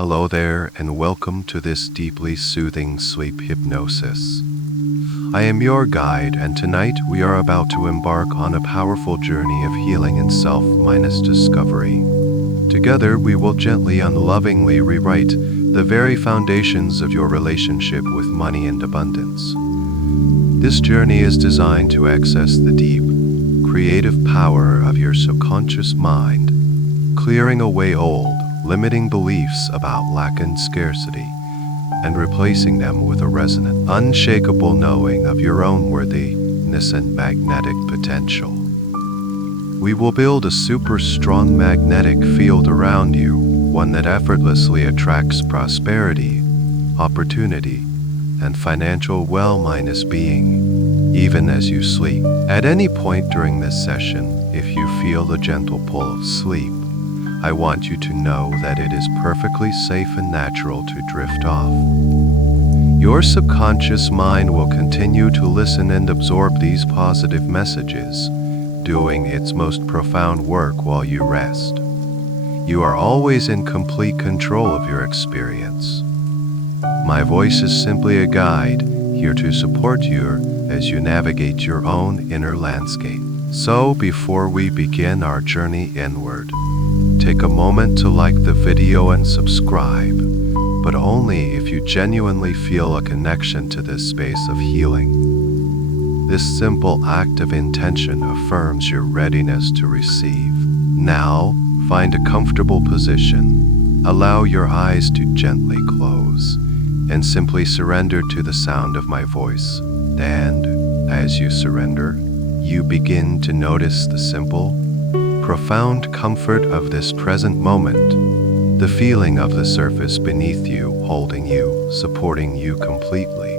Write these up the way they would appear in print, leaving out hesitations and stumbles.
Hello there, and welcome to this deeply soothing sleep hypnosis. I am your guide, and tonight we are about to embark on a powerful journey of healing and self-discovery. Together, we will gently and lovingly rewrite the very foundations of your relationship with money and abundance. This journey is designed to access the deep, creative power of your subconscious mind, clearing away old, limiting beliefs about lack and scarcity, and replacing them with a resonant, unshakable knowing of your own worthiness and magnetic potential. We will build a super strong magnetic field around you, one that effortlessly attracts prosperity, opportunity, and financial well-being, even as you sleep. At any point during this session, if you feel the gentle pull of sleep, I want you to know that it is perfectly safe and natural to drift off. Your subconscious mind will continue to listen and absorb these positive messages, doing its most profound work while you rest. You are always in complete control of your experience. My voice is simply a guide, here to support you as you navigate your own inner landscape. So, before we begin our journey inward, take a moment to like the video and subscribe, but only if you genuinely feel a connection to this space of healing. This simple act of intention affirms your readiness to receive. Now, find a comfortable position, allow your eyes to gently close, and simply surrender to the sound of my voice. And, as you surrender, you begin to notice the simple, profound comfort of this present moment, the feeling of the surface beneath you, holding you, supporting you completely.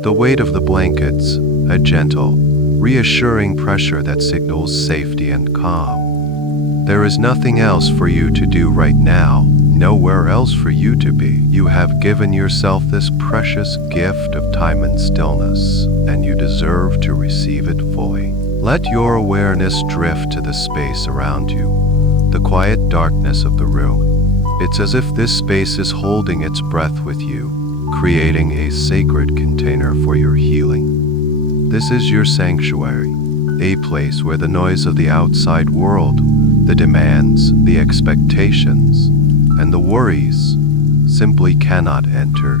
The weight of the blankets, a gentle, reassuring pressure that signals safety and calm. There is nothing else for you to do right now, nowhere else for you to be. You have given yourself this precious gift of time and stillness, and you deserve to receive it fully. Let your awareness drift to the space around you, the quiet darkness of the room. It's as if this space is holding its breath with you, creating a sacred container for your healing. This is your sanctuary, a place where the noise of the outside world, the demands, the expectations, and the worries simply cannot enter.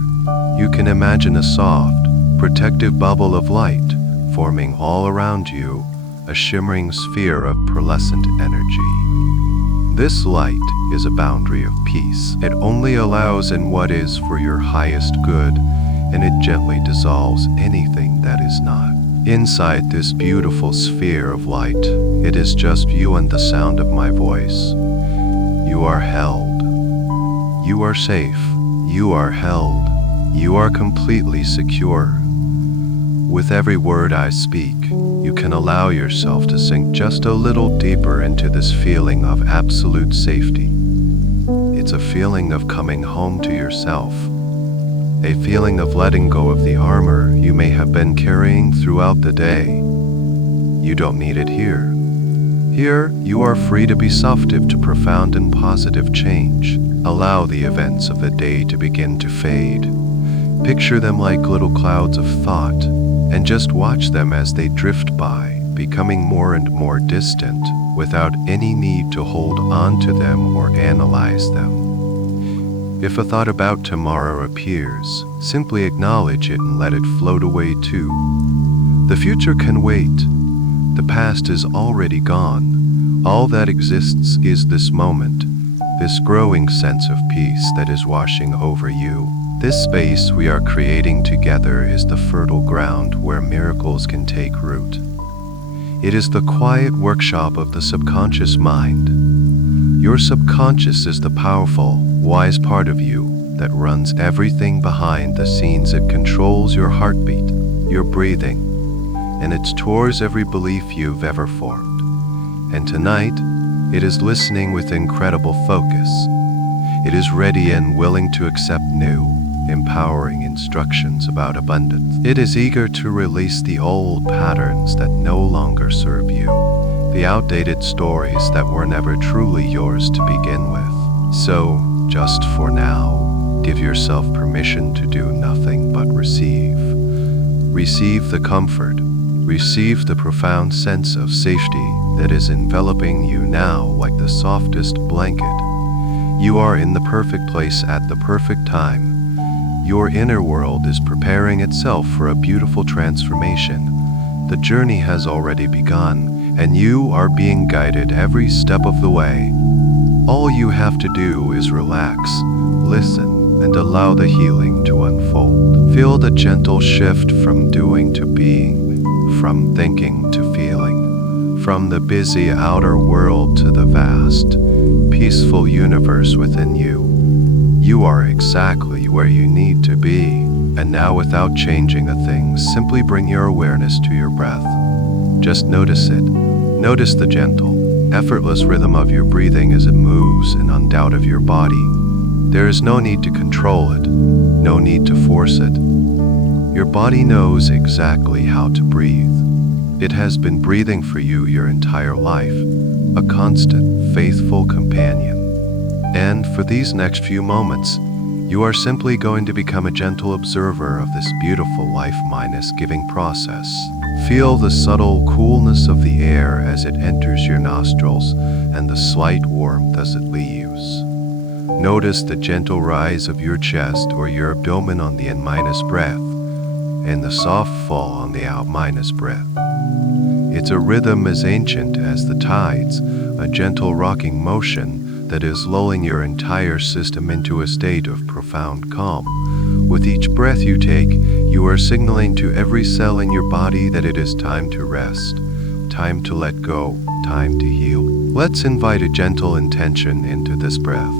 You can imagine a soft, protective bubble of light forming all around you, a shimmering sphere of pearlescent energy. This light is a boundary of peace. It only allows in what is for your highest good, and it gently dissolves anything that is not. Inside this beautiful sphere of light, it is just you and the sound of my voice. You are held. You are safe. You are held. You are completely secure. With every word I speak, you can allow yourself to sink just a little deeper into this feeling of absolute safety. It's a feeling of coming home to yourself, a feeling of letting go of the armor you may have been carrying throughout the day. You don't need it here. Here, you are free to be receptive to profound and positive change. Allow the events of the day to begin to fade. Picture them like little clouds of thought, and just watch them as they drift by, becoming more and more distant, without any need to hold on to them or analyze them. If a thought about tomorrow appears, simply acknowledge it and let it float away too. The future can wait. The past is already gone. All that exists is this moment, this growing sense of peace that is washing over you. This space we are creating together is the fertile ground where miracles can take root. It is the quiet workshop of the subconscious mind. Your subconscious is the powerful, wise part of you that runs everything behind the scenes. It controls your heartbeat, your breathing, and it stores every belief you've ever formed. And tonight, it is listening with incredible focus. It is ready and willing to accept new, empowering instructions about abundance. It is eager to release the old patterns that no longer serve you, the outdated stories that were never truly yours to begin with. So, just for now. Give yourself permission to do nothing but receive. Receive the comfort. Receive the profound sense of safety that is enveloping you now like the softest blanket. You are in the perfect place at the perfect time. Your inner world is preparing itself for a beautiful transformation. The journey has already begun, and you are being guided every step of the way. All you have to do is relax, listen, and allow the healing to unfold. Feel the gentle shift from doing to being, from thinking to feeling, from the busy outer world to the vast, peaceful universe within you. You are exactly where you need to be, and now without changing a thing, simply bring your awareness to your breath. Just notice it. Notice the gentle, effortless rhythm of your breathing as it moves in and out of your body. There is no need to control it, no need to force it. Your body knows exactly how to breathe. It has been breathing for you your entire life, a constant, faithful companion. And for these next few moments, you are simply going to become a gentle observer of this beautiful life-giving process. Feel the subtle coolness of the air as it enters your nostrils and the slight warmth as it leaves. Notice the gentle rise of your chest or your abdomen on the in-breath and the soft fall on the out-breath. It's a rhythm as ancient as the tides, a gentle rocking motion that is lulling your entire system into a state of profound calm. With each breath you take, you are signaling to every cell in your body that it is time to rest, time to let go, time to heal. Let's invite a gentle intention into this breath.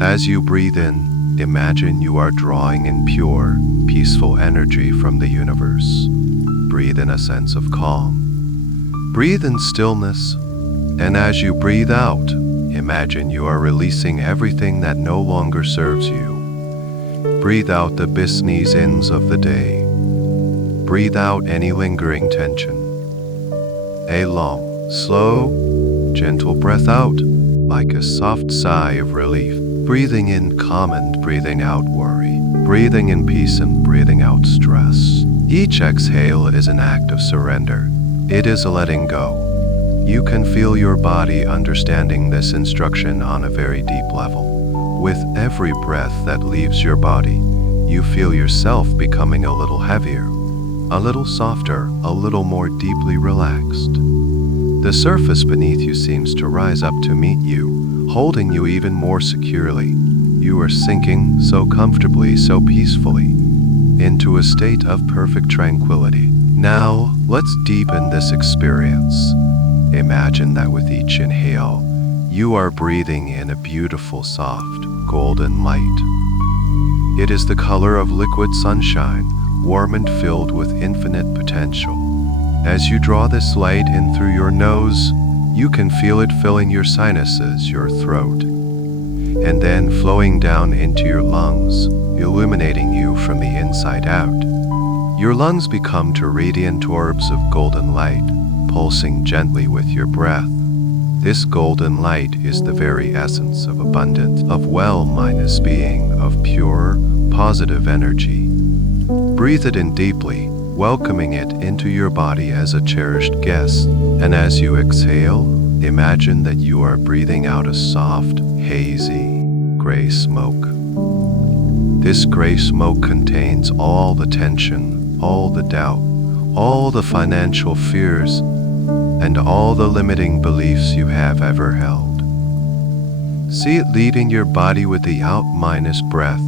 As you breathe in, imagine you are drawing in pure, peaceful energy from the universe. Breathe in a sense of calm. Breathe in stillness, and as you breathe out, imagine you are releasing everything that no longer serves you. Breathe out the business ends of the day. Breathe out any lingering tension. A long, slow, gentle breath out, like a soft sigh of relief. Breathing in calm and breathing out worry. Breathing in peace and breathing out stress. Each exhale is an act of surrender. It is a letting go. You can feel your body understanding this instruction on a very deep level. With every breath that leaves your body, you feel yourself becoming a little heavier, a little softer, a little more deeply relaxed. The surface beneath you seems to rise up to meet you, holding you even more securely. You are sinking so comfortably, so peacefully, into a state of perfect tranquility. Now, let's deepen this experience. Imagine that with each inhale, you are breathing in a beautiful, soft, golden light. It is the color of liquid sunshine, warm and filled with infinite potential. As you draw this light in through your nose, you can feel it filling your sinuses, your throat, and then flowing down into your lungs, illuminating you from the inside out. Your lungs become two radiant orbs of golden light, pulsing gently with your breath. This golden light is the very essence of abundance, of well-being, of pure, positive energy. Breathe it in deeply, welcoming it into your body as a cherished guest. And as you exhale, imagine that you are breathing out a soft, hazy, gray smoke. This gray smoke contains all the tension, all the doubt, all the financial fears, and all the limiting beliefs you have ever held. See it leaving your body with the out-breath,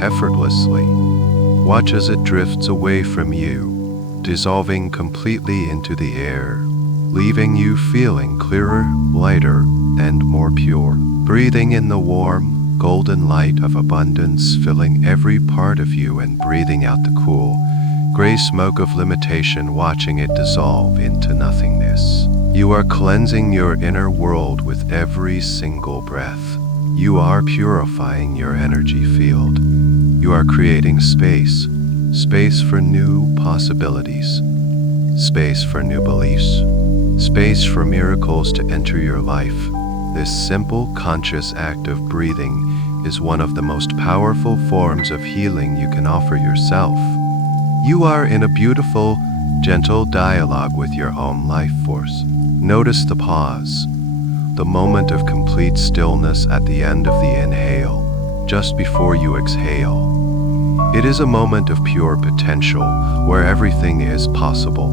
effortlessly. Watch as it drifts away from you, dissolving completely into the air, leaving you feeling clearer, lighter, and more pure. Breathing in the warm, golden light of abundance filling every part of you and breathing out the cool, gray smoke of limitation, watching it dissolve into nothingness. You are cleansing your inner world with every single breath. You are purifying your energy field. You are creating space for new possibilities, space for new beliefs, space for miracles to enter your life. This simple, conscious act of breathing is one of the most powerful forms of healing you can offer yourself. You are in a beautiful, gentle dialogue with your own life force. Notice the pause, the moment of complete stillness at the end of the inhale, just before you exhale. It is a moment of pure potential where everything is possible.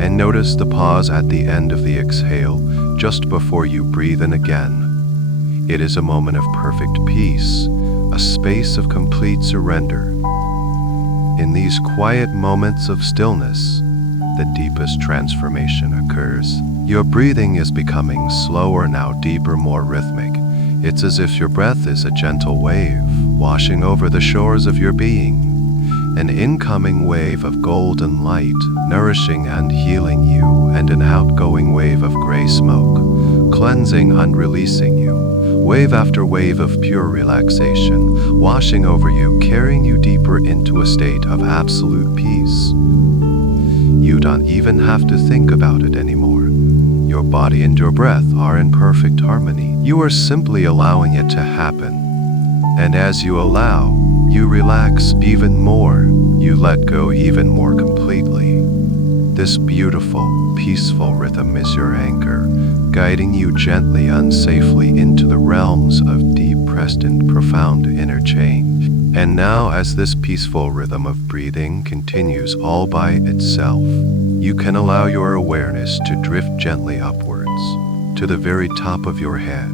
And notice the pause at the end of the exhale, just before you breathe in again. It is a moment of perfect peace, a space of complete surrender. In these quiet moments of stillness, the deepest transformation occurs. Your breathing is becoming slower now, deeper, more rhythmic. It's as if your breath is a gentle wave, washing over the shores of your being. An incoming wave of golden light, nourishing and healing you, and an outgoing wave of gray smoke, cleansing and releasing you. Wave after wave of pure relaxation, washing over you, carrying you deeper into a state of absolute peace. You don't even have to think about it anymore. Your body and your breath are in perfect harmony. You are simply allowing it to happen. And as you allow, you relax even more. You let go even more completely. This beautiful, peaceful rhythm is your anchor, guiding you gently and safely into the realms of deep, and profound inner change. And now, as this peaceful rhythm of breathing continues all by itself, you can allow your awareness to drift gently upwards, to the very top of your head.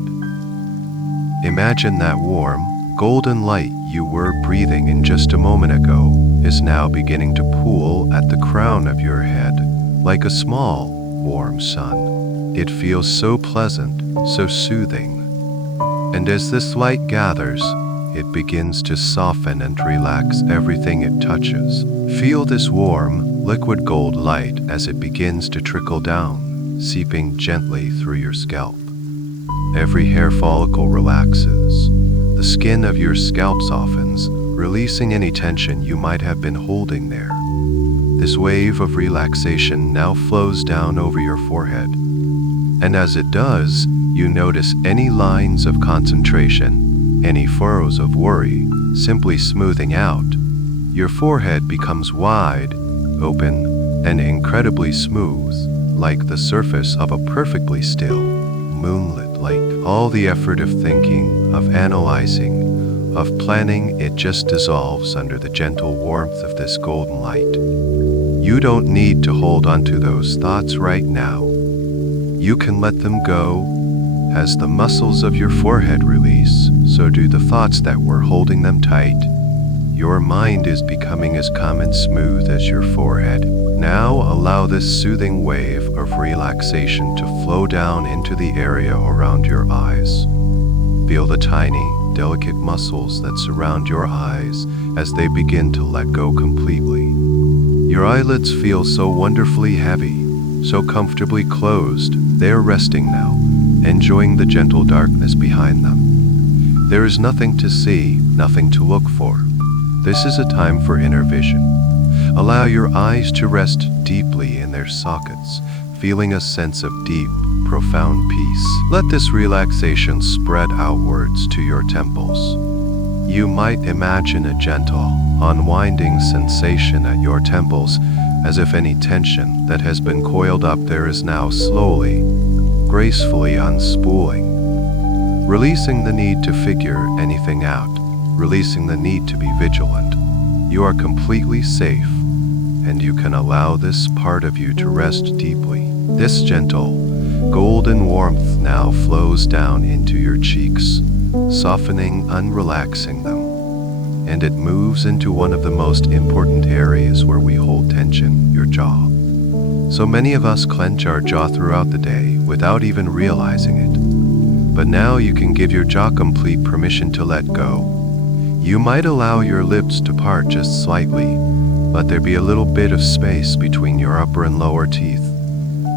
Imagine that warm, golden light you were breathing in just a moment ago is now beginning to pool at the crown of your head, like a small, warm sun. It feels so pleasant, so soothing. And as this light gathers, it begins to soften and relax everything it touches. Feel this warm, liquid gold light as it begins to trickle down, seeping gently through your scalp. Every hair follicle relaxes. The skin of your scalp softens, releasing any tension you might have been holding there. This wave of relaxation now flows down over your forehead. And as it does, you notice any lines of concentration, any furrows of worry, simply smoothing out. Your forehead becomes wide, open, and incredibly smooth, like the surface of a perfectly still, moonlit lake. All the effort of thinking, of analyzing, of planning, it just dissolves under the gentle warmth of this golden light. You don't need to hold on to those thoughts right now. You can let them go. As the muscles of your forehead release, so do the thoughts that were holding them tight. Your mind is becoming as calm and smooth as your forehead. Now allow this soothing wave of relaxation to flow down into the area around your eyes. Feel the tiny, delicate muscles that surround your eyes as they begin to let go completely. Your eyelids feel so wonderfully heavy, so comfortably closed. They are resting now, enjoying the gentle darkness behind them. There is nothing to see, nothing to look for. This is a time for inner vision. Allow your eyes to rest deeply in their sockets, feeling a sense of deep, profound peace. Let this relaxation spread outwards to your temples. You might imagine a gentle, unwinding sensation at your temples, as if any tension that has been coiled up there is now slowly, gracefully unspooling, releasing the need to figure anything out, releasing the need to be vigilant. You are completely safe, and you can allow this part of you to rest deeply. This gentle, golden warmth now flows down into your cheeks, softening and relaxing them. And it moves into one of the most important areas where we hold tension, your jaw. So many of us clench our jaw throughout the day without even realizing it. But now you can give your jaw complete permission to let go. You might allow your lips to part just slightly. Let there be a little bit of space between your upper and lower teeth.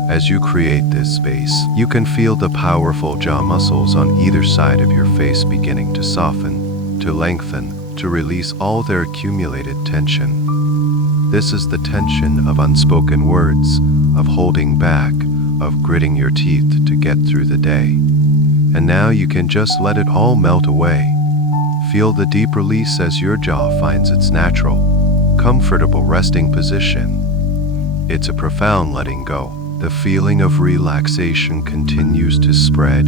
As you create this space, you can feel the powerful jaw muscles on either side of your face beginning to soften, to lengthen, to release all their accumulated tension. This is the tension of unspoken words, of holding back, of gritting your teeth to get through the day. And now you can just let it all melt away. Feel the deep release as your jaw finds its natural, comfortable resting position. It's a profound letting go. The feeling of relaxation continues to spread.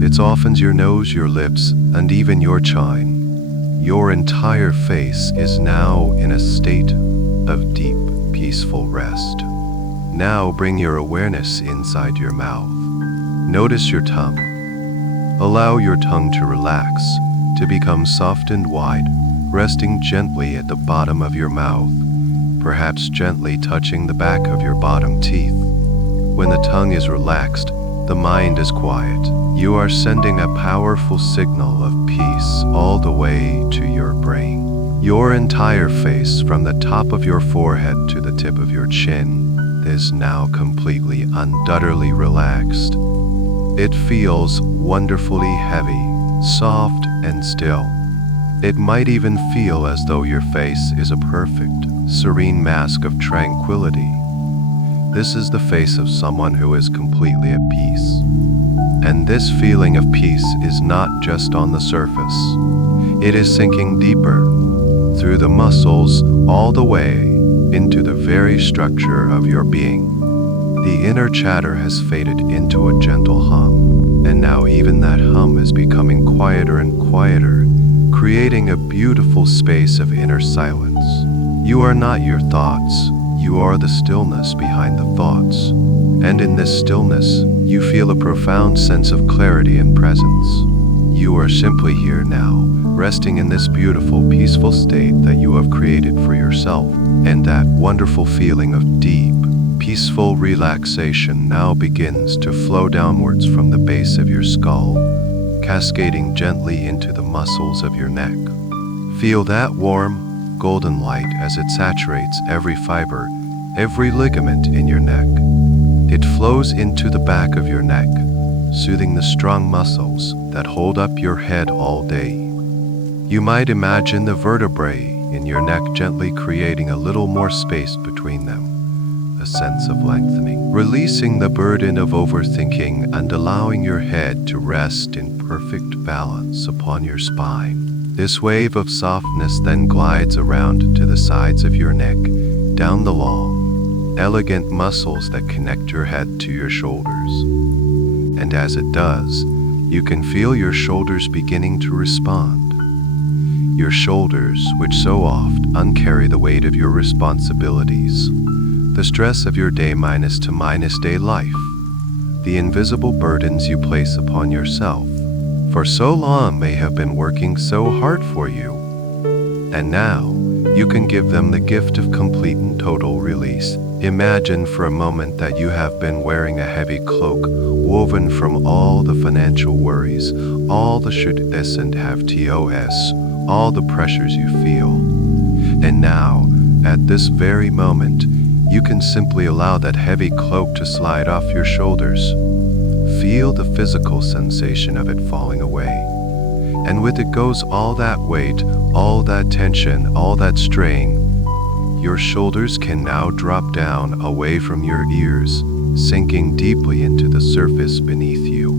It softens your nose, your lips, and even your chin. Your entire face is now in a state of deep, peaceful rest. Now bring your awareness inside your mouth. Notice your tongue. Allow your tongue to relax, to become soft and wide, resting gently at the bottom of your mouth, perhaps gently touching the back of your bottom teeth. When the tongue is relaxed, the mind is quiet. You are sending a powerful signal of peace all the way to your brain. Your entire face, from the top of your forehead to the tip of your chin, is now completely, undoubtedly relaxed. It feels wonderfully heavy, soft, and still. It might even feel as though your face is a perfect, serene mask of tranquility. This is the face of someone who is completely at peace. And this feeling of peace is not just on the surface. It is sinking deeper, through the muscles, all the way into the very structure of your being. The inner chatter has faded into a gentle hum, and now even that hum is becoming quieter and quieter, creating a beautiful space of inner silence. You are not your thoughts. You are the stillness behind the thoughts. And in this stillness, you feel a profound sense of clarity and presence. You are simply here now, resting in this beautiful, peaceful state that you have created for yourself. And that wonderful feeling of deep, peaceful relaxation now begins to flow downwards from the base of your skull, cascading gently into the muscles of your neck. Feel that warm, golden light as it saturates every fiber, every ligament in your neck. It flows into the back of your neck, soothing the strong muscles that hold up your head all day. You might imagine the vertebrae in your neck gently creating a little more space between them, a sense of lengthening, releasing the burden of overthinking and allowing your head to rest in perfect balance upon your spine. This wave of softness then glides around to the sides of your neck, down the long, elegant muscles that connect your head to your shoulders. And as it does, you can feel your shoulders beginning to respond. Your shoulders, which so often carry the weight of your responsibilities, the stress of your day minus to minus day life, the invisible burdens you place upon yourself, for so long may have been working so hard for you. And now, you can give them the gift of complete and total release. Imagine for a moment that you have been wearing a heavy cloak woven from all the financial worries, all the should this and have tos, all the pressures you feel. And now, at this very moment, you can simply allow that heavy cloak to slide off your shoulders. Feel the physical sensation of it falling away. And with it goes all that weight, all that tension, all that strain. Your shoulders can now drop down away from your ears, sinking deeply into the surface beneath you.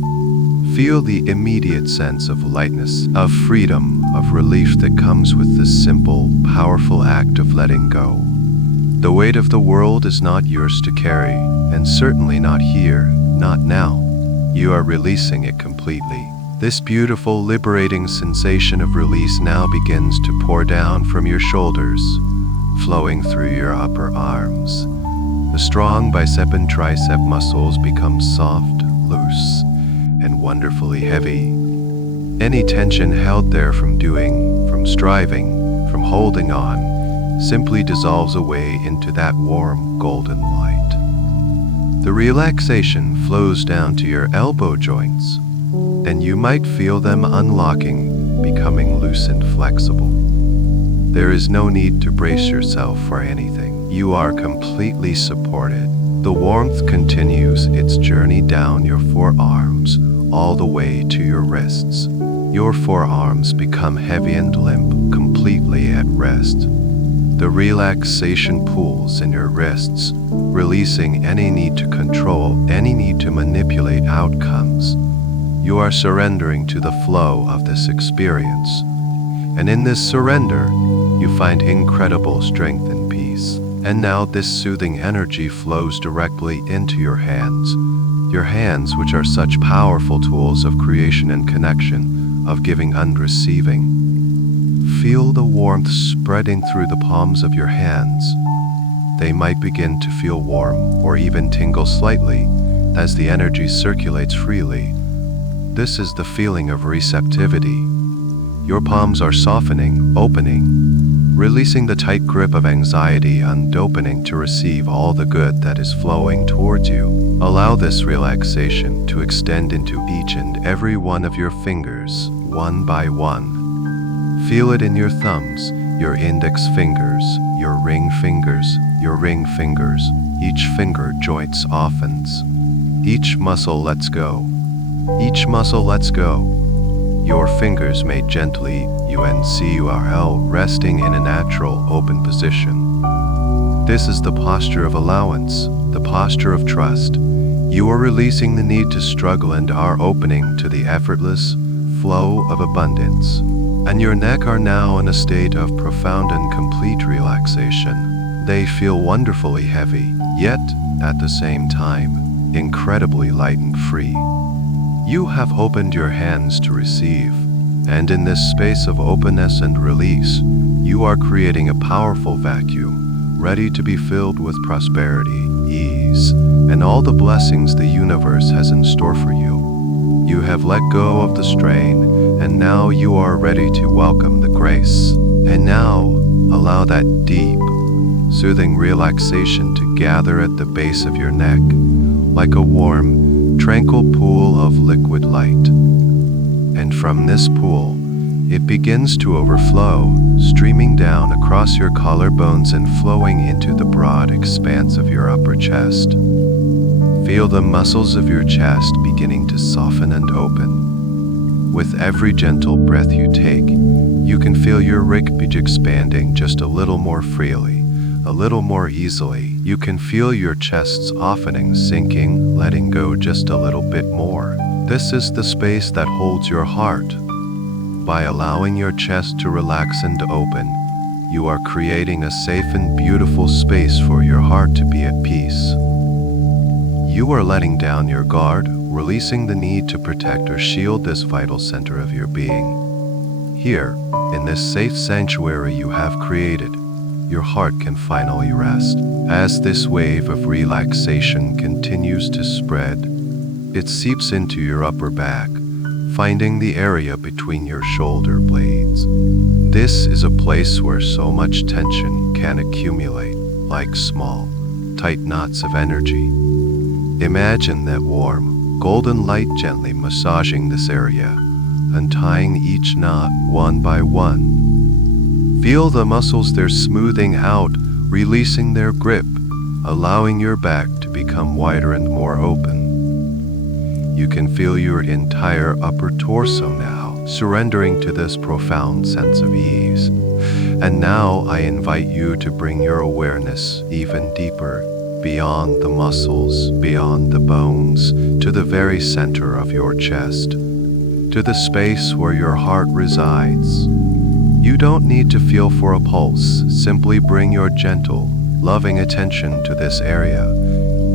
Feel the immediate sense of lightness, of freedom, of relief that comes with this simple, powerful act of letting go. The weight of the world is not yours to carry, and certainly not here, not now. You are releasing it completely. This beautiful, liberating sensation of release now begins to pour down from your shoulders, flowing through your upper arms. The strong bicep and tricep muscles become soft, loose, and wonderfully heavy. Any tension held there from doing, from striving, from holding on, simply dissolves away into that warm, golden light. The relaxation flows down to your elbow joints, and you might feel them unlocking, becoming loose and flexible. There is no need to brace yourself for anything. You are completely supported. The warmth continues its journey down your forearms, all the way to your wrists. Your forearms become heavy and limp, completely at rest. The relaxation pools in your wrists, releasing any need to control, any need to manipulate outcomes. You are surrendering to the flow of this experience, And in this surrender, you find incredible strength and peace. And now this soothing energy flows directly into your hands which are such powerful tools of creation and connection, of giving and receiving. Feel the warmth spreading through the palms of your hands. They might begin to feel warm or even tingle slightly as the energy circulates freely. This is the feeling of receptivity. Your palms are softening, opening, releasing the tight grip of anxiety and opening to receive all the good that is flowing towards you. Allow this relaxation to extend into each and every one of your fingers, one by one. Feel it in your thumbs, your index fingers, your ring fingers, your ring fingers. Each finger joint softens. Each muscle lets go. Each muscle lets go. Your fingers made gently, UNCURL, resting in a natural, open position. This is the posture of allowance, the posture of trust. You are releasing the need to struggle and are opening to the effortless flow of abundance. And your neck are now in a state of profound and complete relaxation. They feel wonderfully heavy, yet, at the same time, incredibly light and free. You have opened your hands to receive, and in this space of openness and release, you are creating a powerful vacuum, ready to be filled with prosperity, ease, and all the blessings the universe has in store for you. You have let go of the strain, and now you are ready to welcome the grace. And now, allow that deep, soothing relaxation to gather at the base of your neck, like a warm, tranquil pool of liquid light. And from this pool, it begins to overflow, streaming down across your collarbones and flowing into the broad expanse of your upper chest. Feel the muscles of your chest beginning to soften and open. With every gentle breath you take, you can feel your ribcage expanding just a little more freely, a little more easily. You can feel your chest softening, sinking, letting go just a little bit more. This is the space that holds your heart. By allowing your chest to relax and open, you are creating a safe and beautiful space for your heart to be at peace. You are letting down your guard, releasing the need to protect or shield this vital center of your being. Here, in this safe sanctuary you have created, your heart can finally rest. As this wave of relaxation continues to spread, it seeps into your upper back, finding the area between your shoulder blades. This is a place where so much tension can accumulate, like small, tight knots of energy. Imagine that warm, golden light gently massaging this area, untying each knot one by one. Feel the muscles they're smoothing out, releasing their grip, allowing your back to become wider and more open. You can feel your entire upper torso now, surrendering to this profound sense of ease. And now I invite you to bring your awareness even deeper, beyond the muscles, beyond the bones, to the very center of your chest, to the space where your heart resides. You don't need to feel for a pulse, simply bring your gentle, loving attention to this area,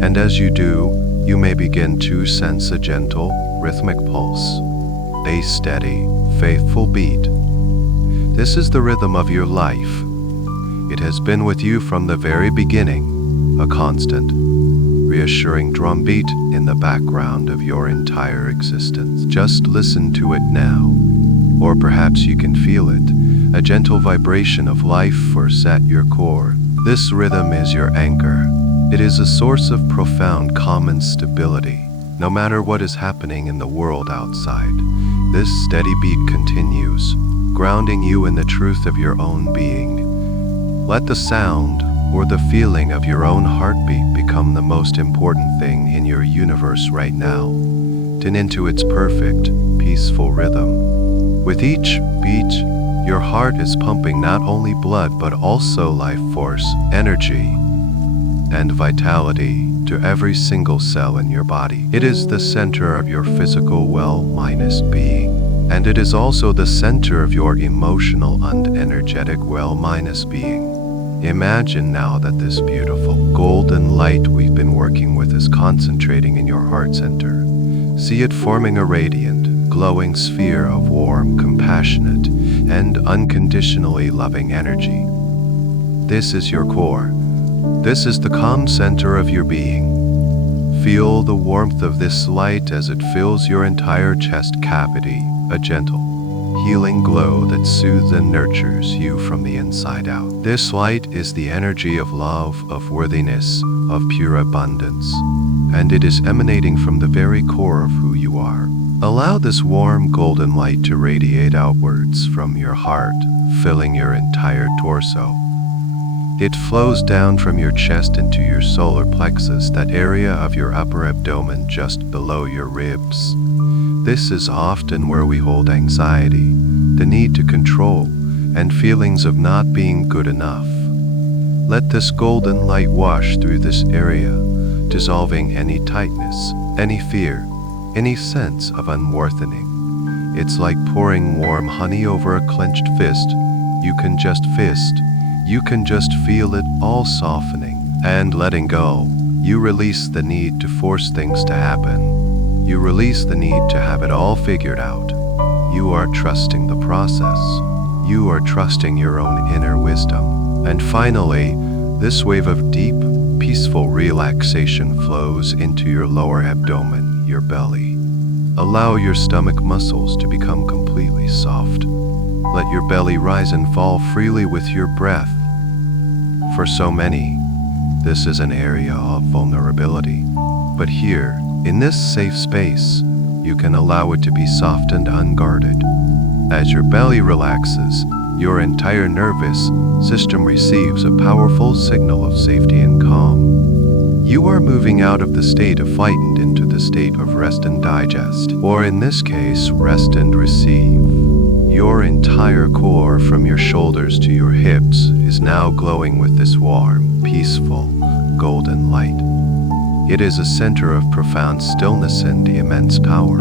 and as you do, you may begin to sense a gentle, rhythmic pulse, a steady, faithful beat. This is the rhythm of your life. It has been with you from the very beginning, a constant, reassuring drumbeat in the background of your entire existence. Just listen to it now, or perhaps you can feel it, a gentle vibration of life force at your core. This rhythm is your anchor. It is a source of profound calm and stability. No matter what is happening in the world outside, this steady beat continues, grounding you in the truth of your own being. Let the sound or the feeling of your own heartbeat become the most important thing in your universe right now. Tune into its perfect, peaceful rhythm. With each beat, your heart is pumping not only blood but also life force, energy, and vitality to every single cell in your body. It is the center of your physical well-minus being. and it is also the center of your emotional and energetic well-minus being. Imagine now that this beautiful golden light we've been working with is concentrating in your heart center. See it forming a radiant, glowing sphere of warm, compassionate, and unconditionally loving energy. This is your core. This is the calm center of your being. Feel the warmth of this light as it fills your entire chest cavity, a gentle, healing glow that soothes and nurtures you from the inside out. This light is the energy of love, of worthiness, of pure abundance, and it is emanating from the very core of who you are. Allow this warm golden light to radiate outwards from your heart, filling your entire torso. It flows down from your chest into your solar plexus, that area of your upper abdomen just below your ribs. This is often where we hold anxiety, the need to control, and feelings of not being good enough. Let this golden light wash through this area, dissolving any tightness, any fear, any sense of unworthiness. It's like pouring warm honey over a clenched fist. You can just feel it all softening and letting go. You release the need to force things to happen. You release the need to have it all figured out. You are trusting the process. You are trusting your own inner wisdom. And finally, this wave of deep, peaceful relaxation flows into your lower abdomen, your belly. Allow your stomach muscles to become completely soft. Let your belly rise and fall freely with your breath. For so many, this is an area of vulnerability. But here, in this safe space, you can allow it to be soft and unguarded. As your belly relaxes, your entire nervous system receives a powerful signal of safety and calm. You are moving out of the state of fight and into the state of rest and digest, or in this case, rest and receive. Your entire core, from your shoulders to your hips, is now glowing with this warm, peaceful, golden light. It is a center of profound stillness and immense power.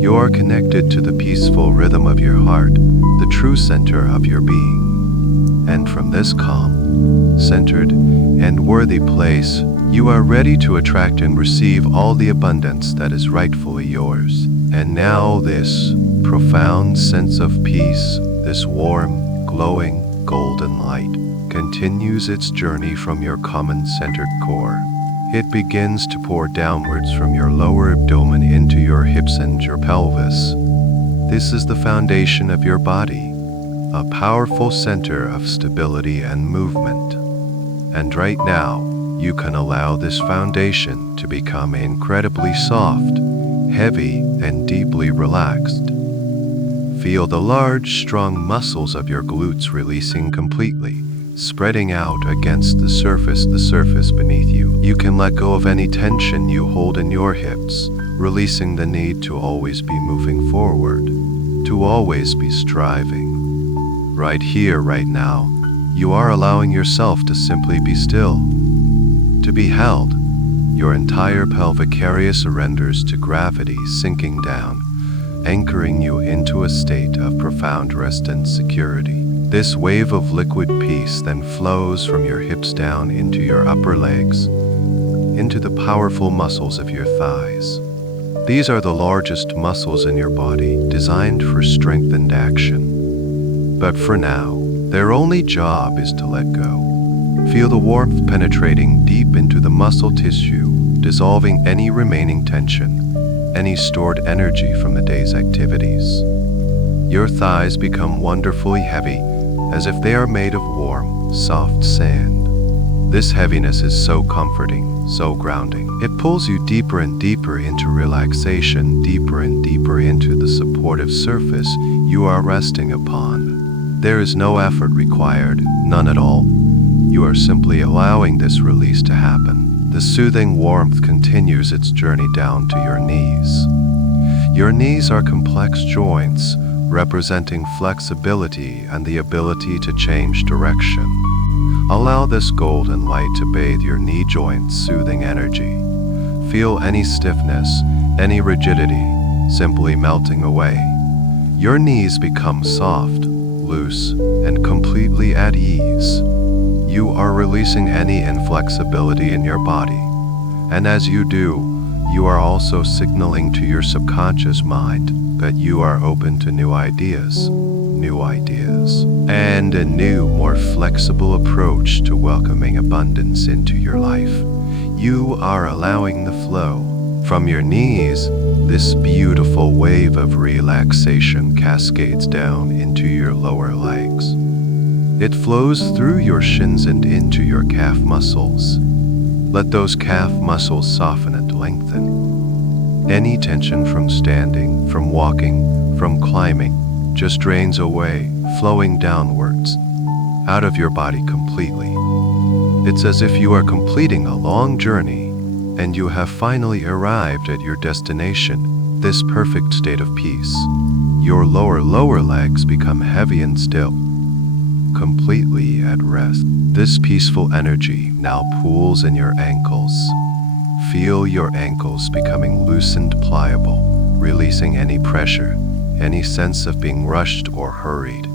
You are connected to the peaceful rhythm of your heart, the true center of your being. And from this calm, centered, and worthy place, you are ready to attract and receive all the abundance that is rightfully yours. And now this profound sense of peace, this warm, glowing, golden light, continues its journey from your common-centered core. It begins to pour downwards from your lower abdomen into your hips and your pelvis. This is the foundation of your body, a powerful center of stability and movement. And right now, you can allow this foundation to become incredibly soft, heavy, and deeply relaxed. Feel the large, strong muscles of your glutes releasing completely, spreading out against the surface beneath you. You can let go of any tension you hold in your hips, releasing the need to always be moving forward, to always be striving. Right here, right now, you are allowing yourself to simply be still, to be held. Your entire pelvic area surrenders to gravity, sinking down, anchoring you into a state of profound rest and security. This wave of liquid peace then flows from your hips down into your upper legs, into the powerful muscles of your thighs. These are the largest muscles in your body, designed for strength and action. But for now, their only job is to let go. Feel the warmth penetrating deep into the muscle tissue, dissolving any remaining tension, any stored energy from the day's activities. Your thighs become wonderfully heavy, as if they are made of warm, soft sand. This heaviness is so comforting, so grounding. It pulls you deeper and deeper into relaxation, deeper and deeper into the supportive surface you are resting upon. There is no effort required, none at all. You are simply allowing this release to happen. The soothing warmth continues its journey down to your knees. Your knees are complex joints, representing flexibility and the ability to change direction. Allow this golden light to bathe your knee joints' soothing energy. Feel any stiffness, any rigidity, simply melting away. Your knees become soft, loose, and completely at ease. You are releasing any inflexibility in your body. And as you do, you are also signaling to your subconscious mind that you are open to new ideas, and a new, more flexible approach to welcoming abundance into your life. You are allowing the flow. From your knees, this beautiful wave of relaxation cascades down into your lower legs. It flows through your shins and into your calf muscles. Let those calf muscles soften and lengthen. Any tension from standing, from walking, from climbing just drains away, flowing downwards, out of your body completely. It's as if you are completing a long journey and you have finally arrived at your destination, this perfect state of peace. Your lower legs become heavy and still, completely at rest. This peaceful energy now pools in your ankles. Feel your ankles becoming loose and pliable, releasing any pressure, any sense of being rushed or hurried.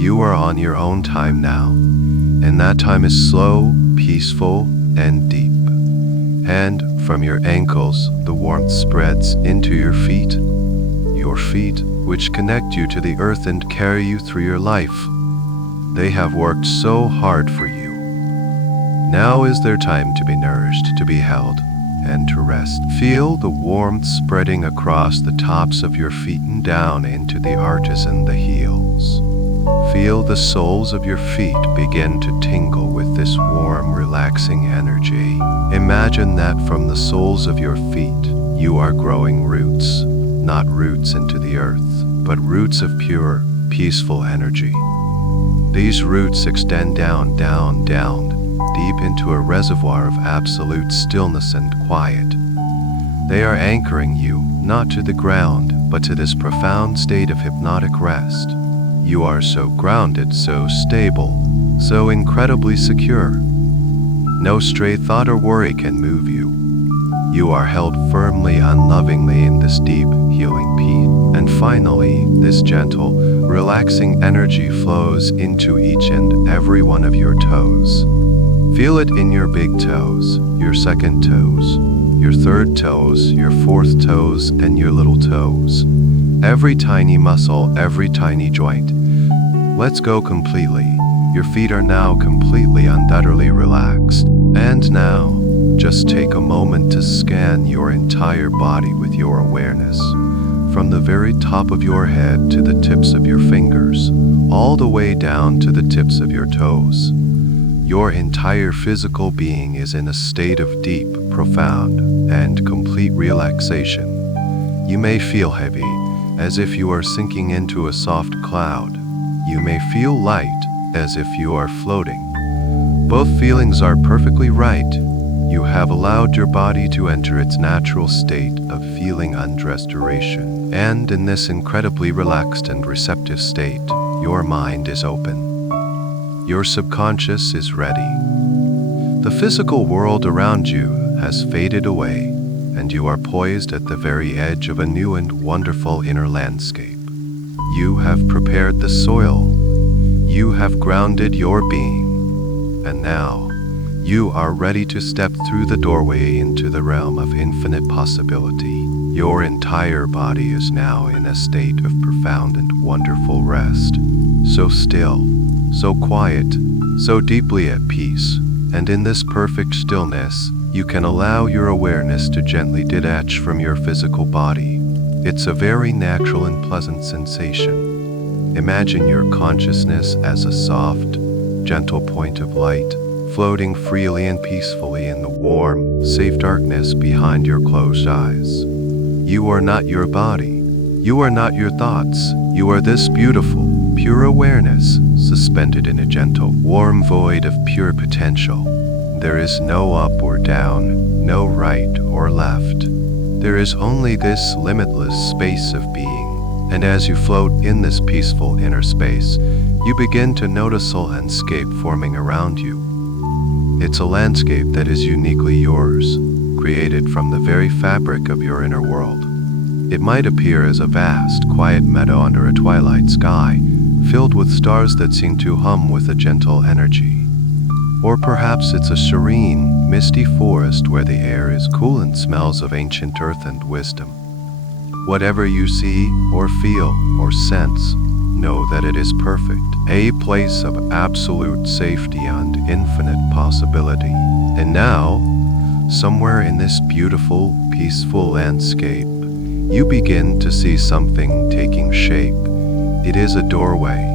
You are on your own time now, and that time is slow, peaceful, and deep. And from your ankles, the warmth spreads into your feet, which connect you to the earth and carry you through your life. They have worked so hard for you. Now is their time to be nourished, to be held, and to rest. Feel the warmth spreading across the tops of your feet and down into the arches and the heels. Feel the soles of your feet begin to tingle with this warm, relaxing energy. Imagine that from the soles of your feet, you are growing roots, not roots into the earth, but roots of pure, peaceful energy. These roots extend down, deep into a reservoir of absolute stillness and quiet. They are anchoring you, not to the ground, but to this profound state of hypnotic rest. You are so grounded, so stable, so incredibly secure. No stray thought or worry can move you. You are held firmly, unlovingly in this deep, healing peace. And finally, this gentle, relaxing energy flows into each and every one of your toes. Feel it in your big toes, your second toes, your third toes, your fourth toes, and your little toes. Every tiny muscle, every tiny joint. Let's go completely. Your feet are now completely, undoubtedly relaxed. And now, just take a moment to scan your entire body with your awareness. From the very top of your head to the tips of your fingers, all the way down to the tips of your toes. Your entire physical being is in a state of deep, profound, and complete relaxation. You may feel heavy, as if you are sinking into a soft cloud. You may feel light, as if you are floating. Both feelings are perfectly right. You have allowed your body to enter its natural state of feeling and restoration. And in this incredibly relaxed and receptive state, your mind is open. Your subconscious is ready. The physical world around you has faded away, and you are poised at the very edge of a new and wonderful inner landscape. You have prepared the soil. You have grounded your being. And now, you are ready to step through the doorway into the realm of infinite possibility. Your entire body is now in a state of profound and wonderful rest. So still, so quiet, so deeply at peace. And in this perfect stillness, you can allow your awareness to gently detach from your physical body. It's a very natural and pleasant sensation. Imagine your consciousness as a soft, gentle point of light, floating freely and peacefully in the warm, safe darkness behind your closed eyes. You are not your body. You are not your thoughts. You are this beautiful, pure awareness, suspended in a gentle, warm void of pure potential. There is no up or down, no right or left. There is only this limitless space of being. And as you float in this peaceful inner space, you begin to notice a landscape forming around you. It's a landscape that is uniquely yours, created from the very fabric of your inner world. It might appear as a vast, quiet meadow under a twilight sky, filled with stars that seem to hum with a gentle energy. Or perhaps it's a serene, misty forest where the air is cool and smells of ancient earth and wisdom. Whatever you see, or feel, or sense, know that it is perfect, a place of absolute safety and infinite possibility. And now, somewhere in this beautiful, peaceful landscape, you begin to see something taking shape. It is a doorway.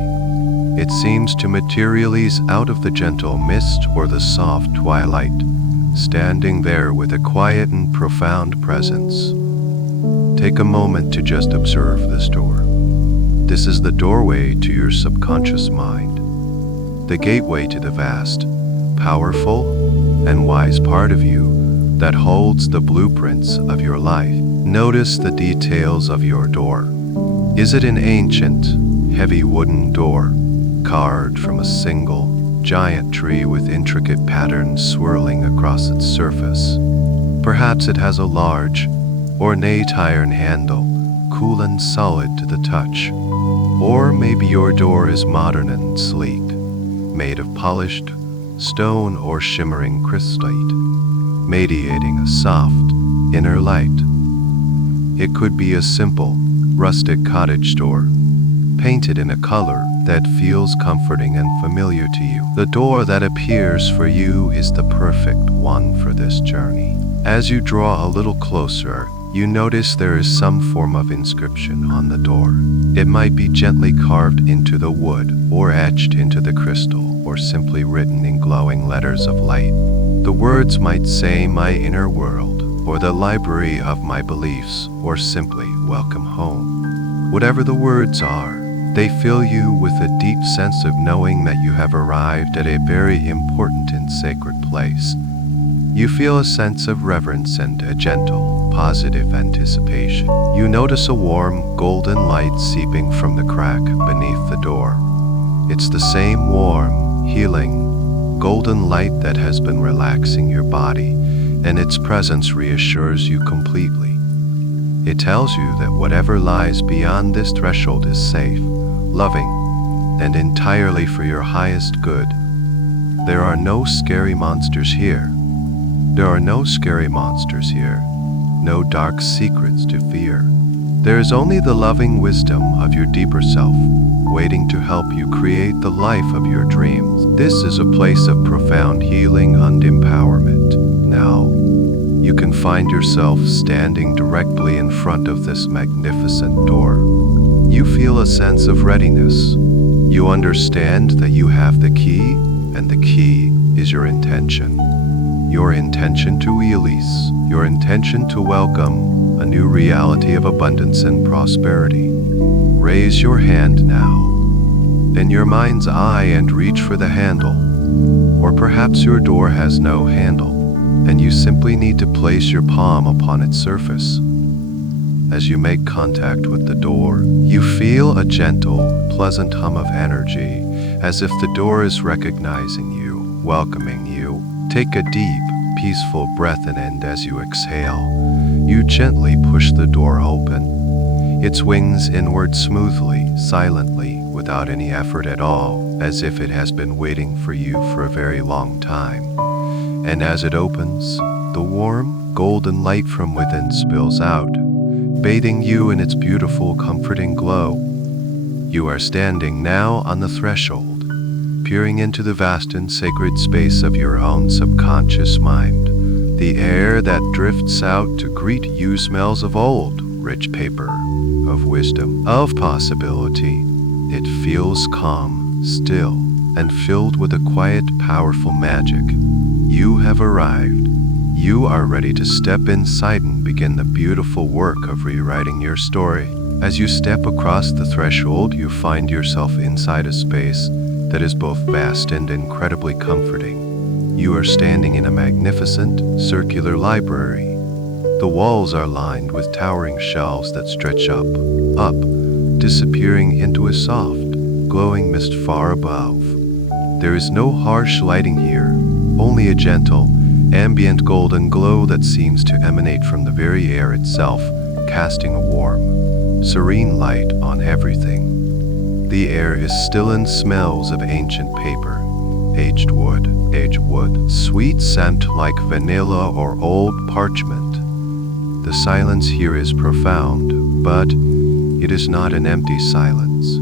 It seems to materialize out of the gentle mist or the soft twilight, standing there with a quiet and profound presence. Take a moment to just observe this door. This is the doorway to your subconscious mind, the gateway to the vast, powerful, and wise part of you that holds the blueprints of your life. Notice the details of your door. Is it an ancient, heavy wooden door, carved from a single, giant tree with intricate patterns swirling across its surface? Perhaps it has a large, ornate iron handle, cool and solid to the touch. Or maybe your door is modern and sleek, made of polished stone or shimmering crystallite, radiating a soft, inner light. It could be a simple, rustic cottage door, painted in a color that feels comforting and familiar to you. The door that appears for you is the perfect one for this journey. As you draw a little closer, you notice there is some form of inscription on the door. It might be gently carved into the wood, or etched into the crystal, or simply written in glowing letters of light. The words might say "My inner world," or "The library of my beliefs," or simply "Welcome home." Whatever the words are, they fill you with a deep sense of knowing that you have arrived at a very important and sacred place. You feel a sense of reverence and a gentle, positive anticipation. You notice a warm, golden light seeping from the crack beneath the door. It's the same warm, healing, golden light that has been relaxing your body, and its presence reassures you completely. It tells you that whatever lies beyond this threshold is safe, loving, and entirely for your highest good. There are no scary monsters here. There are no scary monsters here, no dark secrets to fear. There is only the loving wisdom of your deeper self, waiting to help you create the life of your dreams. This is a place of profound healing and empowerment. Now, you can find yourself standing directly in front of this magnificent door. You feel a sense of readiness. You understand that you have the key, and the key is your intention. Your intention to release, your intention to welcome a new reality of abundance and prosperity. Raise your hand now, in your mind's eye, and reach for the handle. Or perhaps your door has no handle, and you simply need to place your palm upon its surface. As you make contact with the door, you feel a gentle, pleasant hum of energy, as if the door is recognizing you, welcoming you. Take a deep, peaceful breath in, and as you exhale, you gently push the door open. It swings inward smoothly, silently, without any effort at all, as if it has been waiting for you for a very long time. And as it opens, the warm, golden light from within spills out, bathing you in its beautiful, comforting glow. You are standing now on the threshold, peering into the vast and sacred space of your own subconscious mind. The air that drifts out to greet you smells of old, rich paper, of wisdom, of possibility. It feels calm, still, and filled with a quiet, powerful magic. You have arrived. You are ready to step inside and begin the beautiful work of rewriting your story. As you step across the threshold, you find yourself inside a space that is both vast and incredibly comforting. You are standing in a magnificent, circular library. The walls are lined with towering shelves that stretch up, disappearing into a soft, glowing mist far above. There is no harsh lighting here, only a gentle, ambient golden glow that seems to emanate from the very air itself, casting a warm, serene light on everything. The air is still and smells of ancient paper, aged wood, sweet scent like vanilla or old parchment. The silence here is profound, but it is not an empty silence.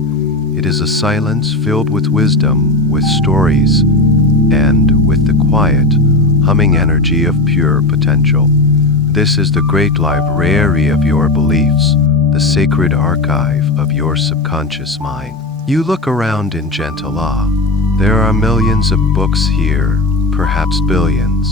It is a silence filled with wisdom, with stories, and with the quiet, humming energy of pure potential. This is the great library of your beliefs, the sacred archive of your subconscious mind. You look around in gentle awe. There are millions of books here, perhaps billions.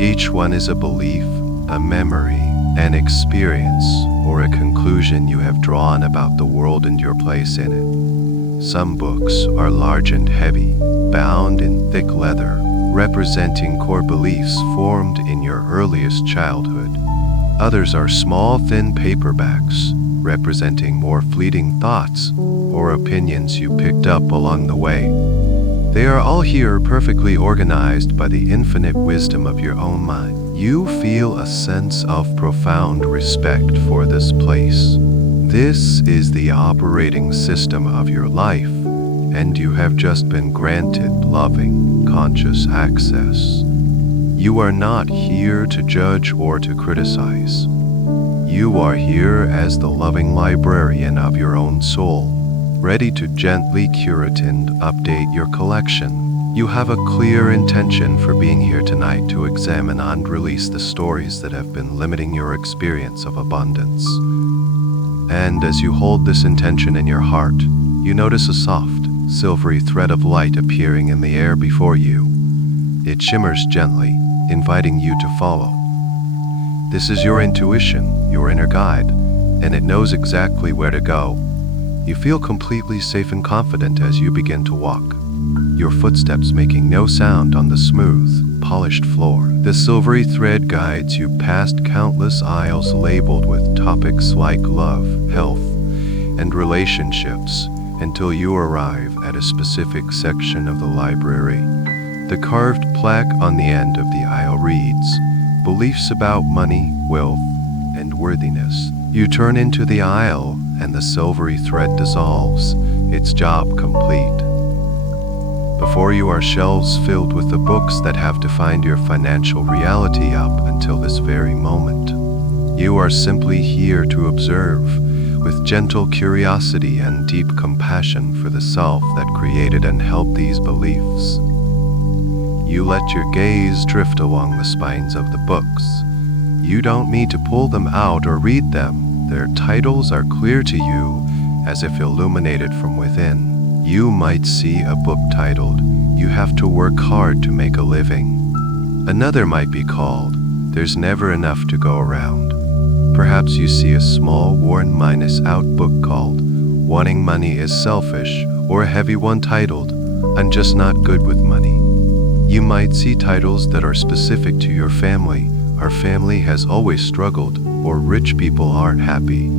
Each one is a belief, a memory, an experience, or a conclusion you have drawn about the world and your place in it. Some books are large and heavy, bound in thick leather, representing core beliefs formed in your earliest childhood. Others are small, thin paperbacks, representing more fleeting thoughts or opinions you picked up along the way. They are all here perfectly organized by the infinite wisdom of your own mind. You feel a sense of profound respect for this place. This is the operating system of your life, and you have just been granted loving, conscious access. You are not here to judge or to criticize. You are here as the loving librarian of your own soul, ready to gently curate and update your collection. You have a clear intention for being here tonight to examine and release the stories that have been limiting your experience of abundance. And as you hold this intention in your heart, you notice a soft, silvery thread of light appearing in the air before you. It shimmers gently, inviting you to follow. This is your intuition, your inner guide, and it knows exactly where to go. You feel completely safe and confident as you begin to walk, your footsteps making no sound on the smooth, polished floor. The silvery thread guides you past countless aisles labeled with topics like love, health, and relationships until you arrive at a specific section of the library. The carved plaque on the end of the aisle reads, "Beliefs about money, wealth, and worthiness." You turn into the aisle and the silvery thread dissolves, its job complete. Before you are shelves filled with the books that have defined your financial reality up until this very moment. You are simply here to observe, with gentle curiosity and deep compassion for the self that created and held these beliefs. You let your gaze drift along the spines of the books. You don't need to pull them out or read them. Their titles are clear to you, as if illuminated from within. You might see a book titled, "You Have to Work Hard to Make a Living." Another might be called, "There's Never Enough to Go Around." Perhaps you see a small, worn-out book called, "Wanting Money is Selfish," or a heavy one titled, "I'm Just Not Good with Money." You might see titles that are specific to your family, "Our family has always struggled," or "Rich people aren't happy."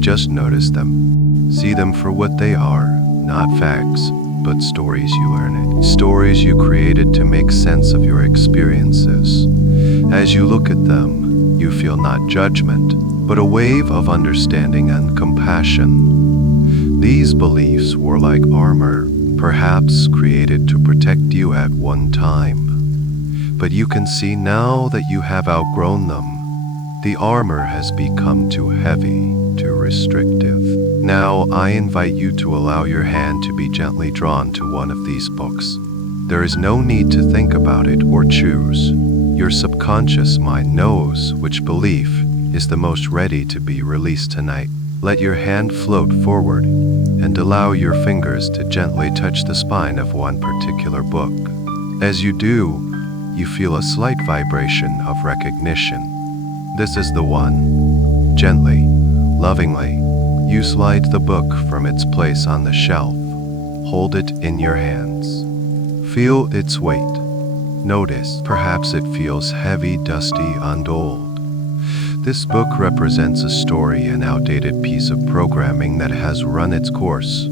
Just notice them. See them for what they are, not facts, but stories you learned. Stories you created to make sense of your experiences. As you look at them, you feel not judgment, but a wave of understanding and compassion. These beliefs were like armor, perhaps created to protect you at one time. But you can see now that you have outgrown them. The armor has become too heavy, too restrictive. Now I invite you to allow your hand to be gently drawn to one of these books. There is no need to think about it or choose. Your subconscious mind knows which belief is the most ready to be released tonight. Let your hand float forward and allow your fingers to gently touch the spine of one particular book. As you do, you feel a slight vibration of recognition. This is the one. Gently, lovingly, you slide the book from its place on the shelf. Hold it in your hands. Feel its weight. Notice, perhaps it feels heavy, dusty, and old. This book represents a story, an outdated piece of programming that has run its course.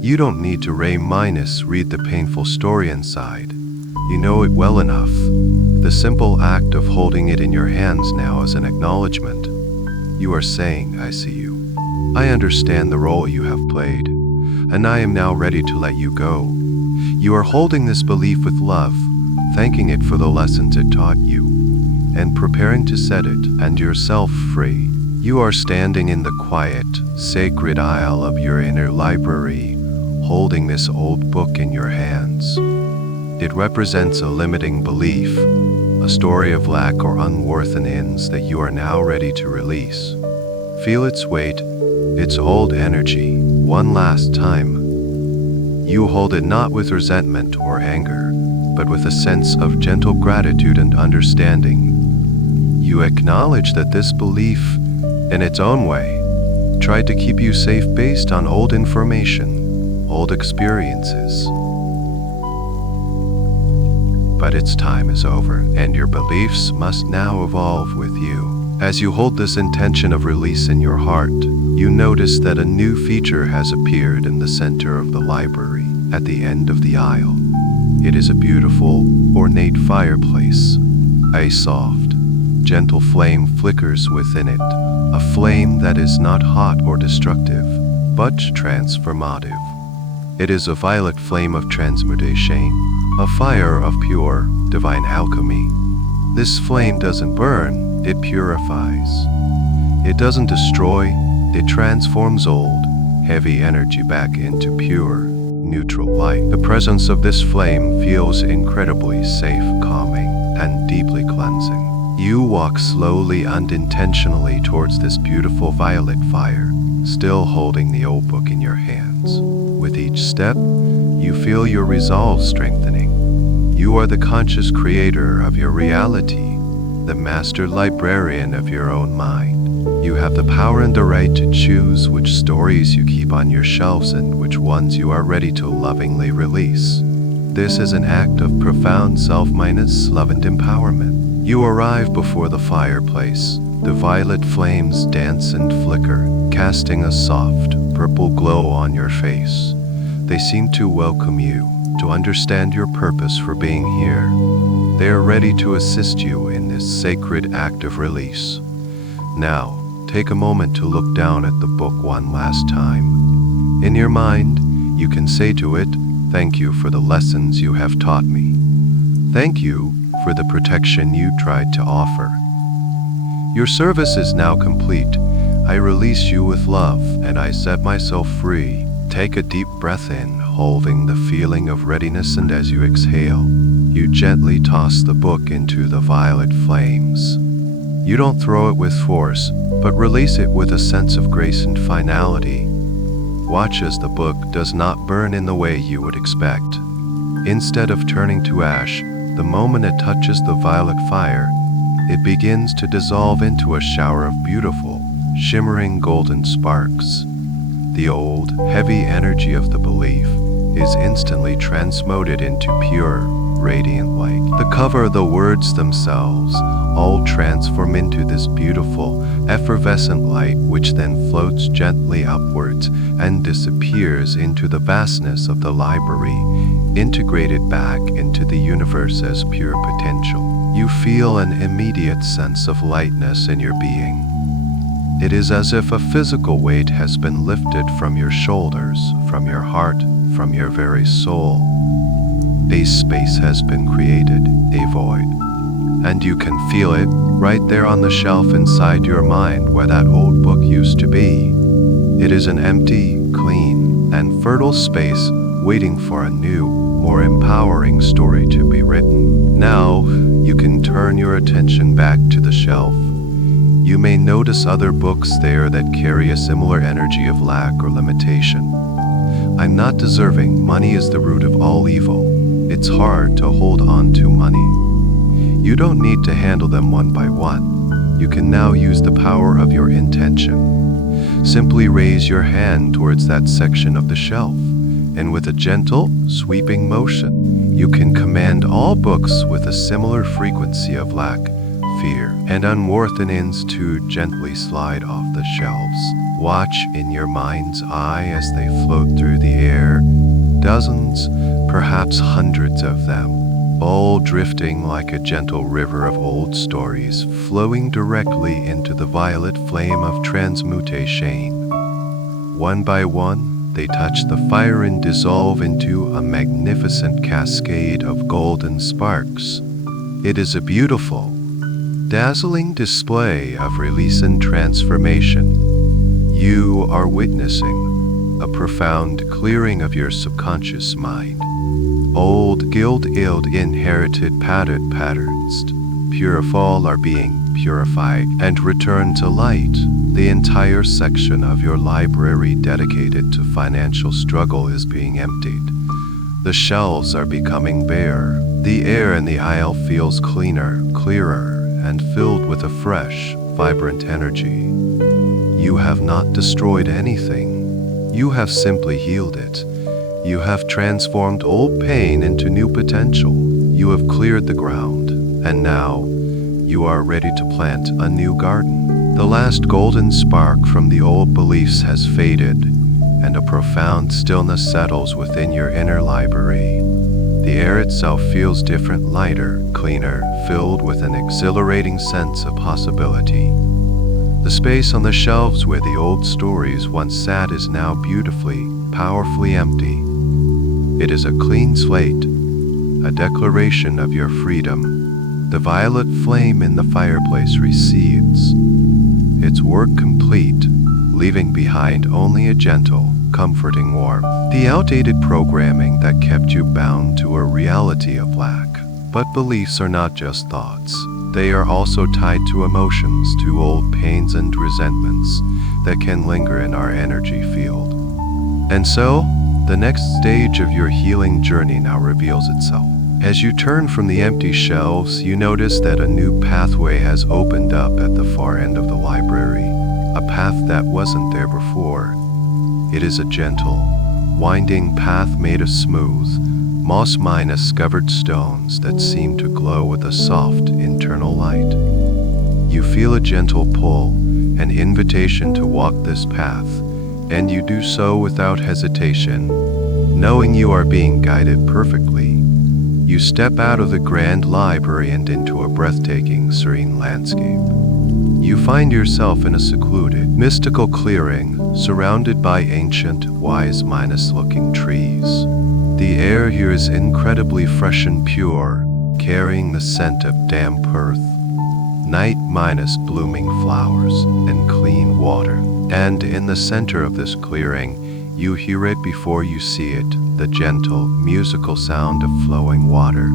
You don't need to read the painful story inside. You know it well enough. The simple act of holding it in your hands now is an acknowledgement. You are saying, I see you. I understand the role you have played, and I am now ready to let you go. You are holding this belief with love, thanking it for the lessons it taught you, and preparing to set it and yourself free. You are standing in the quiet, sacred aisle of your inner library, holding this old book in your hands. It represents a limiting belief, a story of lack or unworthiness that you are now ready to release. Feel its weight, its old energy, one last time. You hold it not with resentment or anger, but with a sense of gentle gratitude and understanding. You acknowledge that this belief, in its own way, tried to keep you safe based on old information, old experiences. But its time is over, and your beliefs must now evolve with you. As you hold this intention of release in your heart, you notice that a new feature has appeared in the center of the library, at the end of the aisle. It is a beautiful, ornate fireplace. A soft, gentle flame flickers within it, a flame that is not hot or destructive, but transformative. It is a violet flame of transmutation, a fire of pure, divine alchemy. This flame doesn't burn, it purifies. It doesn't destroy, it transforms old, heavy energy back into pure, neutral light. The presence of this flame feels incredibly safe, calming, and deeply cleansing. You walk slowly and intentionally towards this beautiful violet fire, still holding the old book in your hands. With each step, you feel your resolve strengthening. You are the conscious creator of your reality, the master librarian of your own mind. You have the power and the right to choose which stories you keep on your shelves and which ones you are ready to lovingly release. This is an act of profound self-mindedness, love, and empowerment. You arrive before the fireplace. The violet flames dance and flicker, casting a soft, purple glow on your face. They seem to welcome you, to understand your purpose for being here. They are ready to assist you in this sacred act of release. Now, take a moment to look down at the book one last time. In your mind, you can say to it, "Thank you for the lessons you have taught me. Thank you for the protection you tried to offer. Your service is now complete. I release you with love, and I set myself free." Take a deep breath in, holding the feeling of readiness, and as you exhale, you gently toss the book into the violet flames. You don't throw it with force, but release it with a sense of grace and finality. Watch as the book does not burn in the way you would expect. Instead of turning to ash, the moment it touches the violet fire, it begins to dissolve into a shower of beautiful, shimmering golden sparks. The old, heavy energy of the belief is instantly transmuted into pure, radiant light. The cover, the words themselves, all transform into this beautiful, effervescent light, which then floats gently upwards and disappears into the vastness of the library, integrated back into the universe as pure potential. You feel an immediate sense of lightness in your being. It is as if a physical weight has been lifted from your shoulders, from your heart, from your very soul. A space has been created, a void. And you can feel it right there on the shelf inside your mind where that old book used to be. It is an empty, clean, and fertile space waiting for a new, more empowering story to be written. Now, you can turn your attention back to the shelf. You may notice other books there that carry a similar energy of lack or limitation. I'm not deserving. Money is the root of all evil. It's hard to hold on to money. You don't need to handle them one by one. You can now use the power of your intention. Simply raise your hand towards that section of the shelf, and with a gentle, sweeping motion, you can command all books with a similar frequency of lack, fear, and unworthiness to gently slide off the shelves. Watch in your mind's eye as they float through the air, dozens, perhaps hundreds of them. all drifting like a gentle river of old stories, flowing directly into the violet flame of transmutation. One by one, they touch the fire and dissolve into a magnificent cascade of golden sparks. It is a beautiful, dazzling display of release and transformation. You are witnessing a profound clearing of your subconscious mind. Old guilt-ill inherited patterns, pure fall, are being purified and returned to light. The entire section of your library dedicated to financial struggle is being emptied. The shelves are becoming bare. The air in the aisle feels cleaner, clearer, and filled with a fresh, vibrant energy. You have not destroyed anything. You have simply healed it. You have transformed old pain into new potential. You have cleared the ground, and now you are ready to plant a new garden. The last golden spark from the old beliefs has faded, and a profound stillness settles within your inner library. The air itself feels different, lighter, cleaner, filled with an exhilarating sense of possibility. The space on the shelves where the old stories once sat is now beautifully, powerfully empty. It is a clean slate, a declaration of your freedom. The violet flame in the fireplace recedes, its work complete, leaving behind only a gentle, comforting warmth. The outdated programming that kept you bound to a reality of lack. But beliefs are not just thoughts. They are also tied to emotions, to old pains and resentments that can linger in our energy field. And so, the next stage of your healing journey now reveals itself. As you turn from the empty shelves, you notice that a new pathway has opened up at the far end of the library, a path that wasn't there before. It is a gentle, winding path made of smooth, moss-covered stones that seem to glow with a soft, internal light. You feel a gentle pull, an invitation to walk this path, and you do so without hesitation, knowing you are being guided perfectly. You step out of the grand library and into a breathtaking, serene landscape. You find yourself in a secluded, mystical clearing, surrounded by ancient, wise-looking trees. The air here is incredibly fresh and pure, carrying the scent of damp earth, night-blooming flowers, and clean water. And in the center of this clearing, you hear it before you see it, the gentle, musical sound of flowing water.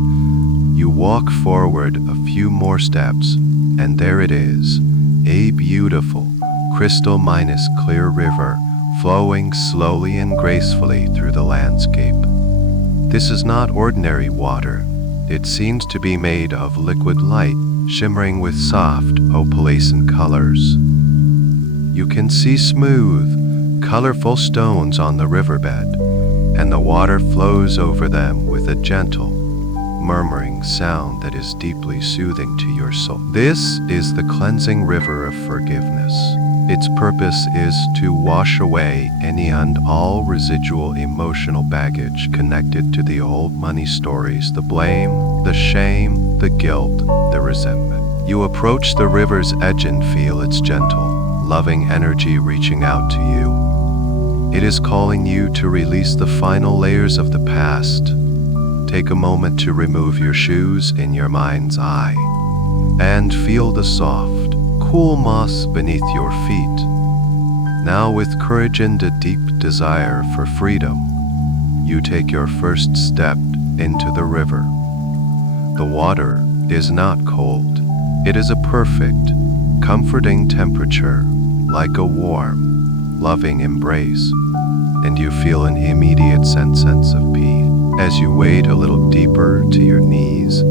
You walk forward a few more steps, and there it is, a beautiful, crystal-clear river, flowing slowly and gracefully through the landscape. This is not ordinary water. It seems to be made of liquid light, shimmering with soft, opalescent colors. You can see smooth, colorful stones on the riverbed, and the water flows over them with a gentle, murmuring sound that is deeply soothing to your soul. This is the cleansing river of forgiveness. Its purpose is to wash away any and all residual emotional baggage connected to the old money stories, the blame, the shame, the guilt, the resentment. You approach the river's edge and feel its gentle, loving energy reaching out to you. It is calling you to release the final layers of the past. Take a moment to remove your shoes in your mind's eye and feel the soft, cool moss beneath your feet. Now, with courage and a deep desire for freedom, you take your first step into the river. The water is not cold. It is a perfect, comforting temperature, like a warm, loving embrace, and you feel an immediate sense of peace. As you wade a little deeper to your knees,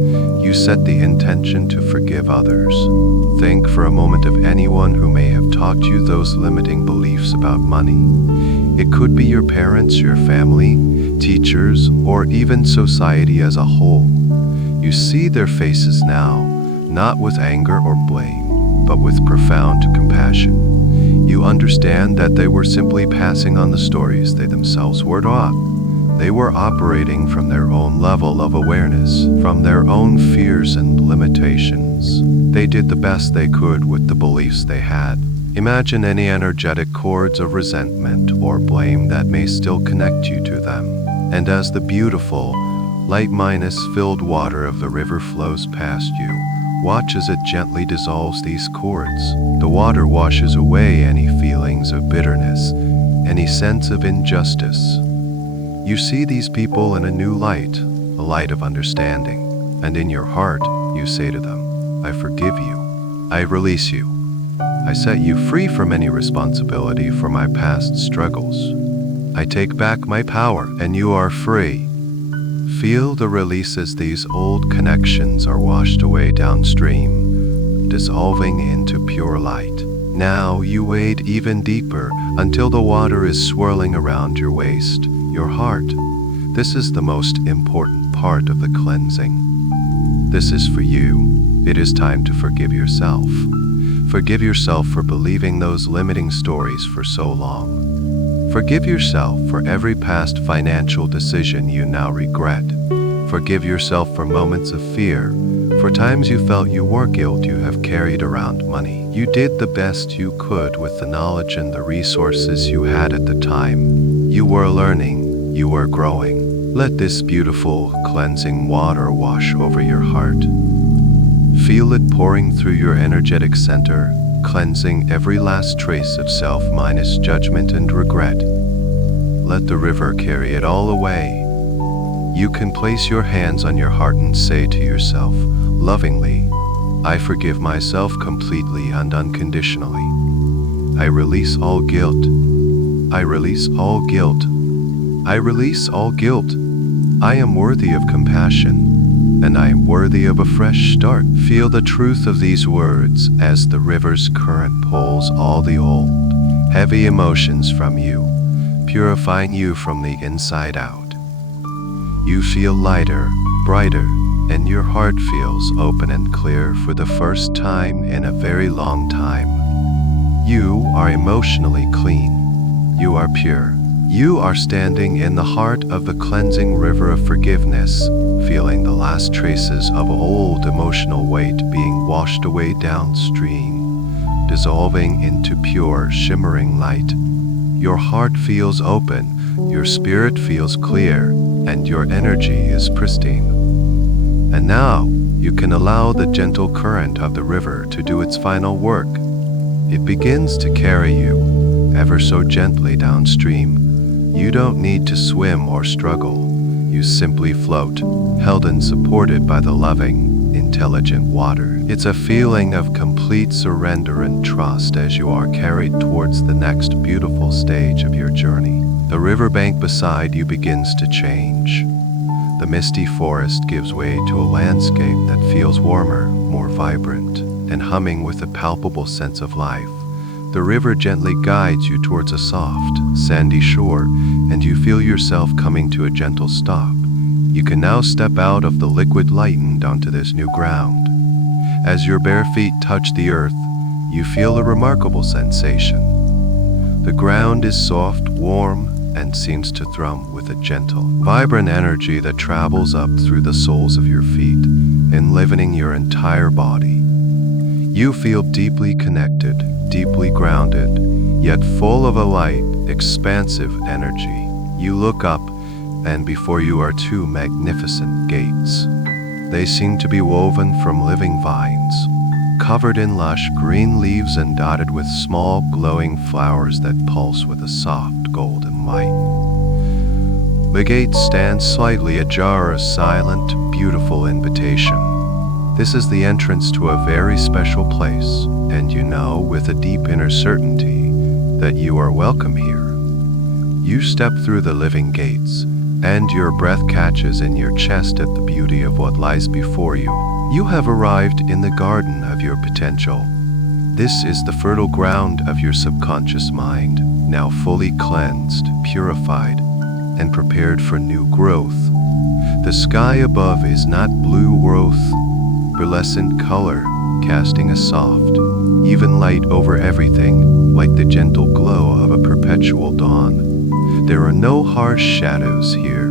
you set the intention to forgive others. Think for a moment of anyone who may have taught you those limiting beliefs about money. It could be your parents, your family, teachers, or even society as a whole. You see their faces now, not with anger or blame, but with profound compassion. You understand that they were simply passing on the stories they themselves were taught. They were operating from their own level of awareness, from their own fears and limitations. They did the best they could with the beliefs they had. Imagine any energetic cords of resentment or blame that may still connect you to them. And as the beautiful, light-filled water of the river flows past you, watch as it gently dissolves these cords. The water washes away any feelings of bitterness, any sense of injustice. You see these people in a new light, a light of understanding, and in your heart you say to them, I forgive you, I release you, I set you free from any responsibility for my past struggles. I take back my power, and you are free. Feel the release as these old connections are washed away downstream, dissolving into pure light. Now you wade even deeper until the water is swirling around your waist, your heart. This is the most important part of the cleansing. This is for you. It is time to forgive yourself. Forgive yourself for believing those limiting stories for so long. Forgive yourself for every past financial decision you now regret. Forgive yourself for moments of fear, for times you felt you wore guilt you have carried around money. You did the best you could with the knowledge and the resources you had at the time. You were learning, you were growing. Let this beautiful, cleansing water wash over your heart. Feel it pouring through your energetic center, cleansing every last trace of self-judgment and regret. Let the river carry it all away. You can place your hands on your heart and say to yourself, lovingly, I forgive myself completely and unconditionally. I release all guilt. I release all guilt. I release all guilt. I am worthy of compassion, and I am worthy of a fresh start. Feel the truth of these words as the river's current pulls all the old, heavy emotions from you, purifying you from the inside out. You feel lighter, brighter, and your heart feels open and clear for the first time in a very long time. You are emotionally clean. You are pure. You are standing in the heart of the cleansing river of forgiveness, feeling the last traces of old emotional weight being washed away downstream, dissolving into pure, shimmering light. Your heart feels open, your spirit feels clear, and your energy is pristine. And now, you can allow the gentle current of the river to do its final work. It begins to carry you, ever so gently downstream. You don't need to swim or struggle. You simply float, held and supported by the loving, intelligent water. It's a feeling of complete surrender and trust as you are carried towards the next beautiful stage of your journey. The riverbank beside you begins to change. The misty forest gives way to a landscape that feels warmer, more vibrant, and humming with a palpable sense of life. The river gently guides you towards a soft, sandy shore, and you feel yourself coming to a gentle stop. You can now step out of the liquid light and onto this new ground. As your bare feet touch the earth, you feel a remarkable sensation. The ground is soft, warm, and seems to thrum with a gentle, vibrant energy that travels up through the soles of your feet, enlivening your entire body. You feel deeply connected, deeply grounded, yet full of a light, expansive energy. You look up, and before you are two magnificent gates. They seem to be woven from living vines, covered in lush green leaves and dotted with small glowing flowers that pulse with a soft golden light. The gate stands slightly ajar, a silent, beautiful invitation. This is the entrance to a very special place, and you know with a deep inner certainty that you are welcome here. You step through the living gates, and your breath catches in your chest at the beauty of what lies before you. You have arrived in the garden of your potential. This is the fertile ground of your subconscious mind, now fully cleansed, purified, and prepared for new growth. The sky above is not blue growth, pearlescent color, casting a soft, even light over everything, like the gentle glow of a perpetual dawn. There are no harsh shadows here.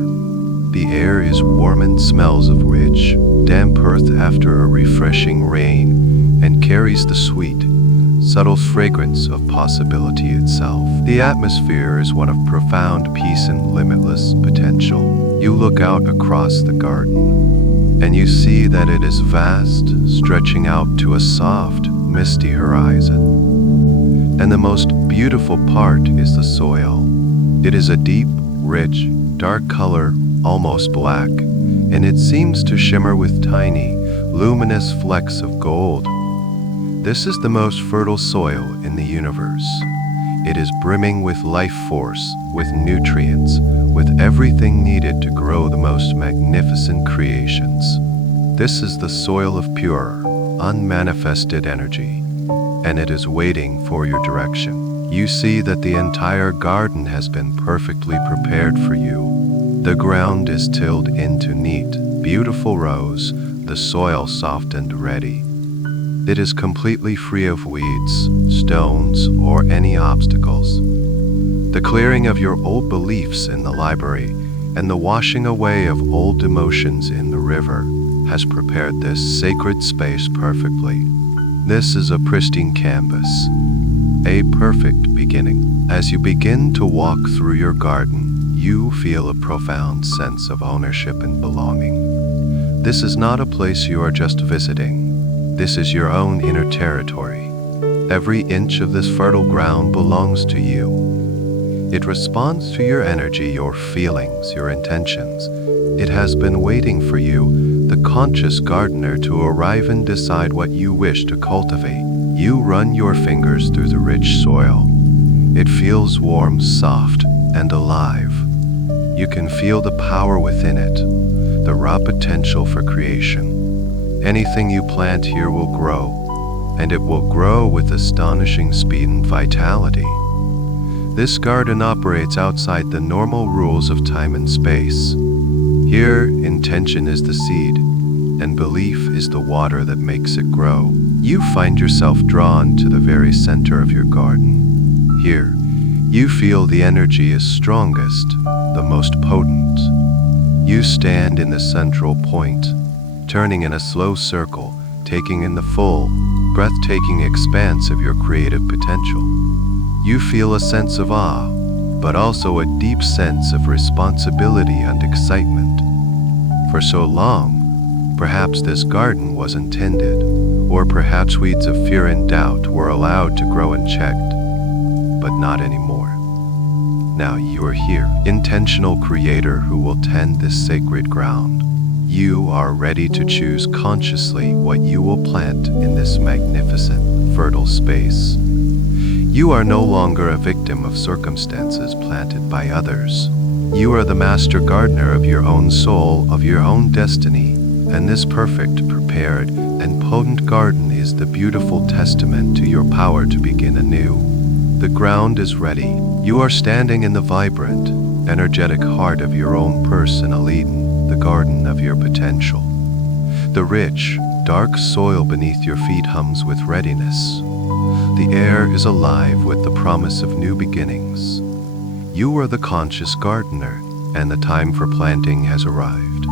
The air is warm and smells of rich, damp earth after a refreshing rain, and carries the sweet, subtle fragrance of possibility itself. The atmosphere is one of profound peace and limitless potential. You look out across the garden, and you see that it is vast, stretching out to a soft, misty horizon. And the most beautiful part is the soil. It is a deep, rich, dark color, almost black, and it seems to shimmer with tiny, luminous flecks of gold. This is the most fertile soil in the universe. It is brimming with life force, with nutrients, with everything needed to grow the most magnificent creations. This is the soil of pure, unmanifested energy, and it is waiting for your direction. You see that the entire garden has been perfectly prepared for you. The ground is tilled into neat, beautiful rows, the soil soft and ready. It is completely free of weeds, stones, or any obstacles. The clearing of your old beliefs in the library and the washing away of old emotions in the river has prepared this sacred space perfectly. This is a pristine canvas, a perfect beginning. As you begin to walk through your garden, you feel a profound sense of ownership and belonging. This is not a place you are just visiting. This is your own inner territory. Every inch of this fertile ground belongs to you. It responds to your energy, your feelings, your intentions. It has been waiting for you, the conscious gardener, to arrive and decide what you wish to cultivate. You run your fingers through the rich soil. It feels warm, soft, and alive. You can feel the power within it, the raw potential for creation. Anything you plant here will grow, and it will grow with astonishing speed and vitality. This garden operates outside the normal rules of time and space. Here, intention is the seed, and belief is the water that makes it grow. You find yourself drawn to the very center of your garden. Here, you feel the energy is strongest, the most potent. You stand in the central point, turning in a slow circle, taking in the full, breathtaking expanse of your creative potential. You feel a sense of awe, but also a deep sense of responsibility and excitement. For so long, perhaps this garden was intended, or perhaps weeds of fear and doubt were allowed to grow unchecked, but not anymore. Now you are here, intentional creator who will tend this sacred ground. You are ready to choose consciously what you will plant in this magnificent, fertile space. You are no longer a victim of circumstances planted by others. You are the master gardener of your own soul, of your own destiny, and this perfect, prepared, and potent garden is the beautiful testament to your power to begin anew. The ground is ready. You are standing in the vibrant, energetic heart of your own personal Eden, the garden of your potential. The rich, dark soil beneath your feet hums with readiness. The air is alive with the promise of new beginnings. You are the conscious gardener, and the time for planting has arrived.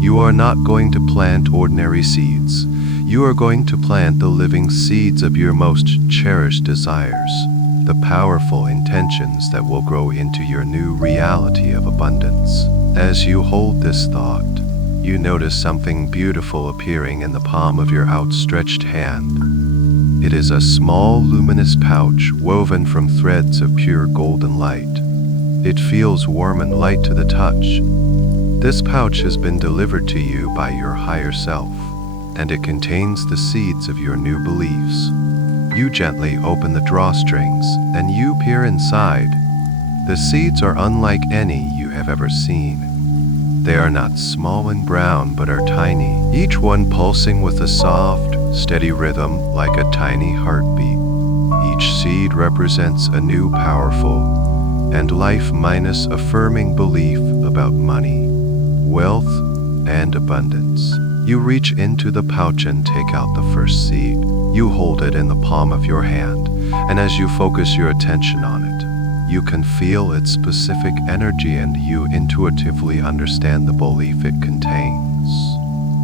You are not going to plant ordinary seeds. You are going to plant the living seeds of your most cherished desires, the powerful intentions that will grow into your new reality of abundance. As you hold this thought, you notice something beautiful appearing in the palm of your outstretched hand. It is a small luminous pouch woven from threads of pure golden light. It feels warm and light to the touch. This pouch has been delivered to you by your higher self, and it contains the seeds of your new beliefs. You gently open the drawstrings, and you peer inside. The seeds are unlike any you have ever seen. They are not small and brown, but are tiny, each one pulsing with a soft, steady rhythm like a tiny heartbeat. Each seed represents a new, powerful, and life-minus affirming belief about money, wealth, and abundance. You reach into the pouch and take out the first seed. You hold it in the palm of your hand, and as you focus your attention on it, You can feel its specific energy and you intuitively understand the belief it contains.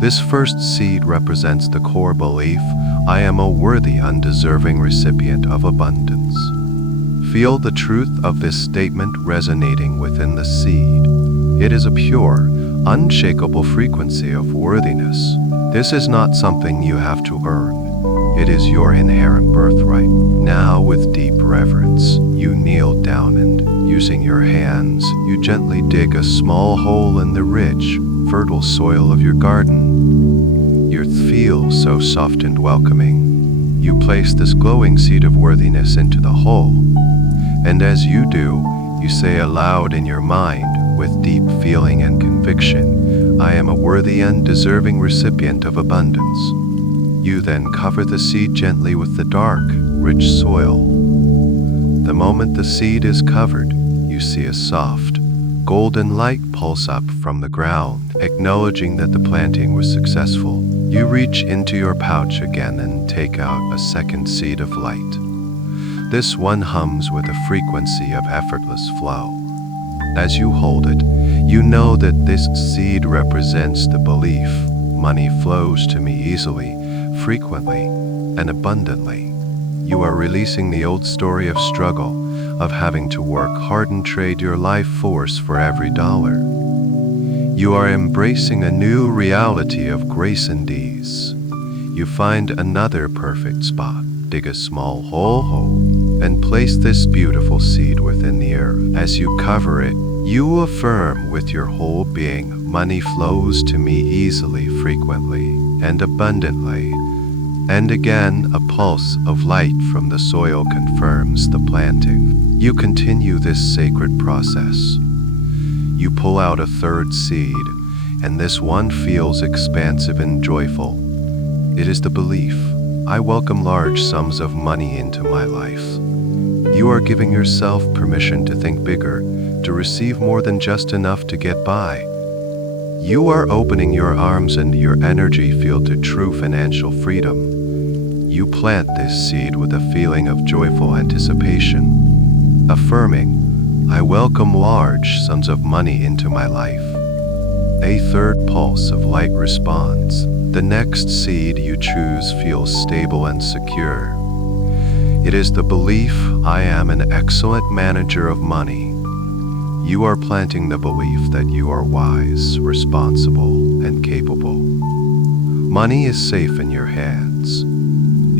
This first seed represents the core belief, I am a worthy, undeserving recipient of abundance. Feel the truth of this statement resonating within the seed. It is a pure, unshakable frequency of worthiness. This is not something you have to earn. It is your inherent birthright. Now, with deep reverence, you kneel down and, using your hands, you gently dig a small hole in the rich, fertile soil of your garden. You feel so soft and welcoming. You place this glowing seed of worthiness into the hole, and as you do, you say aloud in your mind, with deep feeling and conviction, I am a worthy and deserving recipient of abundance. You then cover the seed gently with the dark, rich soil. The moment the seed is covered, you see a soft, golden light pulse up from the ground, acknowledging that the planting was successful. You reach into your pouch again and take out a second seed of light. This one hums with a frequency of effortless flow. As you hold it, you know that this seed represents the belief, money flows to me easily, frequently, and abundantly. You are releasing the old story of struggle, of having to work hard and trade your life force for every dollar. You are embracing a new reality of grace and ease. You find another perfect spot, dig a small hole, and place this beautiful seed within the earth. As you cover it, you affirm with your whole being, money flows to me easily, frequently, and abundantly. And again, a pulse of light from the soil confirms the planting. You continue this sacred process. You pull out a third seed, and this one feels expansive and joyful. It is the belief, I welcome large sums of money into my life. You are giving yourself permission to think bigger, to receive more than just enough to get by. You are opening your arms and your energy field to true financial freedom. You plant this seed with a feeling of joyful anticipation, affirming, I welcome large sums of money into my life. A third pulse of light responds. The next seed you choose feels stable and secure. It is the belief, I am an excellent manager of money. You are planting the belief that you are wise, responsible, and capable. Money is safe in your hands.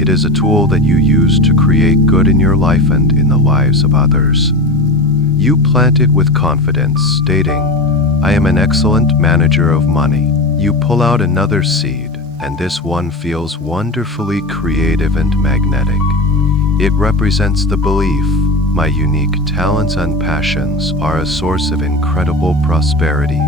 It is a tool that you use to create good in your life and in the lives of others. You plant it with confidence, stating, I am an excellent manager of money. You pull out another seed, and this one feels wonderfully creative and magnetic. It represents the belief, my unique talents and passions are a source of incredible prosperity.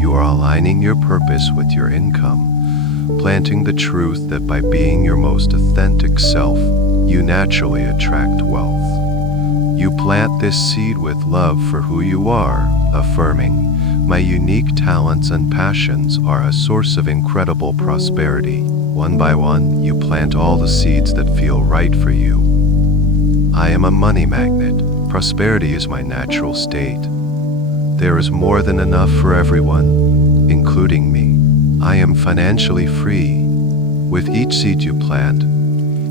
You are aligning your purpose with your income, planting the truth that by being your most authentic self, you naturally attract wealth. You plant this seed with love for who you are, affirming, my unique talents and passions are a source of incredible prosperity. One by one, you plant all the seeds that feel right for you. I am a money magnet. Prosperity is my natural state. There is more than enough for everyone, including me. I am financially free. With each seed you plant,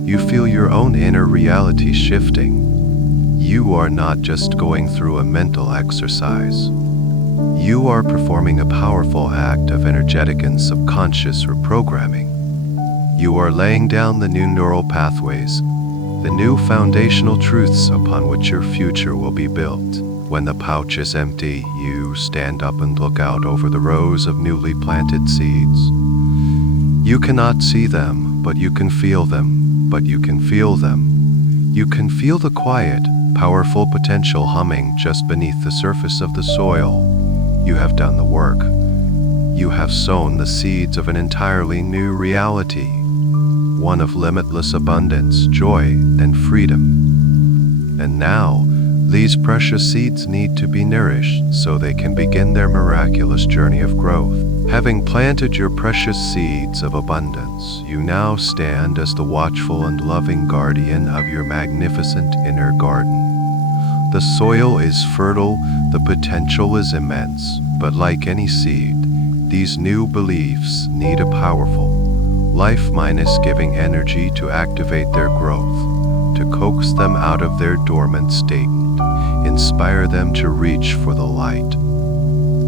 you feel your own inner reality shifting. You are not just going through a mental exercise. You are performing a powerful act of energetic and subconscious reprogramming. You are laying down the new neural pathways, the new foundational truths upon which your future will be built. When the pouch is empty, you stand up and look out over the rows of newly planted seeds. You cannot see them, but you can feel them, You can feel the quiet, powerful potential humming just beneath the surface of the soil. You have done the work. You have sown the seeds of an entirely new reality, one of limitless abundance, joy, and freedom. And now, these precious seeds need to be nourished so they can begin their miraculous journey of growth. Having planted your precious seeds of abundance, you now stand as the watchful and loving guardian of your magnificent inner garden. The soil is fertile, the potential is immense, but like any seed, these new beliefs need a powerful, life-giving energy to activate their growth, to coax them out of their dormant state, inspire them to reach for the light.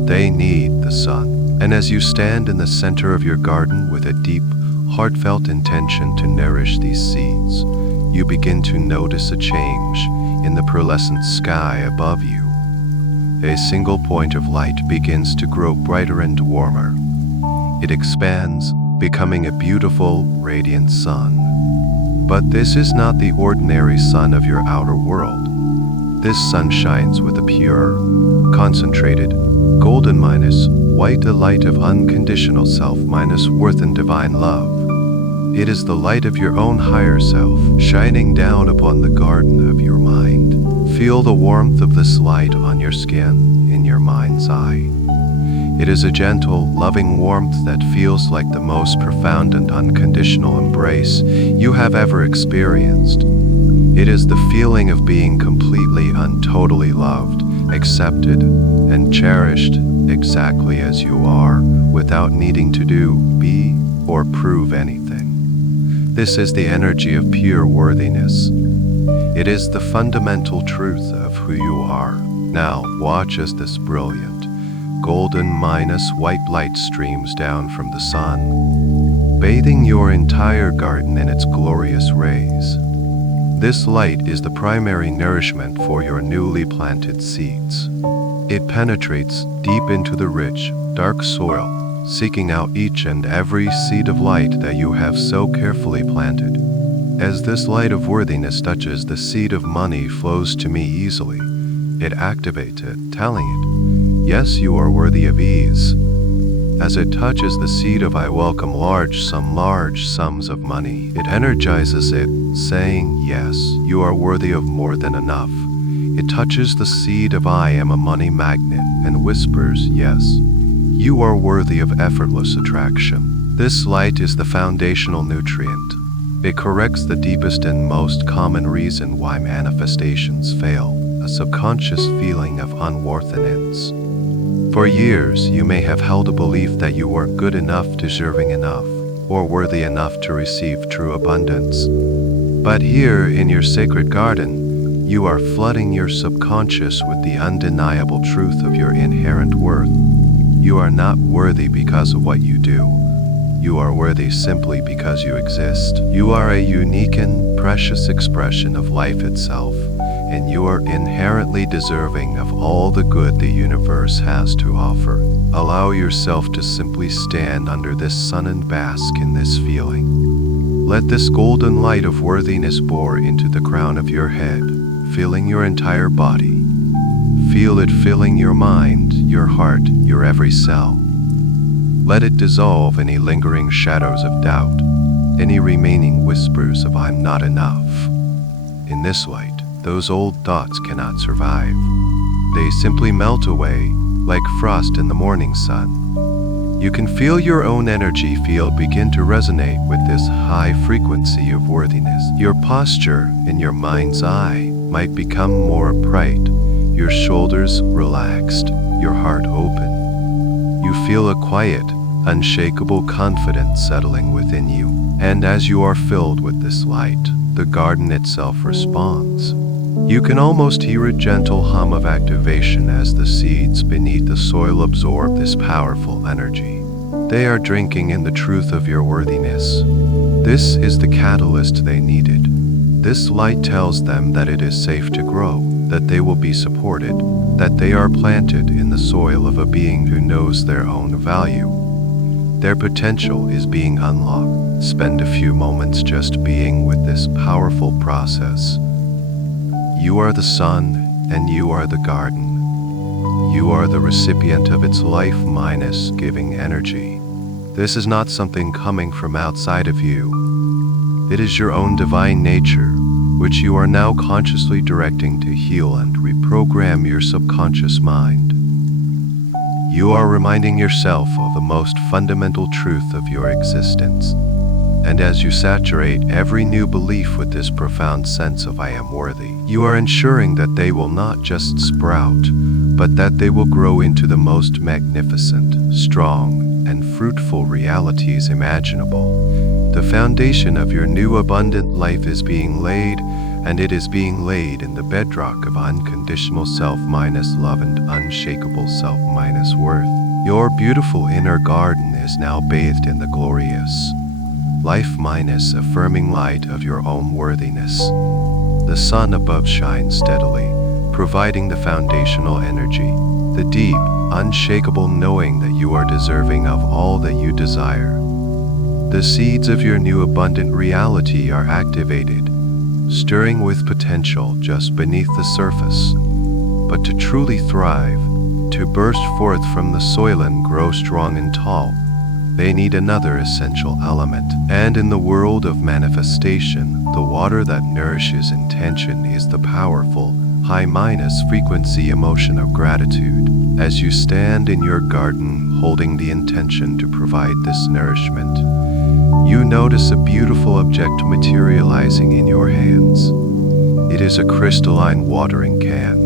They need the sun. And as you stand in the center of your garden with a deep, heartfelt intention to nourish these seeds, you begin to notice a change in the pearlescent sky above you. A single point of light begins to grow brighter and warmer. It expands, becoming a beautiful, radiant sun. But this is not the ordinary sun of your outer world. This sun shines with a pure, concentrated, golden-white light of unconditional self-worth and divine love. It is the light of your own higher self, shining down upon the garden of your mind. Feel the warmth of this light on your skin, in your mind's eye. It is a gentle, loving warmth that feels like the most profound and unconditional embrace you have ever experienced. It is the feeling of being completely and totally loved, accepted, and cherished exactly as you are, without needing to do, be, or prove anything. This is the energy of pure worthiness. It is the fundamental truth of who you are. Now, watch as this brilliant, golden-white light streams down from the sun, bathing your entire garden in its glorious rays. This light is the primary nourishment for your newly planted seeds. It penetrates deep into the rich, dark soil, seeking out each and every seed of light that you have so carefully planted. As this light of worthiness touches the seed of money flows to me easily, it activates it, telling it, yes, you are worthy of ease. As it touches the seed of I welcome large sums of money, it energizes it, saying, yes, you are worthy of more than enough. It touches the seed of I am a money magnet and whispers, yes, you are worthy of effortless attraction. This light is the foundational nutrient. It corrects the deepest and most common reason why manifestations fail, a subconscious feeling of unworthiness. For years, you may have held a belief that you weren't good enough, deserving enough, or worthy enough to receive true abundance. But here in your sacred garden, you are flooding your subconscious with the undeniable truth of your inherent worth. You are not worthy because of what you do. You are worthy simply because you exist. You are a unique and precious expression of life itself, and you are inherently deserving of all the good the universe has to offer. Allow yourself to simply stand under this sun and bask in this feeling. Let this golden light of worthiness pour into the crown of your head, filling your entire body. Feel it filling your mind, your heart, your every cell. Let it dissolve any lingering shadows of doubt, any remaining whispers of I'm not enough. In this light, those old thoughts cannot survive. They simply melt away, like frost in the morning sun. You can feel your own energy field begin to resonate with this high frequency of worthiness. Your posture in your mind's eye might become more upright, your shoulders relaxed, your heart open. You feel a quiet, unshakable confidence settling within you, and as you are filled with this light, the garden itself responds. You can almost hear a gentle hum of activation as the seeds beneath the soil absorb this powerful energy. They are drinking in the truth of your worthiness. This is the catalyst they needed. This light tells them that it is safe to grow, that they will be supported, that they are planted in the soil of a being who knows their own value. Their potential is being unlocked. Spend a few moments just being with this powerful process. You are the sun, and you are the garden. You are the recipient of its life-giving energy. This is not something coming from outside of you. It is your own divine nature, which you are now consciously directing to heal and reprogram your subconscious mind. You are reminding yourself of the most fundamental truth of your existence. And as you saturate every new belief with this profound sense of I am worthy, You are ensuring that they will not just sprout, but that they will grow into the most magnificent, strong, and fruitful realities imaginable. The foundation of your new abundant life is being laid, and it is being laid in the bedrock of unconditional self-love and unshakable self-worth. Your beautiful inner garden is now bathed in the glorious life-affirming light of your own worthiness. The sun above shines steadily, providing the foundational energy, the deep, unshakable knowing that you are deserving of all that you desire. The seeds of your new abundant reality are activated, stirring with potential just beneath the surface. But to truly thrive, to burst forth from the soil and grow strong and tall, they need another essential element. And in the world of manifestation, the water that nourishes intention is the powerful, high-frequency emotion of gratitude. As you stand in your garden holding the intention to provide this nourishment, you notice a beautiful object materializing in your hands. It is a crystalline watering can.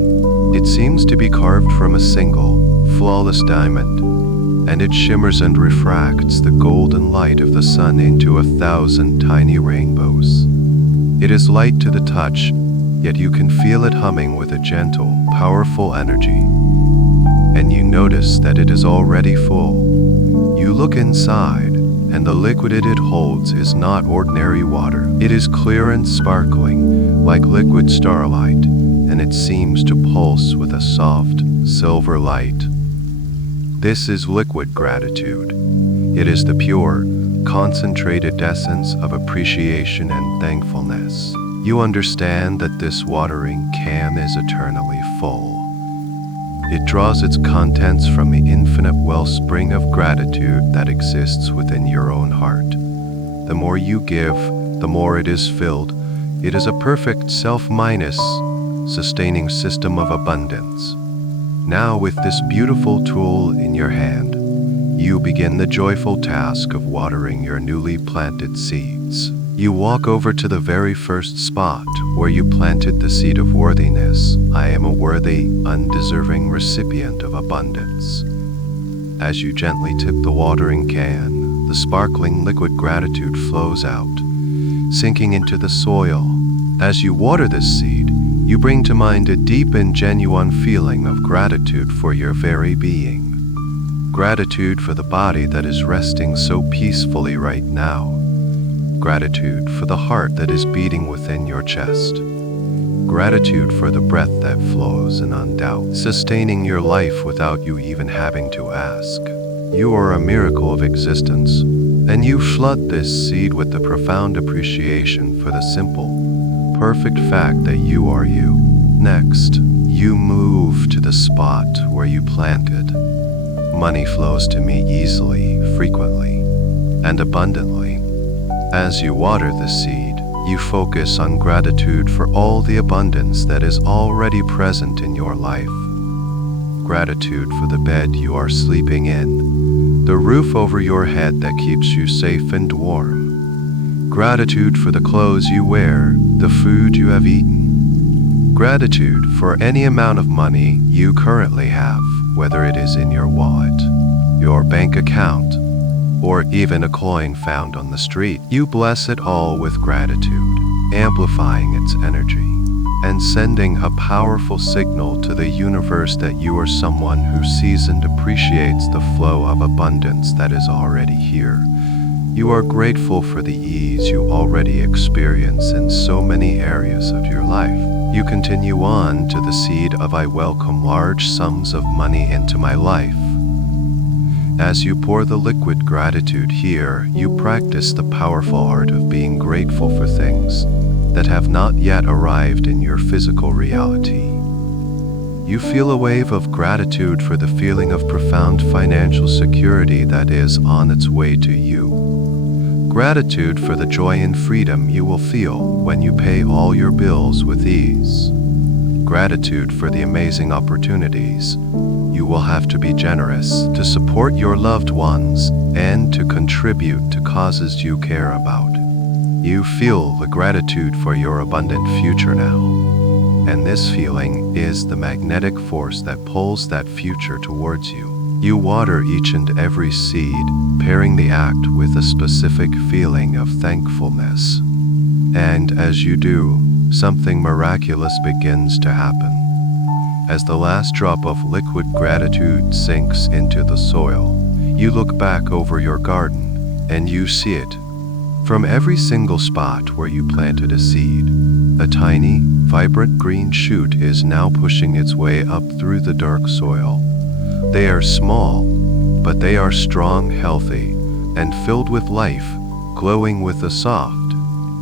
It seems to be carved from a single, flawless diamond, and it shimmers and refracts the golden light of the sun into 1,000 tiny rainbows. It is light to the touch, yet you can feel it humming with a gentle, powerful energy. And you notice that it is already full. You look inside, and the liquid it holds is not ordinary water. It is clear and sparkling, like liquid starlight, and it seems to pulse with a soft, silver light. This is liquid gratitude. It is the pure, concentrated essence of appreciation and thankfulness. You understand that this watering can is eternally full. It draws its contents from the infinite wellspring of gratitude that exists within your own heart. The more you give, the more it is filled. It is a perfect self-sustaining system of abundance. Now, with this beautiful tool in your hand, you begin the joyful task of watering your newly planted seeds. You walk over to the very first spot where you planted the seed of worthiness. I am a worthy, undeserving recipient of abundance. As you gently tip the watering can, the sparkling liquid gratitude flows out, sinking into the soil. As you water this seed, you bring to mind a deep and genuine feeling of gratitude for your very being. Gratitude for the body that is resting so peacefully right now. Gratitude for the heart that is beating within your chest. Gratitude for the breath that flows in undoubt, sustaining your life without you even having to ask. You are a miracle of existence, and you flood this seed with the profound appreciation for the simple, perfect fact that you are you. Next, you move to the spot where you planted. Money flows to me easily, frequently, and abundantly. As you water the seed, you focus on gratitude for all the abundance that is already present in your life. Gratitude for the bed you are sleeping in, the roof over your head that keeps you safe and warm. Gratitude for the clothes you wear, the food you have eaten. Gratitude for any amount of money you currently have, whether it is in your wallet, your bank account, or even a coin found on the street. You bless it all with gratitude, amplifying its energy, and sending a powerful signal to the universe that you are someone who sees and appreciates the flow of abundance that is already here. You are grateful for the ease you already experience in so many areas of your life. You continue on to the seed of I welcome large sums of money into my life. As you pour the liquid gratitude here, you practice the powerful art of being grateful for things that have not yet arrived in your physical reality. You feel a wave of gratitude for the feeling of profound financial security that is on its way to you. Gratitude for the joy and freedom you will feel when you pay all your bills with ease. Gratitude for the amazing opportunities you will have to be generous, to support your loved ones, and to contribute to causes you care about. You feel the gratitude for your abundant future now. And this feeling is the magnetic force that pulls that future towards you. You water each and every seed, pairing the act with a specific feeling of thankfulness. And as you do, something miraculous begins to happen. As the last drop of liquid gratitude sinks into the soil, you look back over your garden, and you see it. From every single spot where you planted a seed, a tiny, vibrant green shoot is now pushing its way up through the dark soil. They are small, but they are strong, healthy, and filled with life, glowing with a soft,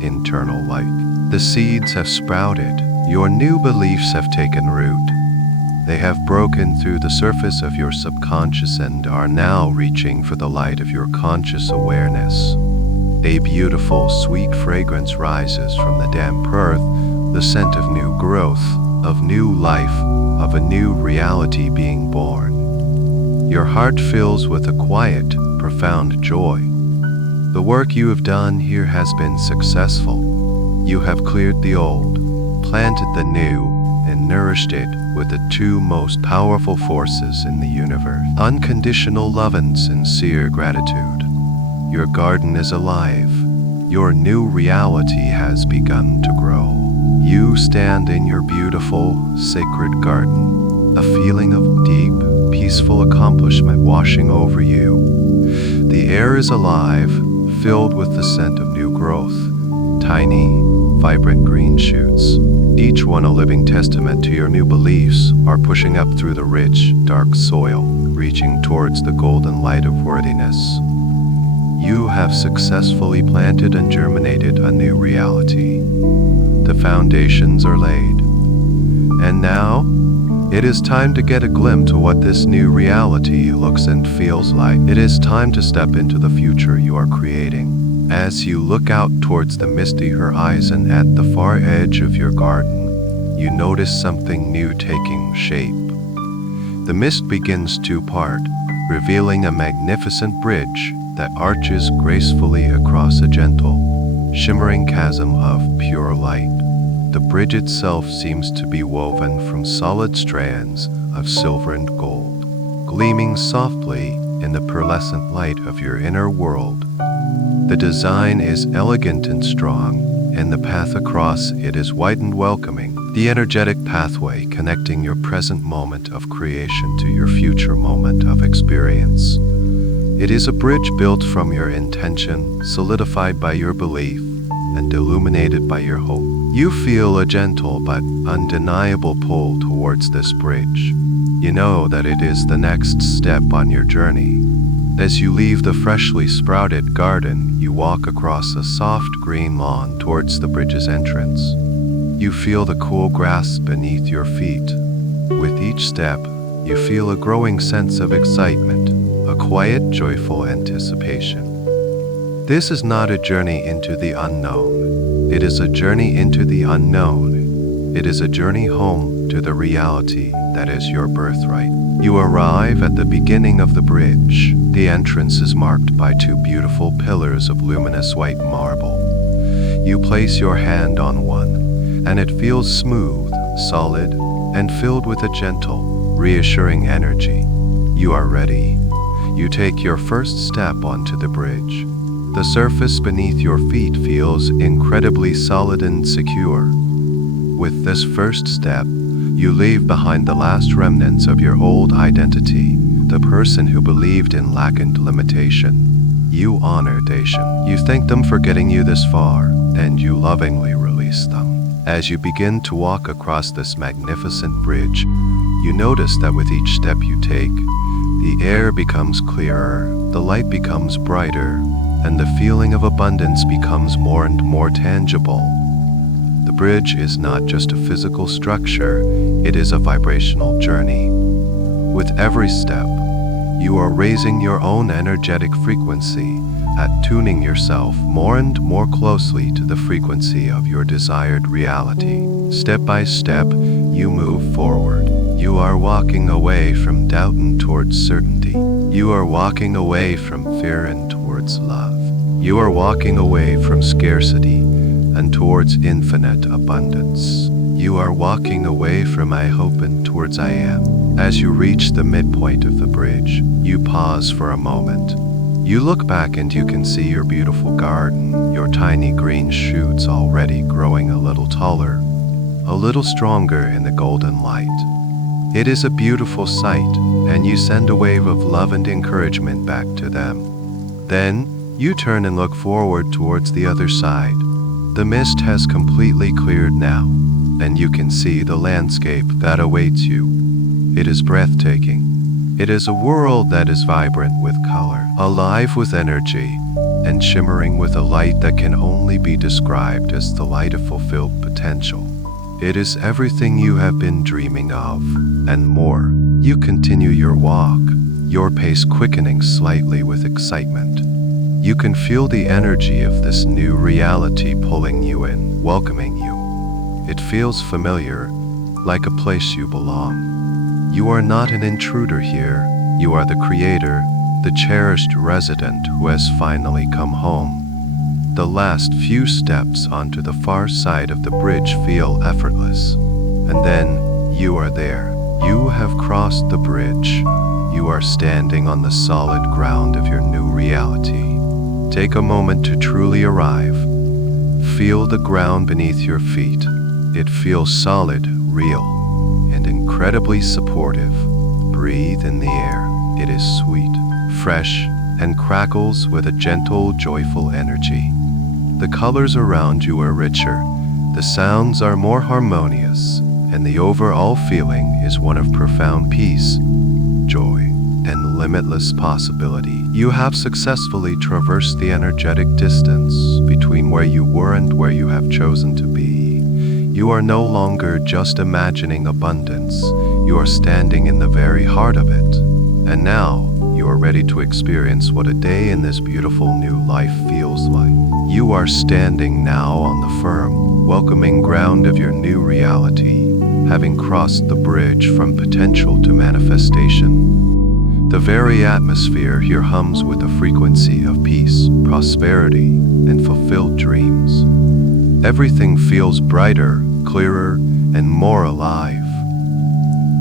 internal light. The seeds have sprouted. Your new beliefs have taken root. They have broken through the surface of your subconscious and are now reaching for the light of your conscious awareness. A beautiful, sweet fragrance rises from the damp earth, the scent of new growth, of new life, of a new reality being born. Your heart fills with a quiet, profound joy. The work you have done here has been successful. You have cleared the old, planted the new, and nourished it with the two most powerful forces in the universe: unconditional love and sincere gratitude. Your garden is alive. Your new reality has begun to grow. You stand in your beautiful, sacred garden, a feeling of deep, peaceful accomplishment washing over you. The air is alive, filled with the scent of new growth, tiny, vibrant green shoots, each one a living testament to your new beliefs, are pushing up through the rich, dark soil, reaching towards the golden light of worthiness. You have successfully planted and germinated a new reality. The foundations are laid. And now, it is time to get a glimpse of what this new reality looks and feels like. It is time to step into the future you are creating. As you look out towards the misty horizon at the far edge of your garden, you notice something new taking shape. The mist begins to part, revealing a magnificent bridge that arches gracefully across a gentle, shimmering chasm of pure light. The bridge itself seems to be woven from solid strands of silver and gold, gleaming softly in the pearlescent light of your inner world. The design is elegant and strong, and the path across it is wide and welcoming, the energetic pathway connecting your present moment of creation to your future moment of experience. It is a bridge built from your intention, solidified by your belief, and illuminated by your hope. You feel a gentle but undeniable pull towards this bridge. You know that it is the next step on your journey. As you leave the freshly sprouted garden, you walk across a soft green lawn towards the bridge's entrance. You feel the cool grass beneath your feet. With each step, you feel a growing sense of excitement, a quiet, joyful anticipation. This is not a journey into the unknown. It is a journey into the unknown. It is a journey home to the reality that is your birthright. You arrive at the beginning of the bridge. The entrance is marked by two beautiful pillars of luminous white marble. You place your hand on one, and it feels smooth, solid, and filled with a gentle, reassuring energy. You are ready. You take your first step onto the bridge. The surface beneath your feet feels incredibly solid and secure. With this first step, you leave behind the last remnants of your old identity, the person who believed in lack and limitation. You honor Dacian. You thank them for getting you this far, and you lovingly release them. As you begin to walk across this magnificent bridge, you notice that with each step you take, the air becomes clearer, the light becomes brighter, and the feeling of abundance becomes more and more tangible. The bridge is not just a physical structure, it is a vibrational journey. With every step, you are raising your own energetic frequency, attuning yourself more and more closely to the frequency of your desired reality. Step by step, you move forward. You are walking away from doubt and towards certainty. You are walking away from fear and towards love. You are walking away from scarcity and towards infinite abundance. You are walking away from I hope and towards I am. As you reach the midpoint of the bridge, you pause for a moment. You look back and you can see your beautiful garden, your tiny green shoots already growing a little taller, a little stronger in the golden light. It is a beautiful sight, and you send a wave of love and encouragement back to them. Then, you turn and look forward towards the other side. The mist has completely cleared now, and you can see the landscape that awaits you. It is breathtaking. It is a world that is vibrant with color, alive with energy, and shimmering with a light that can only be described as the light of fulfilled potential. It is everything you have been dreaming of, and more. You continue your walk, your pace quickening slightly with excitement. You can feel the energy of this new reality pulling you in, welcoming you. It feels familiar, like a place you belong. You are not an intruder here. You are the creator, the cherished resident who has finally come home. The last few steps onto the far side of the bridge feel effortless. And then, you are there. You have crossed the bridge. You are standing on the solid ground of your new reality. Take a moment to truly arrive. Feel the ground beneath your feet. It feels solid, real, and incredibly supportive. Breathe in the air. It is sweet, fresh, and crackles with a gentle, joyful energy. The colors around you are richer, the sounds are more harmonious, and the overall feeling is one of profound peace, joy, and limitless possibility. You have successfully traversed the energetic distance between where you were and where you have chosen to be. You are no longer just imagining abundance, you are standing in the very heart of it. And now, you are ready to experience what a day in this beautiful new life feels like. You are standing now on the firm, welcoming ground of your new reality, having crossed the bridge from potential to manifestation. The very atmosphere here hums with a frequency of peace, prosperity, and fulfilled dreams. Everything feels brighter, clearer, and more alive.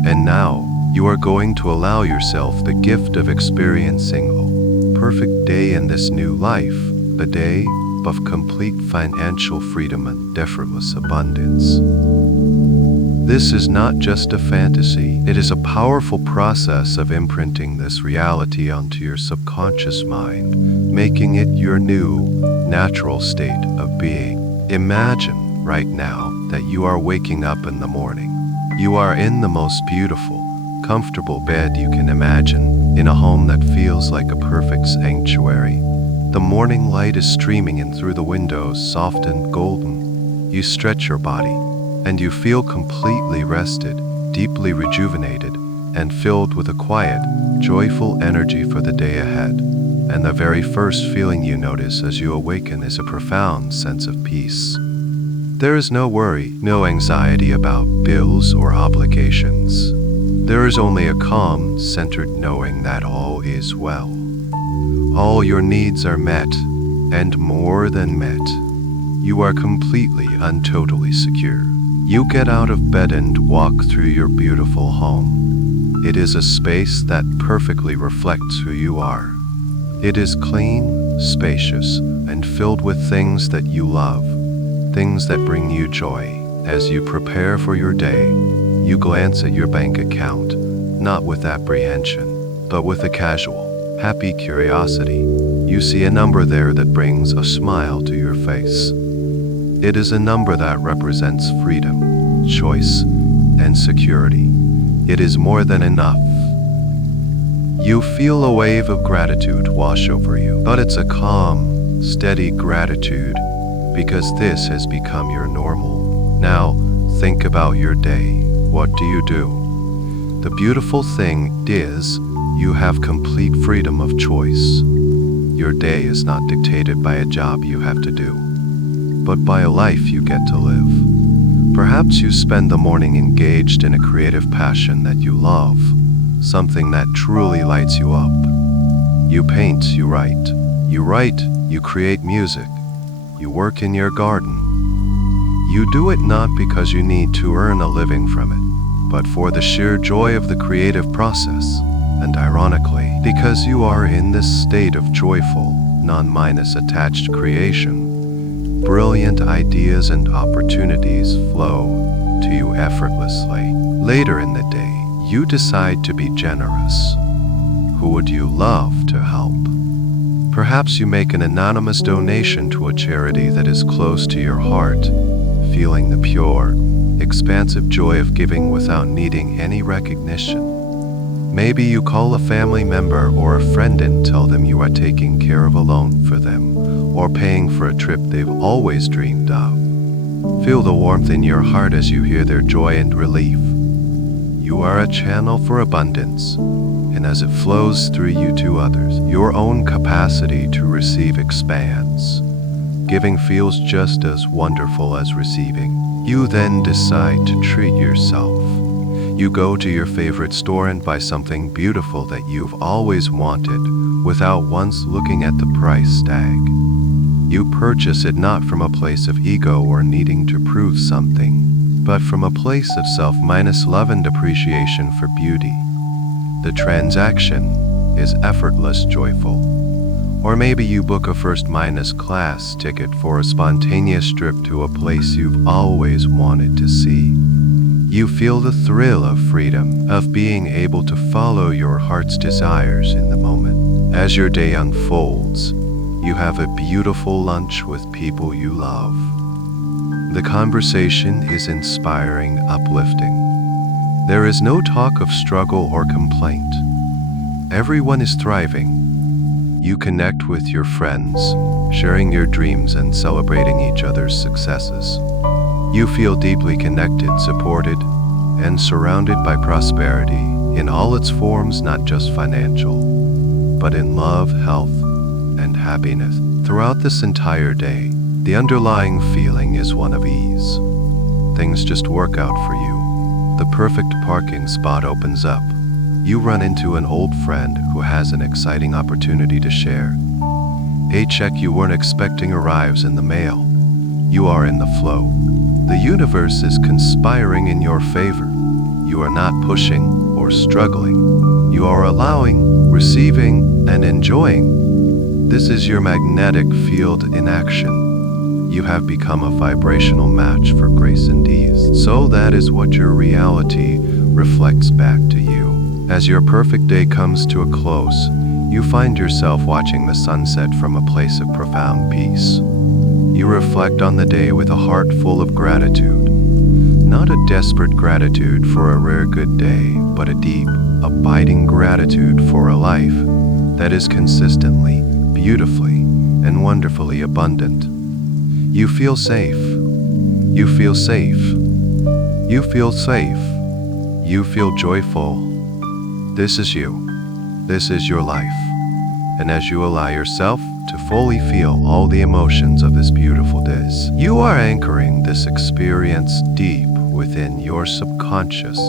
And now, you are going to allow yourself the gift of experiencing a perfect day in this new life, a day of complete financial freedom and effortless abundance. This is not just a fantasy, it is a powerful process of imprinting this reality onto your subconscious mind, making it your new, natural state of being. Imagine, right now, that you are waking up in the morning. You are in the most beautiful, comfortable bed you can imagine, in a home that feels like a perfect sanctuary. The morning light is streaming in through the windows, soft and golden. You stretch your body, and you feel completely rested, deeply rejuvenated, and filled with a quiet, joyful energy for the day ahead. And the very first feeling you notice as you awaken is a profound sense of peace. There is no worry, no anxiety about bills or obligations. There is only a calm, centered knowing that all is well. All your needs are met, and more than met. You are completely and totally secure. You get out of bed and walk through your beautiful home. It is a space that perfectly reflects who you are. It is clean, spacious, and filled with things that you love, things that bring you joy. As you prepare for your day, you glance at your bank account, not with apprehension, but with a casual, happy curiosity. You see a number there that brings a smile to your face. It is a number that represents freedom, choice, and security. It is more than enough. You feel a wave of gratitude wash over you, but it's a calm, steady gratitude, because this has become your normal. Now, think about your day. What do you do? The beautiful thing is, you have complete freedom of choice. Your day is not dictated by a job you have to do, but by a life you get to live. Perhaps you spend the morning engaged in a creative passion that you love, something that truly lights you up. You paint, you write, you create music, you work in your garden. You do it not because you need to earn a living from it, but for the sheer joy of the creative process, and ironically, because you are in this state of joyful, non-attached creation, brilliant ideas and opportunities flow to you effortlessly. Later in the day, you decide to be generous. Who would you love to help? Perhaps you make an anonymous donation to a charity that is close to your heart, feeling the pure, expansive joy of giving without needing any recognition. Maybe you call a family member or a friend and tell them you are taking care of a loan for them, or paying for a trip they've always dreamed of. Feel the warmth in your heart as you hear their joy and relief. You are a channel for abundance, and as it flows through you to others, your own capacity to receive expands. Giving feels just as wonderful as receiving. You then decide to treat yourself. You go to your favorite store and buy something beautiful that you've always wanted, without once looking at the price tag. You purchase it not from a place of ego or needing to prove something, but from a place of self-love and appreciation for beauty. The transaction is effortless joyful. Or maybe you book a first-class ticket for a spontaneous trip to a place you've always wanted to see. You feel the thrill of freedom, of being able to follow your heart's desires in the moment. As your day unfolds, you have a beautiful lunch with people you love. The conversation is inspiring, uplifting. There is no talk of struggle or complaint. Everyone is thriving. You connect with your friends, sharing your dreams and celebrating each other's successes. You feel deeply connected, supported, and surrounded by prosperity in all its forms, not just financial, but in love, health, and happiness. Throughout this entire day, the underlying feeling is one of ease. Things just work out for you. The perfect parking spot opens up. You run into an old friend who has an exciting opportunity to share. A check you weren't expecting arrives in the mail. You are in the flow. The universe is conspiring in your favor. You are not pushing or struggling. You are allowing, receiving, and enjoying. This is your magnetic field in action. You have become a vibrational match for grace and ease. So that is what your reality reflects back to you. As your perfect day comes to a close, you find yourself watching the sunset from a place of profound peace. You reflect on the day with a heart full of gratitude. Not a desperate gratitude for a rare good day, but a deep, abiding gratitude for a life that is consistently, beautifully, and wonderfully abundant. You feel safe. You feel safe. You feel safe. You feel joyful. This is you. This is your life. And as you allow yourself to fully feel all the emotions of this beautiful day, you are anchoring this experience deep within your subconscious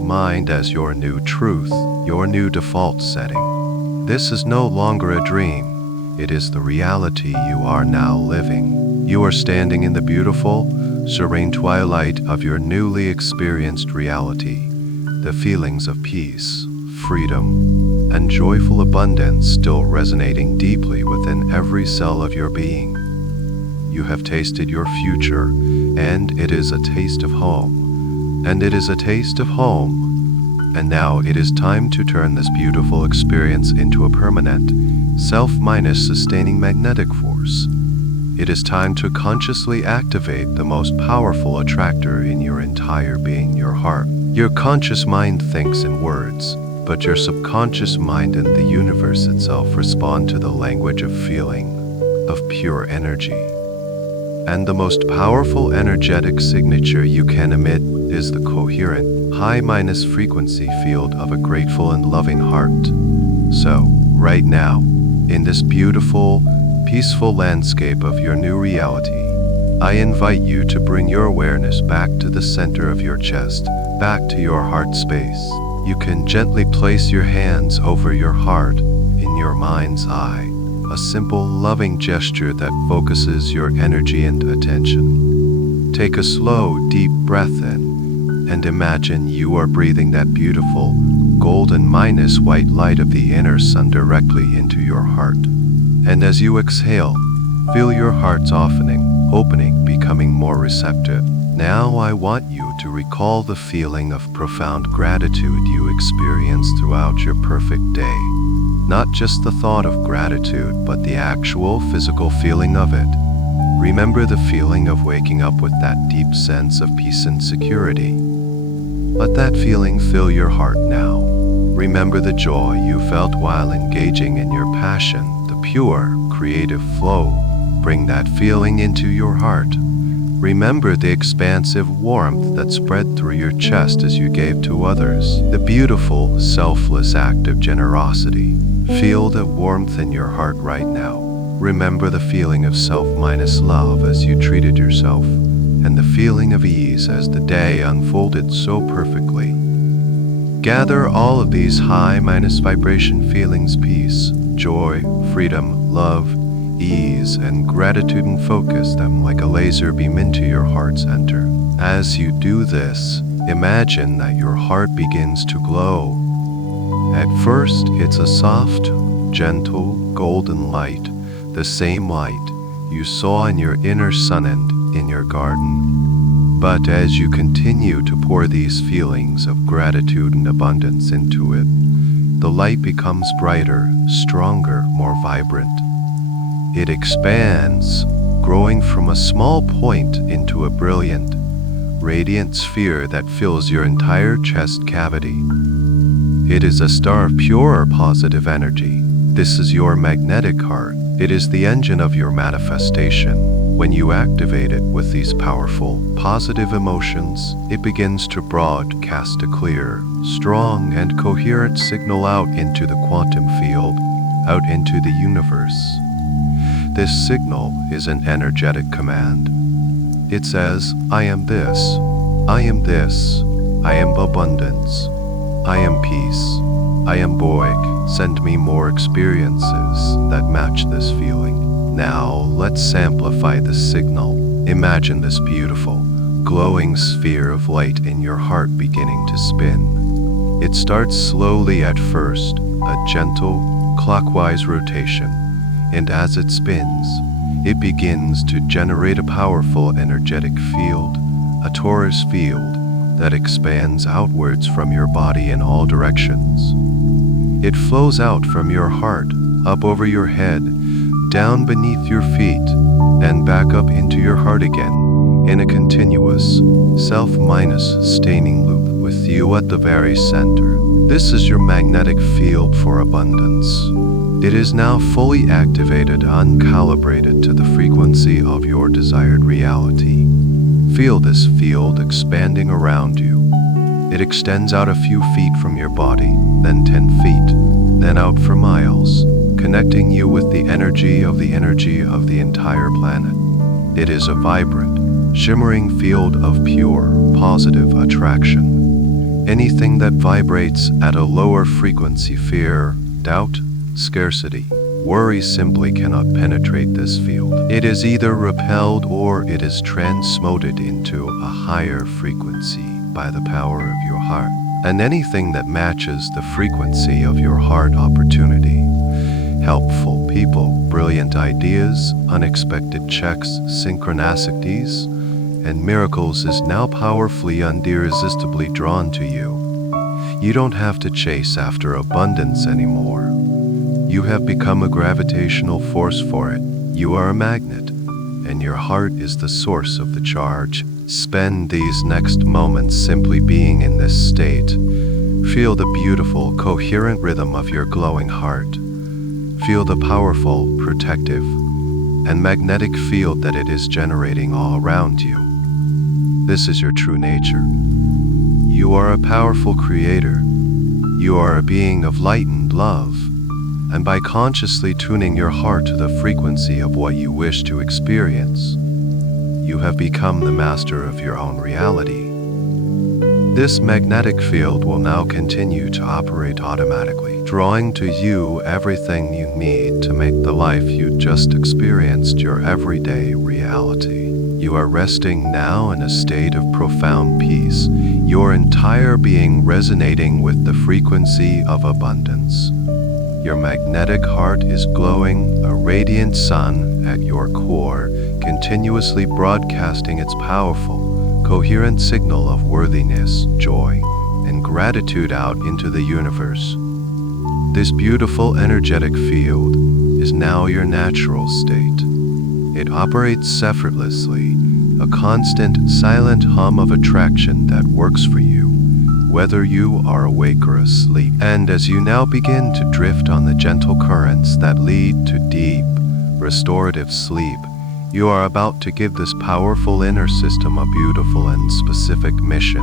mind as your new truth, your new default setting. This is no longer a dream. It is the reality you are now living. You are standing in the beautiful, serene twilight of your newly experienced reality. The feelings of peace, freedom, and joyful abundance still resonating deeply within every cell of your being. You have tasted your future, and it is a taste of home. And it is a taste of home. And now it is time to turn this beautiful experience into a permanent, self-sustaining magnetic force. It is time to consciously activate the most powerful attractor in your entire being, your heart. Your conscious mind thinks in words, but your subconscious mind and the universe itself respond to the language of feeling, of pure energy. And the most powerful energetic signature you can emit is the coherent, high-frequency field of a grateful and loving heart. So, right now, in this beautiful, peaceful landscape of your new reality, I invite you to bring your awareness back to the center of your chest, back to your heart space. You can gently place your hands over your heart in your mind's eye, a simple, loving gesture that focuses your energy and attention. Take a slow, deep breath in, and imagine you are breathing that beautiful, golden minus white light of the inner sun directly into your heart. And as you exhale, feel your heart softening, opening, becoming more receptive. Now I want you to recall the feeling of profound gratitude you experienced throughout your perfect day. Not just the thought of gratitude, but the actual physical feeling of it. Remember the feeling of waking up with that deep sense of peace and security. Let that feeling fill your heart now. Remember the joy you felt while engaging in your passion, the pure, creative flow. Bring that feeling into your heart. Remember the expansive warmth that spread through your chest as you gave to others. The beautiful, selfless act of generosity. Feel the warmth in your heart right now. Remember the feeling of self-love as you treated yourself, and the feeling of ease as the day unfolded so perfectly. Gather all of these high-vibration feelings: peace, joy, freedom, love, ease, and gratitude, and focus them like a laser beam into your heart center. As you do this, imagine that your heart begins to glow. At first, it's a soft, gentle, golden light, the same light you saw in your inner sun and in your garden. But as you continue to pour these feelings of gratitude and abundance into it, the light becomes brighter, stronger, more vibrant. It expands, growing from a small point into a brilliant, radiant sphere that fills your entire chest cavity. It is a star of pure, positive energy. This is your magnetic heart. It is the engine of your manifestation. When you activate it with these powerful, positive emotions, it begins to broadcast a clear, strong, and coherent signal out into the quantum field, out into the universe. This signal is an energetic command. It says, I am this, I am this, I am abundance, I am peace, I am Boik. Send me more experiences that match this feeling. Now, let's amplify the signal. Imagine this beautiful, glowing sphere of light in your heart beginning to spin. It starts slowly at first, a gentle, clockwise rotation, and as it spins, it begins to generate a powerful energetic field, a torus field that expands outwards from your body in all directions. It flows out from your heart, up over your head, down beneath your feet, and back up into your heart again, in a continuous, self-sustaining loop with you at the very center. This is your magnetic field for abundance. It is now fully activated, uncalibrated to the frequency of your desired reality. Feel this field expanding around you. It extends out a few feet from your body, then 10 feet, then out for miles, connecting you with the energy of the entire planet. It is a vibrant, shimmering field of pure, positive attraction. Anything that vibrates at a lower frequency, fear, doubt, scarcity, worry simply cannot penetrate this field. It is either repelled or it is transmuted into a higher frequency by the power of your heart. And anything that matches the frequency of your heart: opportunity, helpful people, brilliant ideas, unexpected checks, synchronicities, and miracles is now powerfully and irresistibly drawn to you. You don't have to chase after abundance anymore. You have become a gravitational force for it. You are a magnet, and your heart is the source of the charge. Spend these next moments simply being in this state. Feel the beautiful, coherent rhythm of your glowing heart. Feel the powerful, protective, and magnetic field that it is generating all around you. This is your true nature. You are a powerful creator. You are a being of light and love. And by consciously tuning your heart to the frequency of what you wish to experience, you have become the master of your own reality. This magnetic field will now continue to operate automatically, drawing to you everything you need to make the life you just experienced your everyday reality. You are resting now in a state of profound peace, your entire being resonating with the frequency of abundance. Your magnetic heart is glowing, a radiant sun at your core, continuously broadcasting its powerful, coherent signal of worthiness, joy, and gratitude out into the universe. This beautiful energetic field is now your natural state. It operates effortlessly, a constant, silent hum of attraction that works for you, whether you are awake or asleep. And as you now begin to drift on the gentle currents that lead to deep, restorative sleep, you are about to give this powerful inner system a beautiful and specific mission.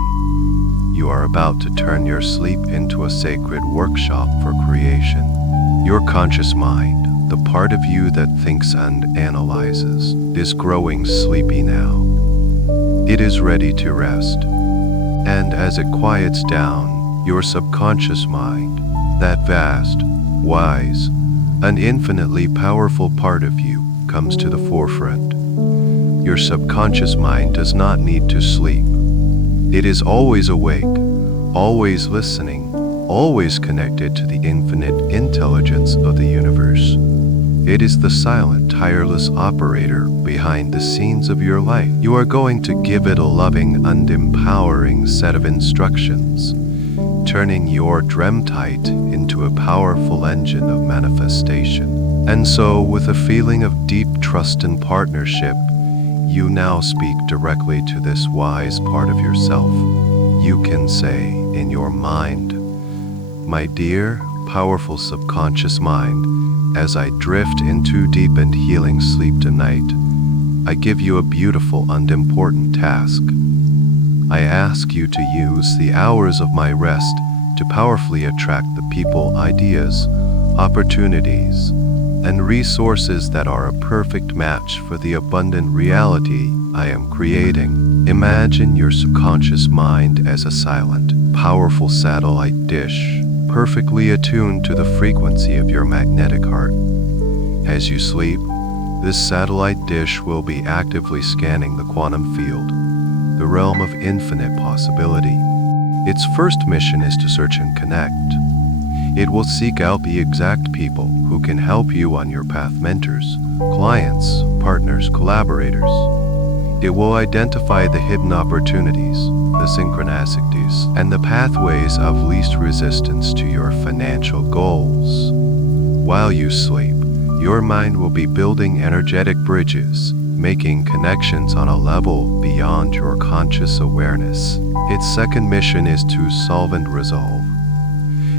You are about to turn your sleep into a sacred workshop for creation. Your conscious mind, the part of you that thinks and analyzes, is growing sleepy now. It is ready to rest. And as it quiets down, your subconscious mind, that vast, wise, and infinitely powerful part of you, comes to the forefront. Your subconscious mind does not need to sleep. It is always awake, always listening, always connected to the infinite intelligence of the universe. It is the silent, tireless operator behind the scenes of your life. You are going to give it a loving and empowering set of instructions, turning your dreamtite into a powerful engine of manifestation. And so, with a feeling of deep trust and partnership, you now speak directly to this wise part of yourself. You can say in your mind, "My dear, powerful subconscious mind, as I drift into deep and healing sleep tonight, I give you a beautiful and important task. I ask you to use the hours of my rest to powerfully attract the people, ideas, opportunities, and resources that are a perfect match for the abundant reality I am creating." Imagine your subconscious mind as a silent, powerful satellite dish, perfectly attuned to the frequency of your magnetic heart. As you sleep, this satellite dish will be actively scanning the quantum field, the realm of infinite possibility. Its first mission is to search and connect. It will seek out the exact people who can help you on your path: mentors, clients, partners, collaborators. It will identify the hidden opportunities, the synchronicities, and the pathways of least resistance to your financial goals. While you sleep, your mind will be building energetic bridges, making connections on a level beyond your conscious awareness. Its second mission is to solve and resolve.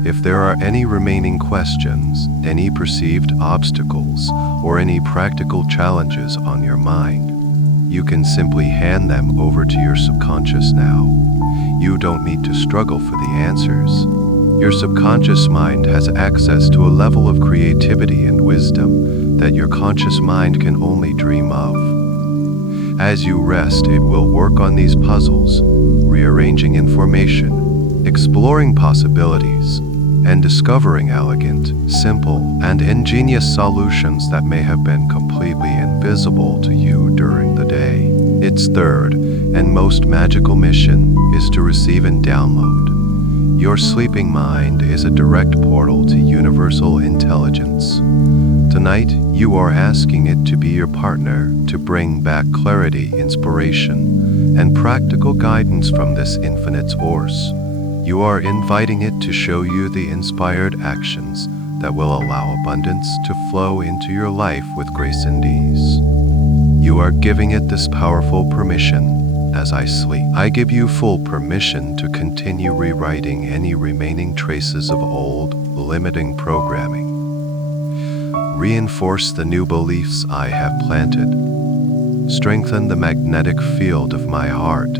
If there are any remaining questions, any perceived obstacles, or any practical challenges on your mind, you can simply hand them over to your subconscious now. You don't need to struggle for the answers. Your subconscious mind has access to a level of creativity and wisdom that your conscious mind can only dream of. As you rest, it will work on these puzzles, rearranging information, exploring possibilities, and discovering elegant, simple, and ingenious solutions that may have been completely invisible to you during the day. Its third and most magical mission is to receive and download. Your sleeping mind is a direct portal to universal intelligence. Tonight, you are asking it to be your partner to bring back clarity, inspiration, and practical guidance from this infinite source. You are inviting it to show you the inspired actions that will allow abundance to flow into your life with grace and ease. You are giving it this powerful permission. As I sleep, I give you full permission to continue rewriting any remaining traces of old, limiting programming. Reinforce the new beliefs I have planted. Strengthen the magnetic field of my heart.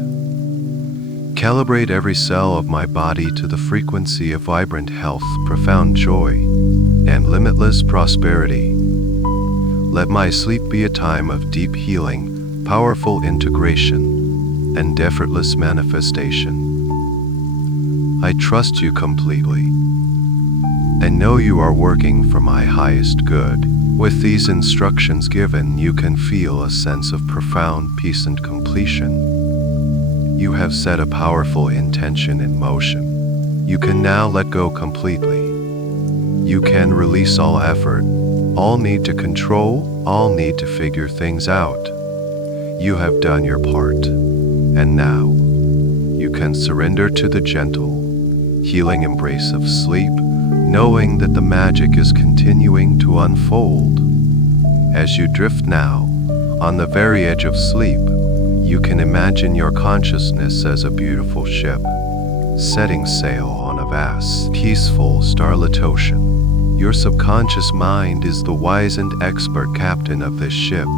Calibrate every cell of my body to the frequency of vibrant health, profound joy, and limitless prosperity. Let my sleep be a time of deep healing, powerful integration, and effortless manifestation. I trust you completely, and know you are working for my highest good. With these instructions given, you can feel a sense of profound peace and completion. You have set a powerful intention in motion. You can now let go completely. You can release all effort, all need to control, all need to figure things out. You have done your part, and now you can surrender to the gentle, healing embrace of sleep, knowing that the magic is continuing to unfold. As you drift now, on the very edge of sleep, you can imagine your consciousness as a beautiful ship, setting sail on a vast, peaceful, starlit ocean. Your subconscious mind is the wise and expert captain of this ship,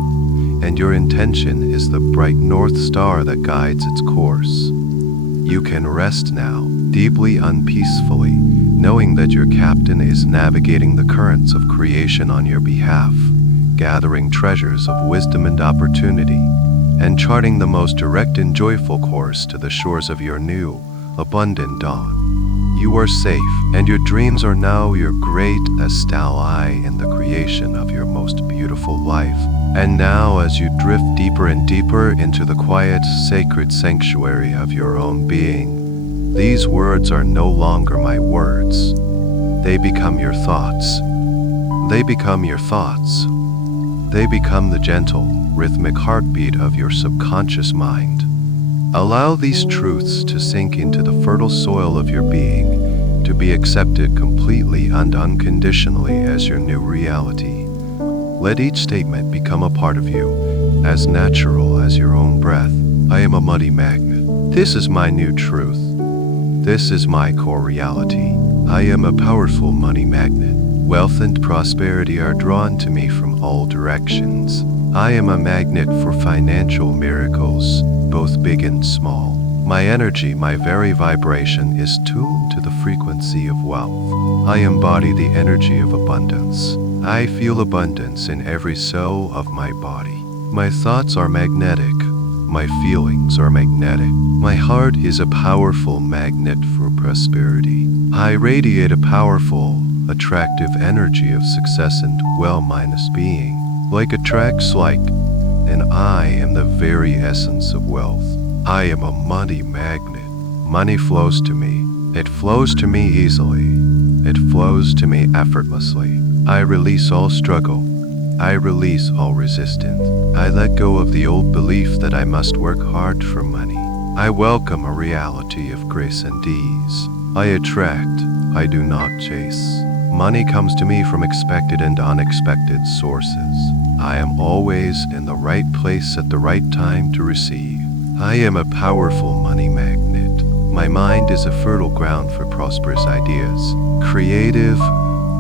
and your intention is the bright North Star that guides its course. You can rest now, deeply unpeacefully, knowing that your captain is navigating the currents of creation on your behalf, gathering treasures of wisdom and opportunity, and charting the most direct and joyful course to the shores of your new, abundant dawn. You are safe, and your dreams are now your great ally in the creation of your most beautiful life. And now, as you drift deeper and deeper into the quiet, sacred sanctuary of your own being, these words are no longer my words. They become your thoughts. They become your thoughts. They become the gentle, rhythmic heartbeat of your subconscious mind. Allow these truths to sink into the fertile soil of your being, to be accepted completely and unconditionally as your new reality. Let each statement become a part of you, as natural as your own breath. I am a money magnet. This is my new truth. This is my core reality. I am a powerful money magnet. Wealth and prosperity are drawn to me from all directions. I am a magnet for financial miracles, both big and small. My energy, my very vibration, is tuned to the frequency of wealth. I embody the energy of abundance. I feel abundance in every cell of my body. My thoughts are magnetic. My feelings are magnetic. My heart is a powerful magnet for prosperity. I radiate a powerful, attractive energy of success and well-minus being. Like attracts like, and I am the very essence of wealth. I am a money magnet. Money flows to me. It flows to me easily. It flows to me effortlessly. I release all struggle. I release all resistance. I let go of the old belief that I must work hard for money. I welcome a reality of grace and ease. I attract, I do not chase. Money comes to me from expected and unexpected sources. I am always in the right place at the right time to receive. I am a powerful money magnet. My mind is a fertile ground for prosperous ideas. Creative,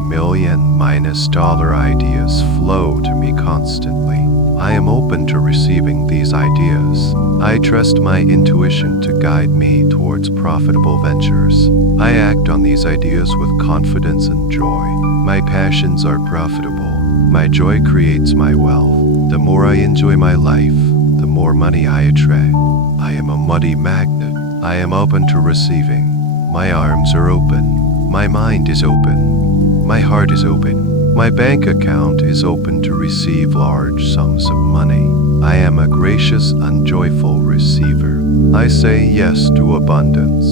$1,000,000 ideas flow to me constantly. I am open to receiving these ideas. I trust my intuition to guide me towards profitable ventures. I act on these ideas with confidence and joy. My passions are profitable. My joy creates my wealth. The more I enjoy my life, the more money I attract. I am a money magnet. I am open to receiving. My arms are open. My mind is open. My heart is open. My bank account is open to receive large sums of money. I am a gracious and joyful receiver. I say yes to abundance.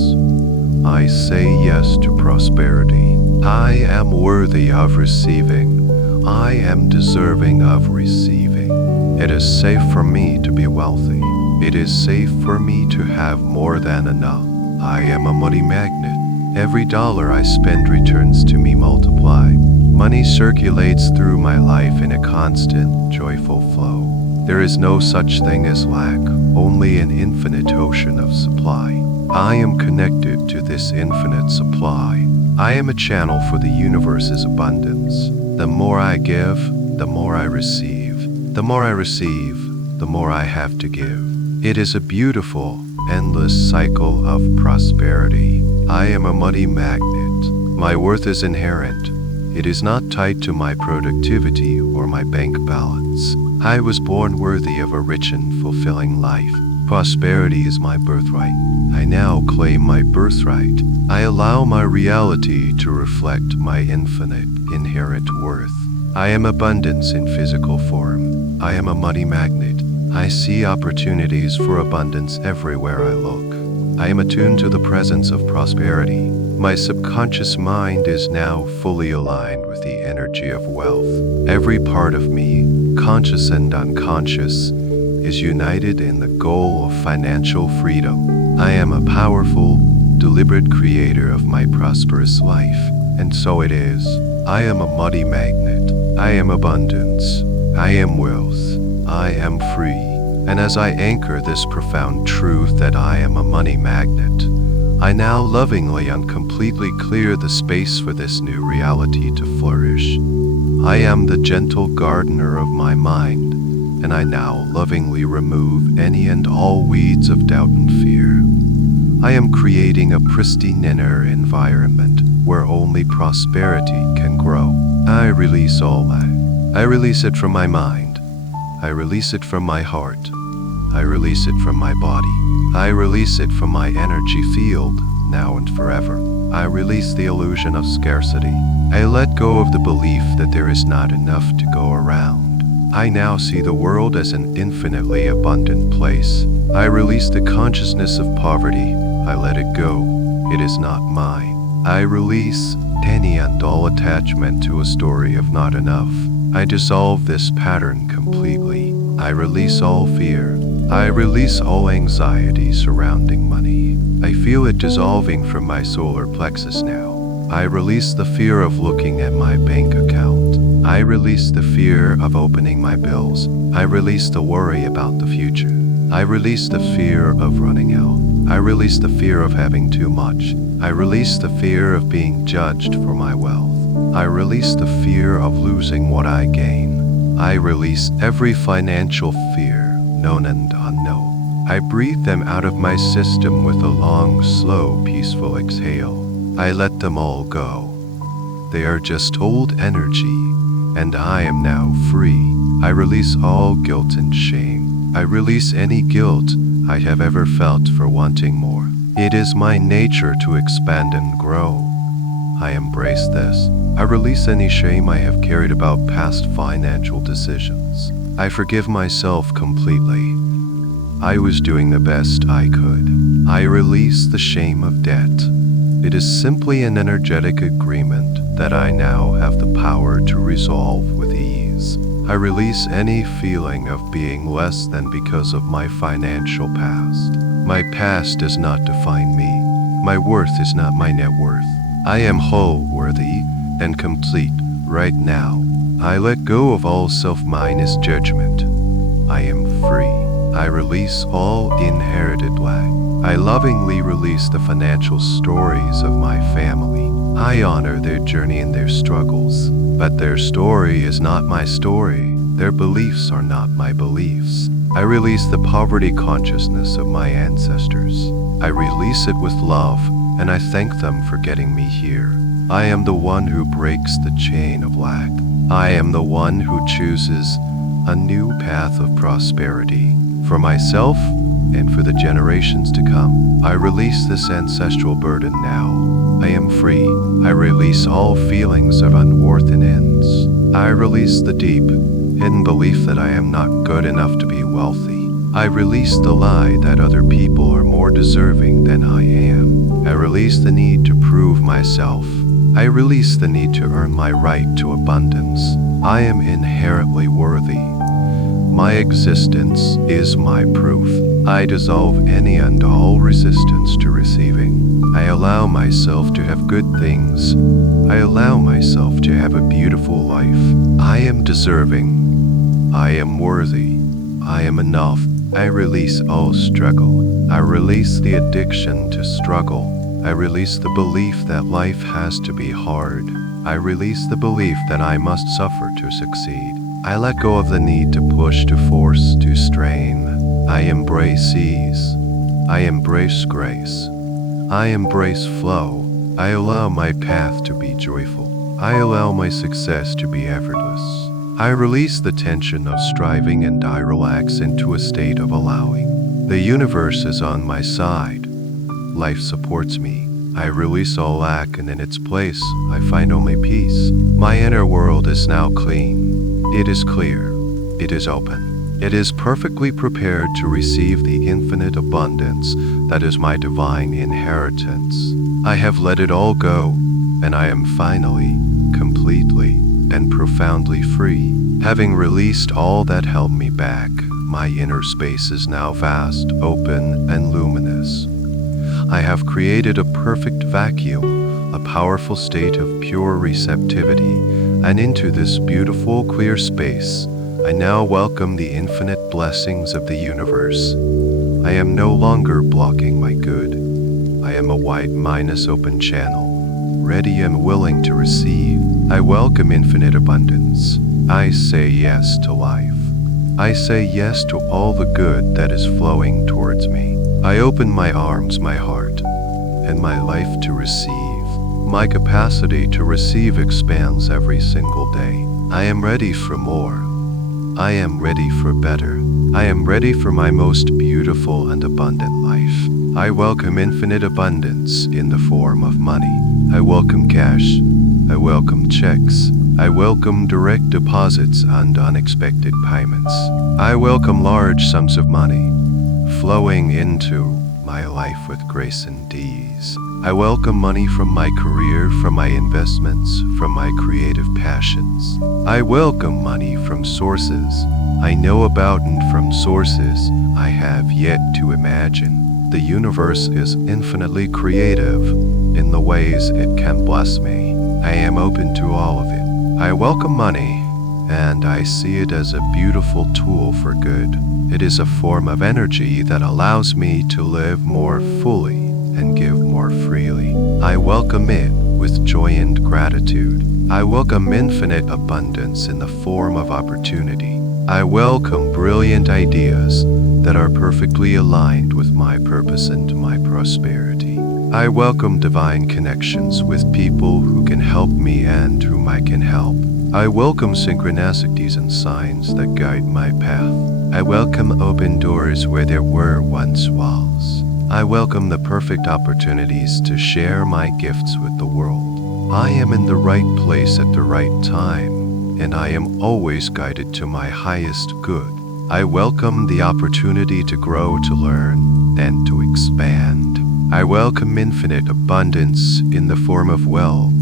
I say yes to prosperity. I am worthy of receiving. I am deserving of receiving. It is safe for me to be wealthy. It is safe for me to have more than enough. I am a money magnet. Every dollar I spend returns to me multiplied. Money circulates through my life in a constant, joyful flow. There is no such thing as lack, only an infinite ocean of supply. I am connected to this infinite supply. I am a channel for the universe's abundance. The more I give, the more I receive. The more I receive, the more I have to give. It is a beautiful, endless cycle of prosperity. I am a money magnet. My worth is inherent. It is not tied to my productivity or my bank balance. I was born worthy of a rich and fulfilling life. Prosperity is my birthright. I now claim my birthright. I allow my reality to reflect my infinite, inherent worth. I am abundance in physical form. I am a money magnet. I see opportunities for abundance everywhere I look. I am attuned to the presence of prosperity. My subconscious mind is now fully aligned with the energy of wealth. Every part of me, conscious and unconscious, is united in the goal of financial freedom. I am a powerful, deliberate creator of my prosperous life, and so it is. I am a money magnet. I am abundance. I am wealth. I am free. And as I anchor this profound truth that I am a money magnet, I now lovingly and completely clear the space for this new reality to flourish. I am the gentle gardener of my mind, and I now lovingly remove any and all weeds of doubt and fear. I am creating a pristine inner environment where only prosperity can grow. I release all that. I release it from my mind. I release it from my heart. I release it from my body. I release it from my energy field, now and forever. I release the illusion of scarcity. I let go of the belief that there is not enough to go around. I now see the world as an infinitely abundant place. I release the consciousness of poverty. I let it go. It is not mine. I release any and all attachment to a story of not enough. I dissolve this pattern completely. I release all fear. I release all anxiety surrounding money. I feel it dissolving from my solar plexus now. I release the fear of looking at my bank account. I release the fear of opening my bills. I release the worry about the future. I release the fear of running out. I release the fear of having too much. I release the fear of being judged for my wealth. I release the fear of losing what I gain. I release every financial fear, known and unknown. I breathe them out of my system with a long, slow, peaceful exhale. I let them all go. They are just old energy, and I am now free. I release all guilt and shame. I release any guilt I have ever felt for wanting more. It is my nature to expand and grow. I embrace this. I release any shame I have carried about past financial decisions. I forgive myself completely. I was doing the best I could. I release the shame of debt. It is simply an energetic agreement that I now have the power to resolve with ease. I release any feeling of being less than because of my financial past. My past does not define me. My worth is not my net worth. I am whole, worthy, and complete right now. I let go of all self-minus judgment. I am free. I release all inherited lack. I lovingly release the financial stories of my family. I honor their journey and their struggles, but their story is not my story. Their beliefs are not my beliefs. I release the poverty consciousness of my ancestors. I release it with love, and I thank them for getting me here. I am the one who breaks the chain of lack. I am the one who chooses a new path of prosperity for myself and for the generations to come. I release this ancestral burden now. I am free. I release all feelings of unworthiness. I release the deep, hidden belief that I am not good enough to be wealthy. I release the lie that other people are more deserving than I am. I release the need to prove myself. I release the need to earn my right to abundance. I am inherently worthy. My existence is my proof. I dissolve any and all resistance to receiving. I allow myself to have good things. I allow myself to have a beautiful life. I am deserving. I am worthy. I am enough. I release all struggle. I release the addiction to struggle. I release the belief that life has to be hard. I release the belief that I must suffer to succeed. I let go of the need to push, to force, to strain. I embrace ease. I embrace grace. I embrace flow. I allow my path to be joyful. I allow my success to be effortless. I release the tension of striving and I relax into a state of allowing. The universe is on my side. Life supports me. I release all lack, and in its place, I find only peace. My inner world is now clean. It is clear. It is open. It is perfectly prepared to receive the infinite abundance that is my divine inheritance. I have let it all go, and I am finally, completely, and profoundly free. Having released all that held me back, my inner space is now vast, open, and luminous. I have created a perfect vacuum, a powerful state of pure receptivity, and into this beautiful, clear space, I now welcome the infinite blessings of the universe. I am no longer blocking my good. I am a wide open channel, ready and willing to receive. I welcome infinite abundance. I say yes to life. I say yes to all the good that is flowing towards me. I open my arms, my heart, and my life to receive. My capacity to receive expands every single day. I am ready for more. I am ready for better. I am ready for my most beautiful and abundant life. I welcome infinite abundance in the form of money. I welcome cash. I welcome checks. I welcome direct deposits and unexpected payments. I welcome large sums of money flowing into my life with grace and ease. I welcome money from my career, from my investments, from my creative passions. I welcome money from sources I know about and from sources I have yet to imagine. The universe is infinitely creative in the ways it can bless me. I am open to all of it. I welcome money, and I see it as a beautiful tool for good. It is a form of energy that allows me to live more fully and give more freely. I welcome it with joy and gratitude. I welcome infinite abundance in the form of opportunity. I welcome brilliant ideas that are perfectly aligned with my purpose and my prosperity. I welcome divine connections with people who can help me and whom I can help. I welcome synchronicities and signs that guide my path. I welcome open doors where there were once walls. I welcome the perfect opportunities to share my gifts with the world. I am in the right place at the right time, and I am always guided to my highest good. I welcome the opportunity to grow, to learn, and to expand. I welcome infinite abundance in the form of well-being.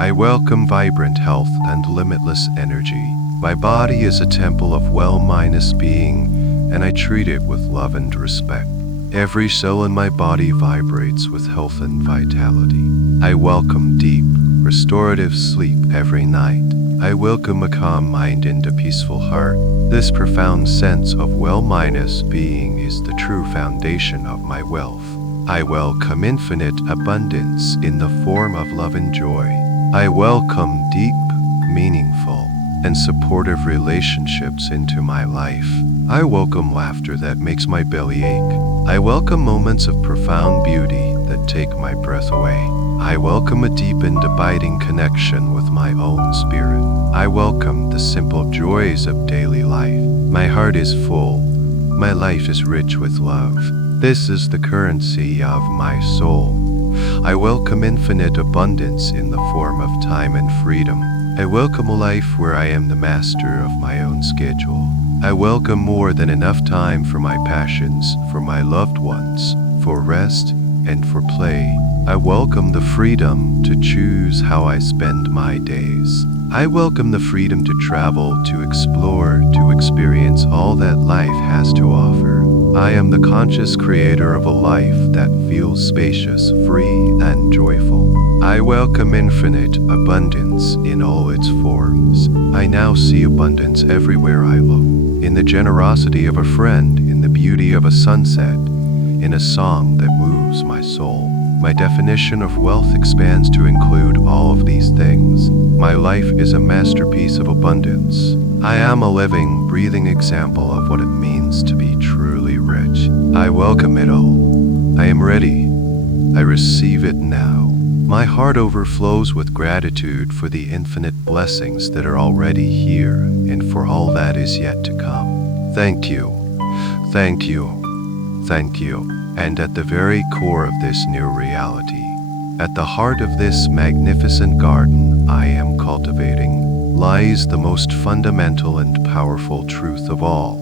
I welcome vibrant health and limitless energy. My body is a temple of well-being, and I treat it with love and respect. Every cell in my body vibrates with health and vitality. I welcome deep, restorative sleep every night. I welcome a calm mind and a peaceful heart. This profound sense of well-being is the true foundation of my wealth. I welcome infinite abundance in the form of love and joy. I welcome deep, meaningful, and supportive relationships into my life. I welcome laughter that makes my belly ache. I welcome moments of profound beauty that take my breath away. I welcome a deep and abiding connection with my own spirit. I welcome the simple joys of daily life. My heart is full. My life is rich with love. This is the currency of my soul. I welcome infinite abundance in the form of time and freedom. I welcome a life where I am the master of my own schedule. I welcome more than enough time for my passions, for my loved ones, for rest, and for play. I welcome the freedom to choose how I spend my days. I welcome the freedom to travel, to explore, to experience all that life has to offer. I am the conscious creator of a life that feels spacious, free, and joyful. I welcome infinite abundance in all its forms. I now see abundance everywhere I look. In the generosity of a friend, in the beauty of a sunset, in a song that moves my soul. My definition of wealth expands to include all of these things. My life is a masterpiece of abundance. I am a living, breathing example of what it means to be truly rich. I welcome it all. I am ready. I receive it now. My heart overflows with gratitude for the infinite blessings that are already here and for all that is yet to come. Thank you. Thank you. Thank you. And at the very core of this new reality, at the heart of this magnificent garden I am cultivating, lies the most fundamental and powerful truth of all.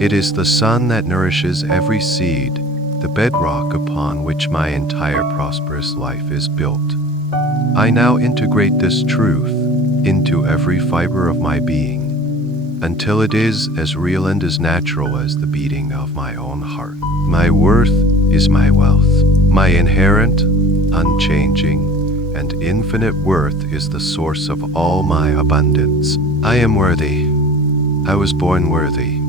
It is the sun that nourishes every seed, the bedrock upon which my entire prosperous life is built. I now integrate this truth into every fiber of my being, until it is as real and as natural as the beating of my own heart. My worth is my wealth. My inherent, unchanging, and infinite worth is the source of all my abundance. I am worthy. I was born worthy.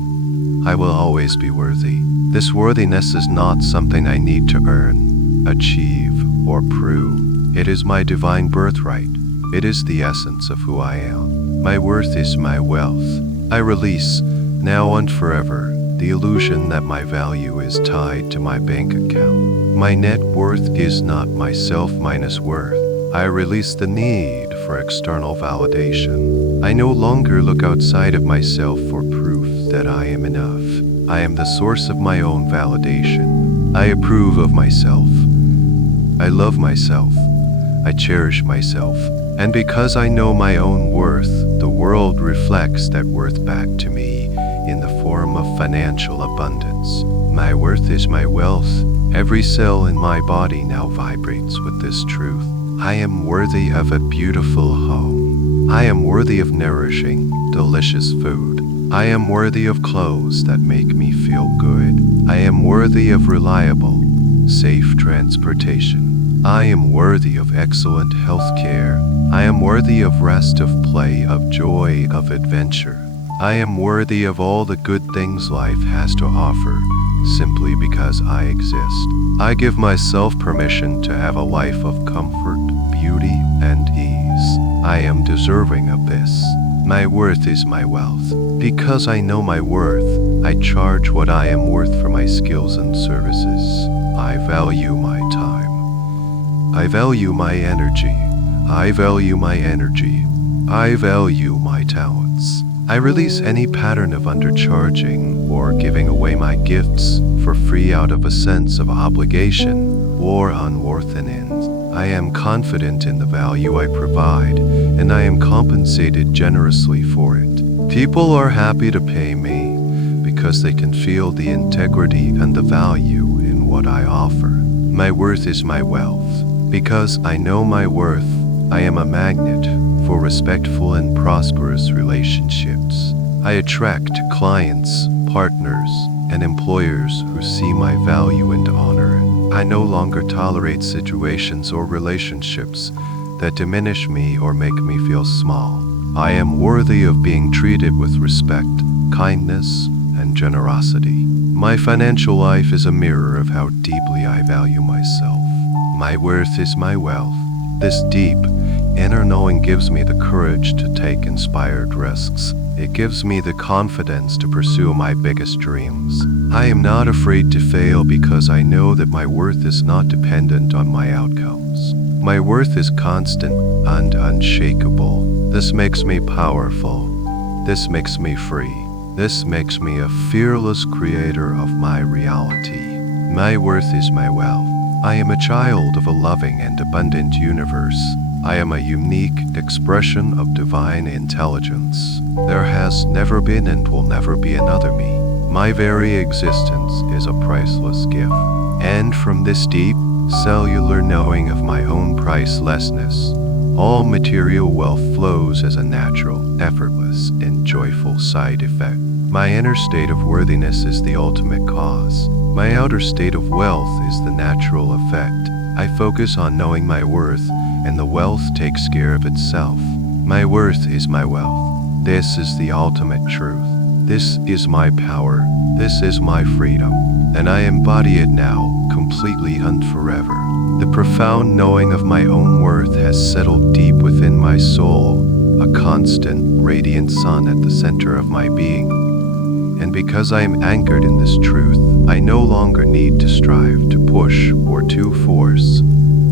I will always be worthy. This worthiness is not something I need to earn, achieve, or prove. It is my divine birthright. It is the essence of who I am. My worth is my wealth. I release, now and forever, the illusion that my value is tied to my bank account. My net worth is not my self minus worth. I release the need for external validation. I no longer look outside of myself for proof that I am enough. I am the source of my own validation. I approve of myself. I love myself. I cherish myself. And because I know my own worth, the world reflects that worth back to me in the form of financial abundance. My worth is my wealth. Every cell in my body now vibrates with this truth. I am worthy of a beautiful home. I am worthy of nourishing, delicious food. I am worthy of clothes that make me feel good. I am worthy of reliable, safe transportation. I am worthy of excellent health care. I am worthy of rest, of play, of joy, of adventure. I am worthy of all the good things life has to offer, simply because I exist. I give myself permission to have a life of comfort, beauty, and ease. I am deserving of this. My worth is my wealth. Because I know my worth, I charge what I am worth for my skills and services. I value my time. I value my energy. I value my energy. I value my talents. I release any pattern of undercharging or giving away my gifts for free out of a sense of obligation or unworthiness. I am confident in the value I provide, and I am compensated generously for it. People are happy to pay me because they can feel the integrity and the value in what I offer. My worth is my wealth. Because I know my worth, I am a magnet for respectful and prosperous relationships. I attract clients, partners, and employers who see my value and honor it. I no longer tolerate situations or relationships that diminish me or make me feel small. I am worthy of being treated with respect, kindness, and generosity. My financial life is a mirror of how deeply I value myself. My worth is my wealth. This deep, inner knowing gives me the courage to take inspired risks. It gives me the confidence to pursue my biggest dreams. I am not afraid to fail because I know that my worth is not dependent on my outcomes. My worth is constant and unshakable. This makes me powerful. This makes me free. This makes me a fearless creator of my reality. My worth is my wealth. I am a child of a loving and abundant universe. I am a unique expression of divine intelligence. There has never been and will never be another me. My very existence is a priceless gift. And from this deep, cellular knowing of my own pricelessness, all material wealth flows as a natural, effortless, and joyful side effect. My inner state of worthiness is the ultimate cause. My outer state of wealth is the natural effect. I focus on knowing my worth, and the wealth takes care of itself. My worth is my wealth. This is the ultimate truth. This is my power. This is my freedom. And I embody it now, completely and forever. The profound knowing of my own worth has settled deep within my soul, a constant, radiant sun at the center of my being. And because I am anchored in this truth, I no longer need to strive, to push, or to force.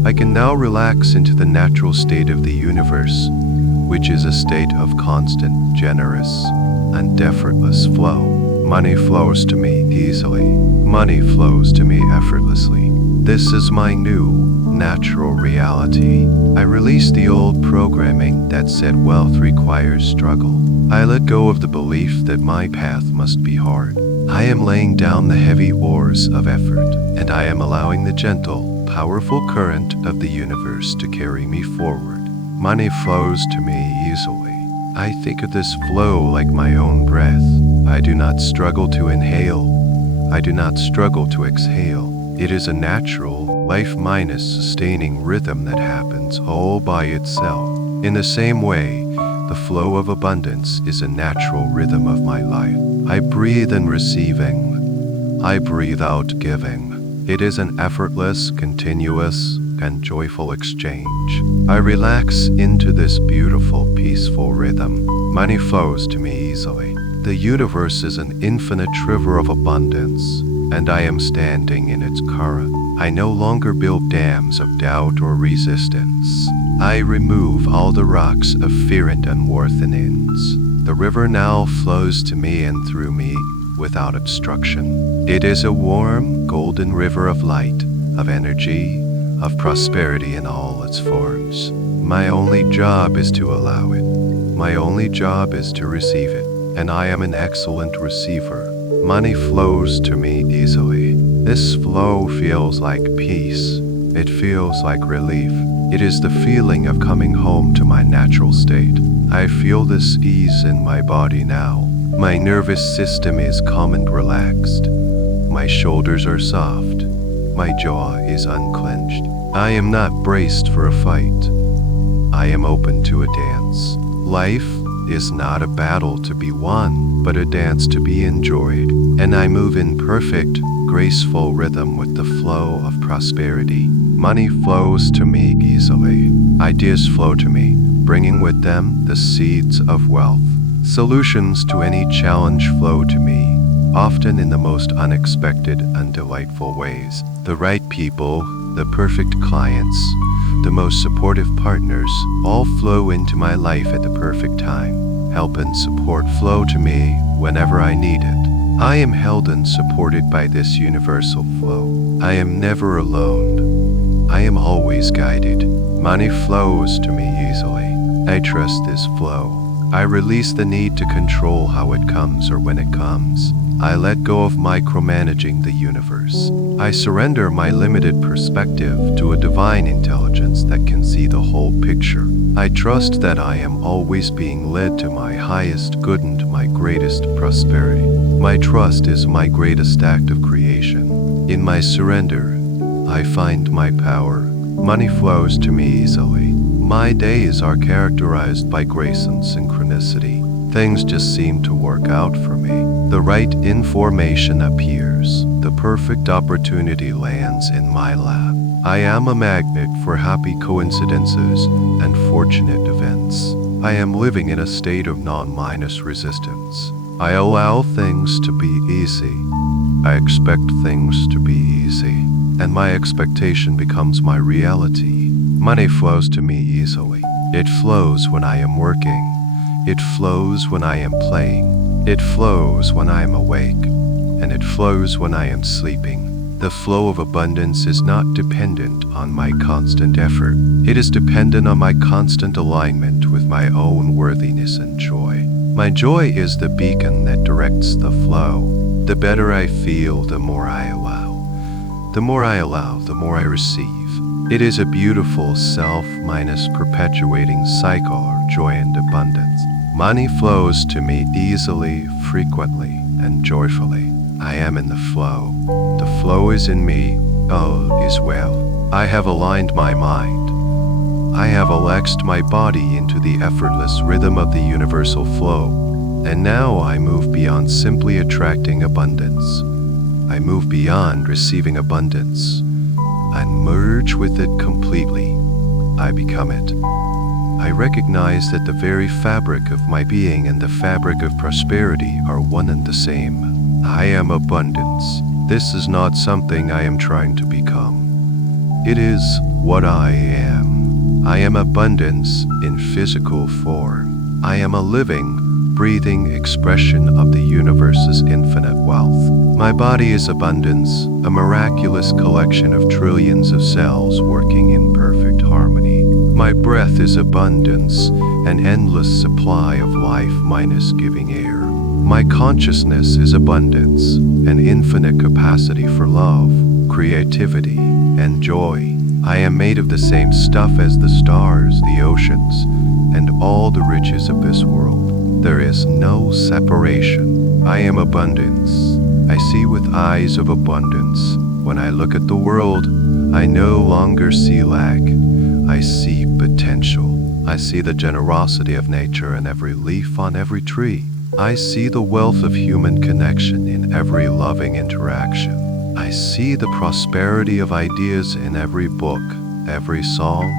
I can now relax into the natural state of the universe, which is a state of constant, generous, and effortless flow. Money flows to me easily. Money flows to me effortlessly. This is my new, natural reality. I release the old programming that said wealth requires struggle. I let go of the belief that my path must be hard. I am laying down the heavy oars of effort, and I am allowing the gentle, powerful current of the universe to carry me forward. Money flows to me easily. I think of this flow like my own breath. I do not struggle to inhale. I do not struggle to exhale. It is a natural, life-sustaining rhythm that happens all by itself. In the same way, the flow of abundance is a natural rhythm of my life. I breathe in receiving. I breathe out giving. It is an effortless, continuous, and joyful exchange. I relax into this beautiful, peaceful rhythm. Money flows to me easily. The universe is an infinite river of abundance, and I am standing in its current. I no longer build dams of doubt or resistance. I remove all the rocks of fear and unworthiness. The river now flows to me and through me without obstruction. It is a warm, golden river of light, of energy, of prosperity in all its forms. My only job is to allow it. My only job is to receive it, and I am an excellent receiver. Money flows to me easily. This flow feels like peace. It feels like relief. It is the feeling of coming home to my natural state. I feel this ease in my body now. My nervous system is calm and relaxed. My shoulders are soft. My jaw is unclenched. I am not braced for a fight. I am open to a dance. Life is not a battle to be won, but a dance to be enjoyed. And I move in perfect, graceful rhythm with the flow of prosperity. Money flows to me easily. Ideas flow to me, bringing with them the seeds of wealth. Solutions to any challenge flow to me, often in the most unexpected and delightful ways. The right people, the perfect clients, the most supportive partners, all flow into my life at the perfect time. Help and support flow to me whenever I need it. I am held and supported by this universal flow. I am never alone. I am always guided. Money flows to me easily. I trust this flow. I release the need to control how it comes or when it comes. I let go of micromanaging the universe. I surrender my limited perspective to a divine intelligence that can see the whole picture. I trust that I am always being led to my highest good and my greatest prosperity. My trust is my greatest act of creation. In my surrender, I find my power. Money flows to me easily. My days are characterized by grace and synchronicity. Things just seem to work out for me. The right information appears. The perfect opportunity lands in my lap. I am a magnet for happy coincidences and fortunate events. I am living in a state of non-resistance. I allow things to be easy. I expect things to be easy, and my expectation becomes my reality. Money flows to me easily. It flows when I am working. It flows when I am playing. It flows when I am awake. And it flows when I am sleeping. The flow of abundance is not dependent on my constant effort. It is dependent on my constant alignment with my own worthiness and joy. My joy is the beacon that directs the flow. The better I feel, the more I allow. The more I allow, the more I receive. It is a beautiful self-perpetuating cycle of joy and abundance. Money flows to me easily, frequently, and joyfully. I am in the flow. The flow is in me. All is well. I have aligned my mind. I have relaxed my body into the effortless rhythm of the universal flow. And now I move beyond simply attracting abundance. I move beyond receiving abundance. I merge with it completely. I become it. I recognize that the very fabric of my being and the fabric of prosperity are one and the same. I am abundance. This is not something I am trying to become. It is what I am. I am abundance in physical form. I am a living, breathing expression of the universe's infinite wealth. My body is abundance, a miraculous collection of trillions of cells working in perfect harmony. My breath is abundance, an endless supply of life minus giving air. My consciousness is abundance, an infinite capacity for love, creativity, and joy. I am made of the same stuff as the stars, the oceans, and all the riches of this world. There is no separation. I am abundance. I see with eyes of abundance. When I look at the world, I no longer see lack. I see potential. I see the generosity of nature in every leaf on every tree. I see the wealth of human connection in every loving interaction. I see the prosperity of ideas in every book, every song,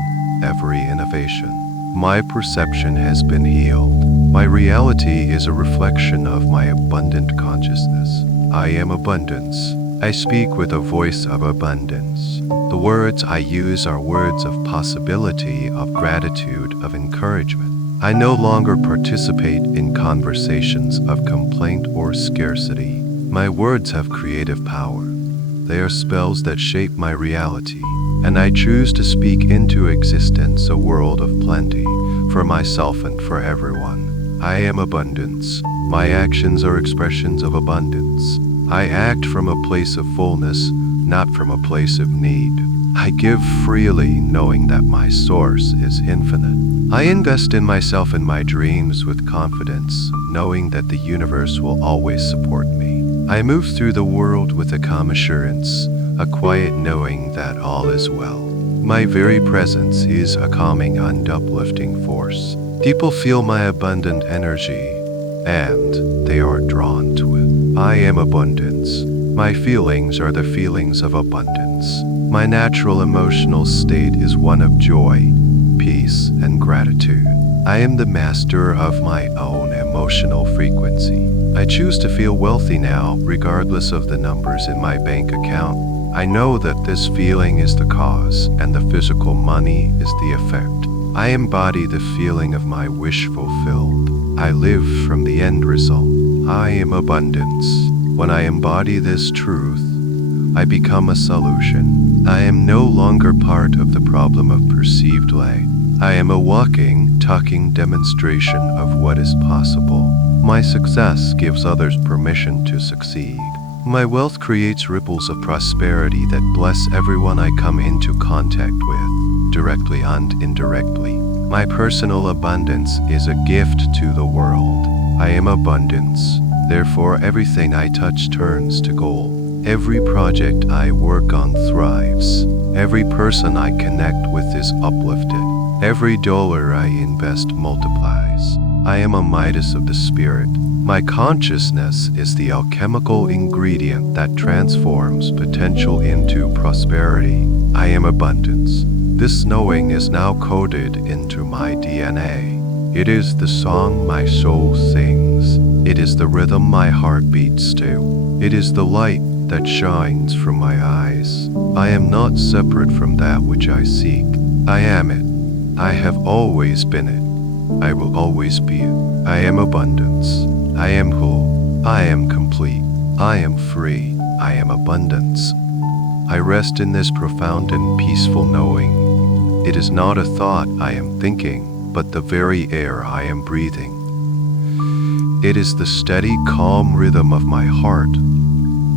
every innovation. My perception has been healed. My reality is a reflection of my abundant consciousness. I am abundance. I speak with a voice of abundance. The words I use are words of possibility, of gratitude, of encouragement. I no longer participate in conversations of complaint or scarcity. My words have creative power. They are spells that shape my reality, and I choose to speak into existence a world of plenty, for myself and for everyone. I am abundance. My actions are expressions of abundance. I act from a place of fullness, not from a place of need. I give freely, knowing that my source is infinite. I invest in myself and my dreams with confidence, knowing that the universe will always support me. I move through the world with a calm assurance, a quiet knowing that all is well. My very presence is a calming and uplifting force. People feel my abundant energy, and they are drawn to it. I am abundance. My feelings are the feelings of abundance. My natural emotional state is one of joy, peace, and gratitude. I am the master of my own emotional frequency. I choose to feel wealthy now, regardless of the numbers in my bank account. I know that this feeling is the cause, and the physical money is the effect. I embody the feeling of my wish fulfilled. I live from the end result. I am abundance. When I embody this truth, I become a solution. I am no longer part of the problem of perceived lack. I am a walking, talking demonstration of what is possible. My success gives others permission to succeed. My wealth creates ripples of prosperity that bless everyone I come into contact with, directly and indirectly. My personal abundance is a gift to the world. I am abundance. Therefore, everything I touch turns to gold. Every project I work on thrives. Every person I connect with is uplifted. Every dollar I invest multiplies. I am a Midas of the spirit. My consciousness is the alchemical ingredient that transforms potential into prosperity. I am abundance. This knowing is now coded into my DNA. It is the song my soul sings. It is the rhythm my heart beats to. It is the light that shines from my eyes. I am not separate from that which I seek. I am it. I have always been it. I will always be it. I am abundance. I am whole. I am complete. I am free. I am abundance. I rest in this profound and peaceful knowing. It is not a thought I am thinking, but the very air I am breathing. It is the steady, calm rhythm of my heart.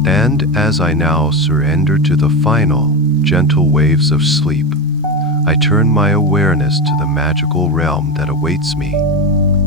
And as I now surrender to the final, gentle waves of sleep, I turn my awareness to the magical realm that awaits me,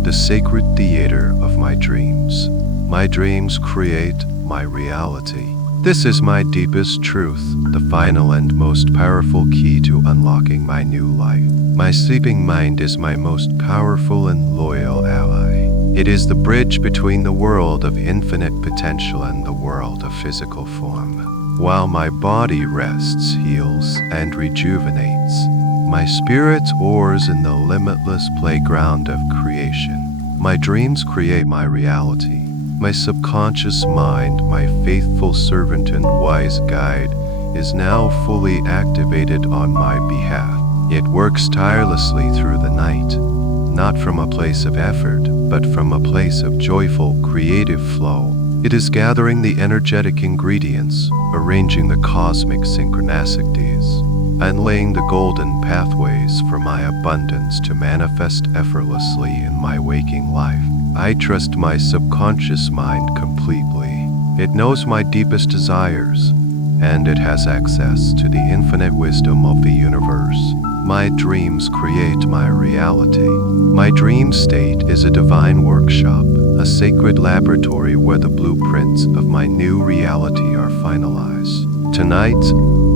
the sacred theater of my dreams. My dreams create my reality. This is my deepest truth, the final and most powerful key to unlocking my new life. My sleeping mind is my most powerful and loyal ally. It is the bridge between the world of infinite potential and the world of physical form. While my body rests, heals, and rejuvenates, my spirit soars in the limitless playground of creation. My dreams create my reality. My subconscious mind, my faithful servant and wise guide, is now fully activated on my behalf. It works tirelessly through the night, not from a place of effort, but from a place of joyful, creative flow. It is gathering the energetic ingredients, arranging the cosmic synchronicities, and laying the golden pathways for my abundance to manifest effortlessly in my waking life. I trust my subconscious mind completely. It knows my deepest desires, and it has access to the infinite wisdom of the universe. My dreams create my reality. My dream state is a divine workshop, a sacred laboratory where the blueprints of my new reality are finalized. Tonight,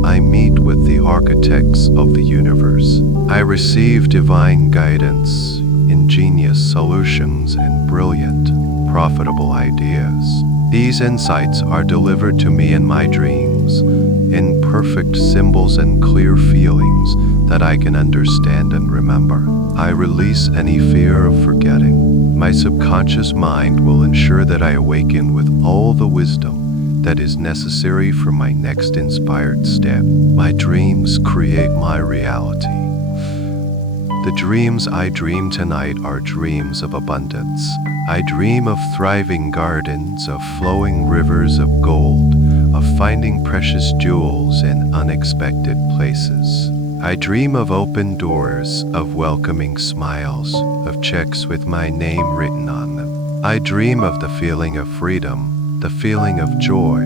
I meet with the architects of the universe. I receive divine guidance, ingenious solutions, and brilliant, profitable ideas. These insights are delivered to me in my dreams, in perfect symbols and clear feelings that I can understand and remember. I release any fear of forgetting. My subconscious mind will ensure that I awaken with all the wisdom that is necessary for my next inspired step. My dreams create my reality. The dreams I dream tonight are dreams of abundance. I dream of thriving gardens, of flowing rivers of gold, of finding precious jewels in unexpected places. I dream of open doors, of welcoming smiles, of checks with my name written on them. I dream of the feeling of freedom, the feeling of joy,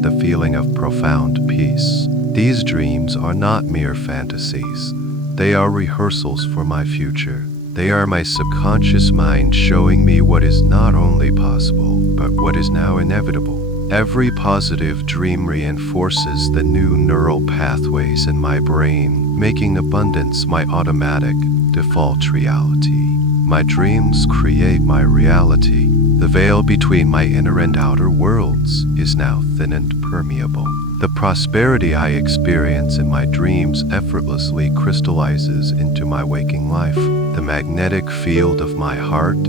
the feeling of profound peace. These dreams are not mere fantasies. They are rehearsals for my future. They are my subconscious mind showing me what is not only possible, but what is now inevitable. Every positive dream reinforces the new neural pathways in my brain, making abundance my automatic, default reality. My dreams create my reality. The veil between my inner and outer worlds is now thin and permeable. The prosperity I experience in my dreams effortlessly crystallizes into my waking life. The magnetic field of my heart,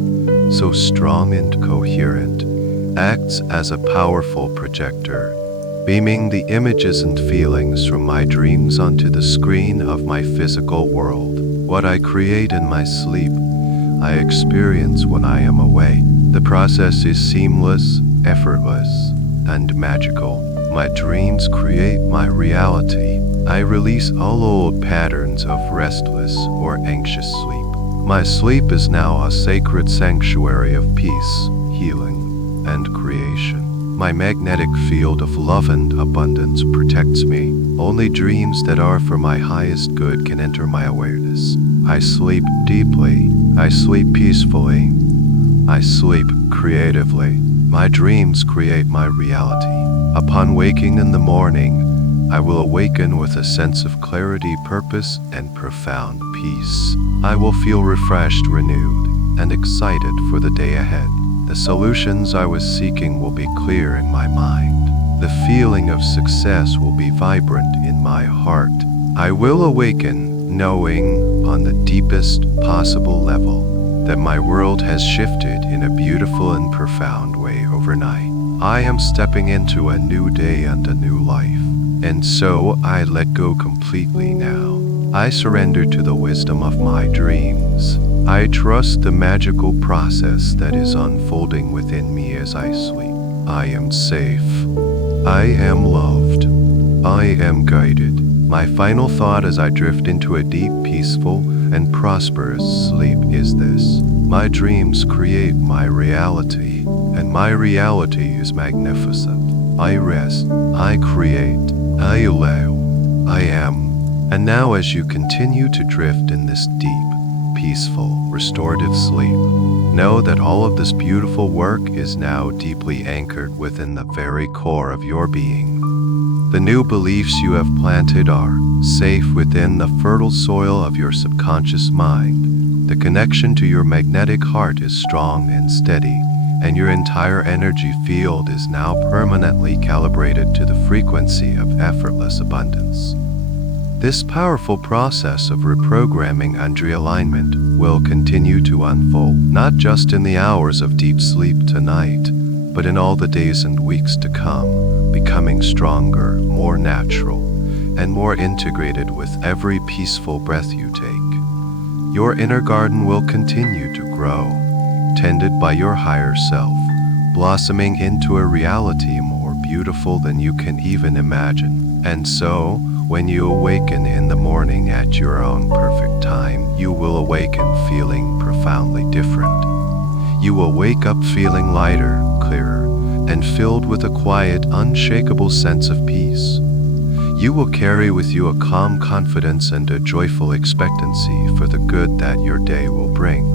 so strong and coherent, acts as a powerful projector, beaming the images and feelings from my dreams onto the screen of my physical world. What I create in my sleep, I experience when I am awake. The process is seamless, effortless, and magical. My dreams create my reality. I release all old patterns of restless or anxious sleep. My sleep is now a sacred sanctuary of peace, healing, and creation. My magnetic field of love and abundance protects me. Only dreams that are for my highest good can enter my awareness. I sleep deeply. I sleep peacefully. I sleep creatively. My dreams create my reality. Upon waking in the morning, I will awaken with a sense of clarity, purpose, and profound peace. I will feel refreshed, renewed, and excited for the day ahead. The solutions I was seeking will be clear in my mind. The feeling of success will be vibrant in my heart. I will awaken knowing on the deepest possible level that my world has shifted in a beautiful and profound way overnight. I am stepping into a new day and a new life, and so I let go completely now. I surrender to the wisdom of my dreams. I trust the magical process that is unfolding within me as I sleep. I am safe. I am loved. I am guided. My final thought as I drift into a deep, peaceful, and prosperous sleep is this: my dreams create my reality. And my reality is magnificent. I rest, I create, I allow, I am. And now as you continue to drift in this deep, peaceful, restorative sleep, know that all of this beautiful work is now deeply anchored within the very core of your being. The new beliefs you have planted are safe within the fertile soil of your subconscious mind. The connection to your magnetic heart is strong and steady, and your entire energy field is now permanently calibrated to the frequency of effortless abundance. This powerful process of reprogramming and realignment will continue to unfold, not just in the hours of deep sleep tonight, but in all the days and weeks to come, becoming stronger, more natural, and more integrated with every peaceful breath you take. Your inner garden will continue to grow. tended by your higher self, blossoming into a reality more beautiful than you can even imagine. And so, when you awaken in the morning at your own perfect time, you will awaken feeling profoundly different. You will wake up feeling lighter, clearer, and filled with a quiet, unshakable sense of peace. You will carry with you a calm confidence and a joyful expectancy for the good that your day will bring.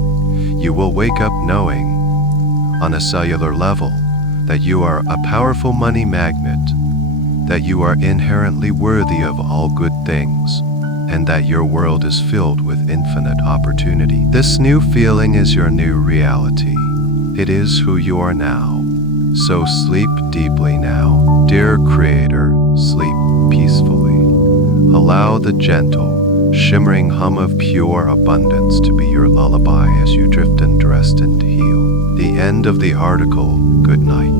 You will wake up knowing, on a cellular level, that you are a powerful money magnet, that you are inherently worthy of all good things, and that your world is filled with infinite opportunity. This new feeling is your new reality. It is who you are now. So sleep deeply now, dear Creator, sleep peacefully. Allow the gentle, shimmering hum of pure abundance to be your lullaby as you drift and rest and heal. The end of the article. Good night.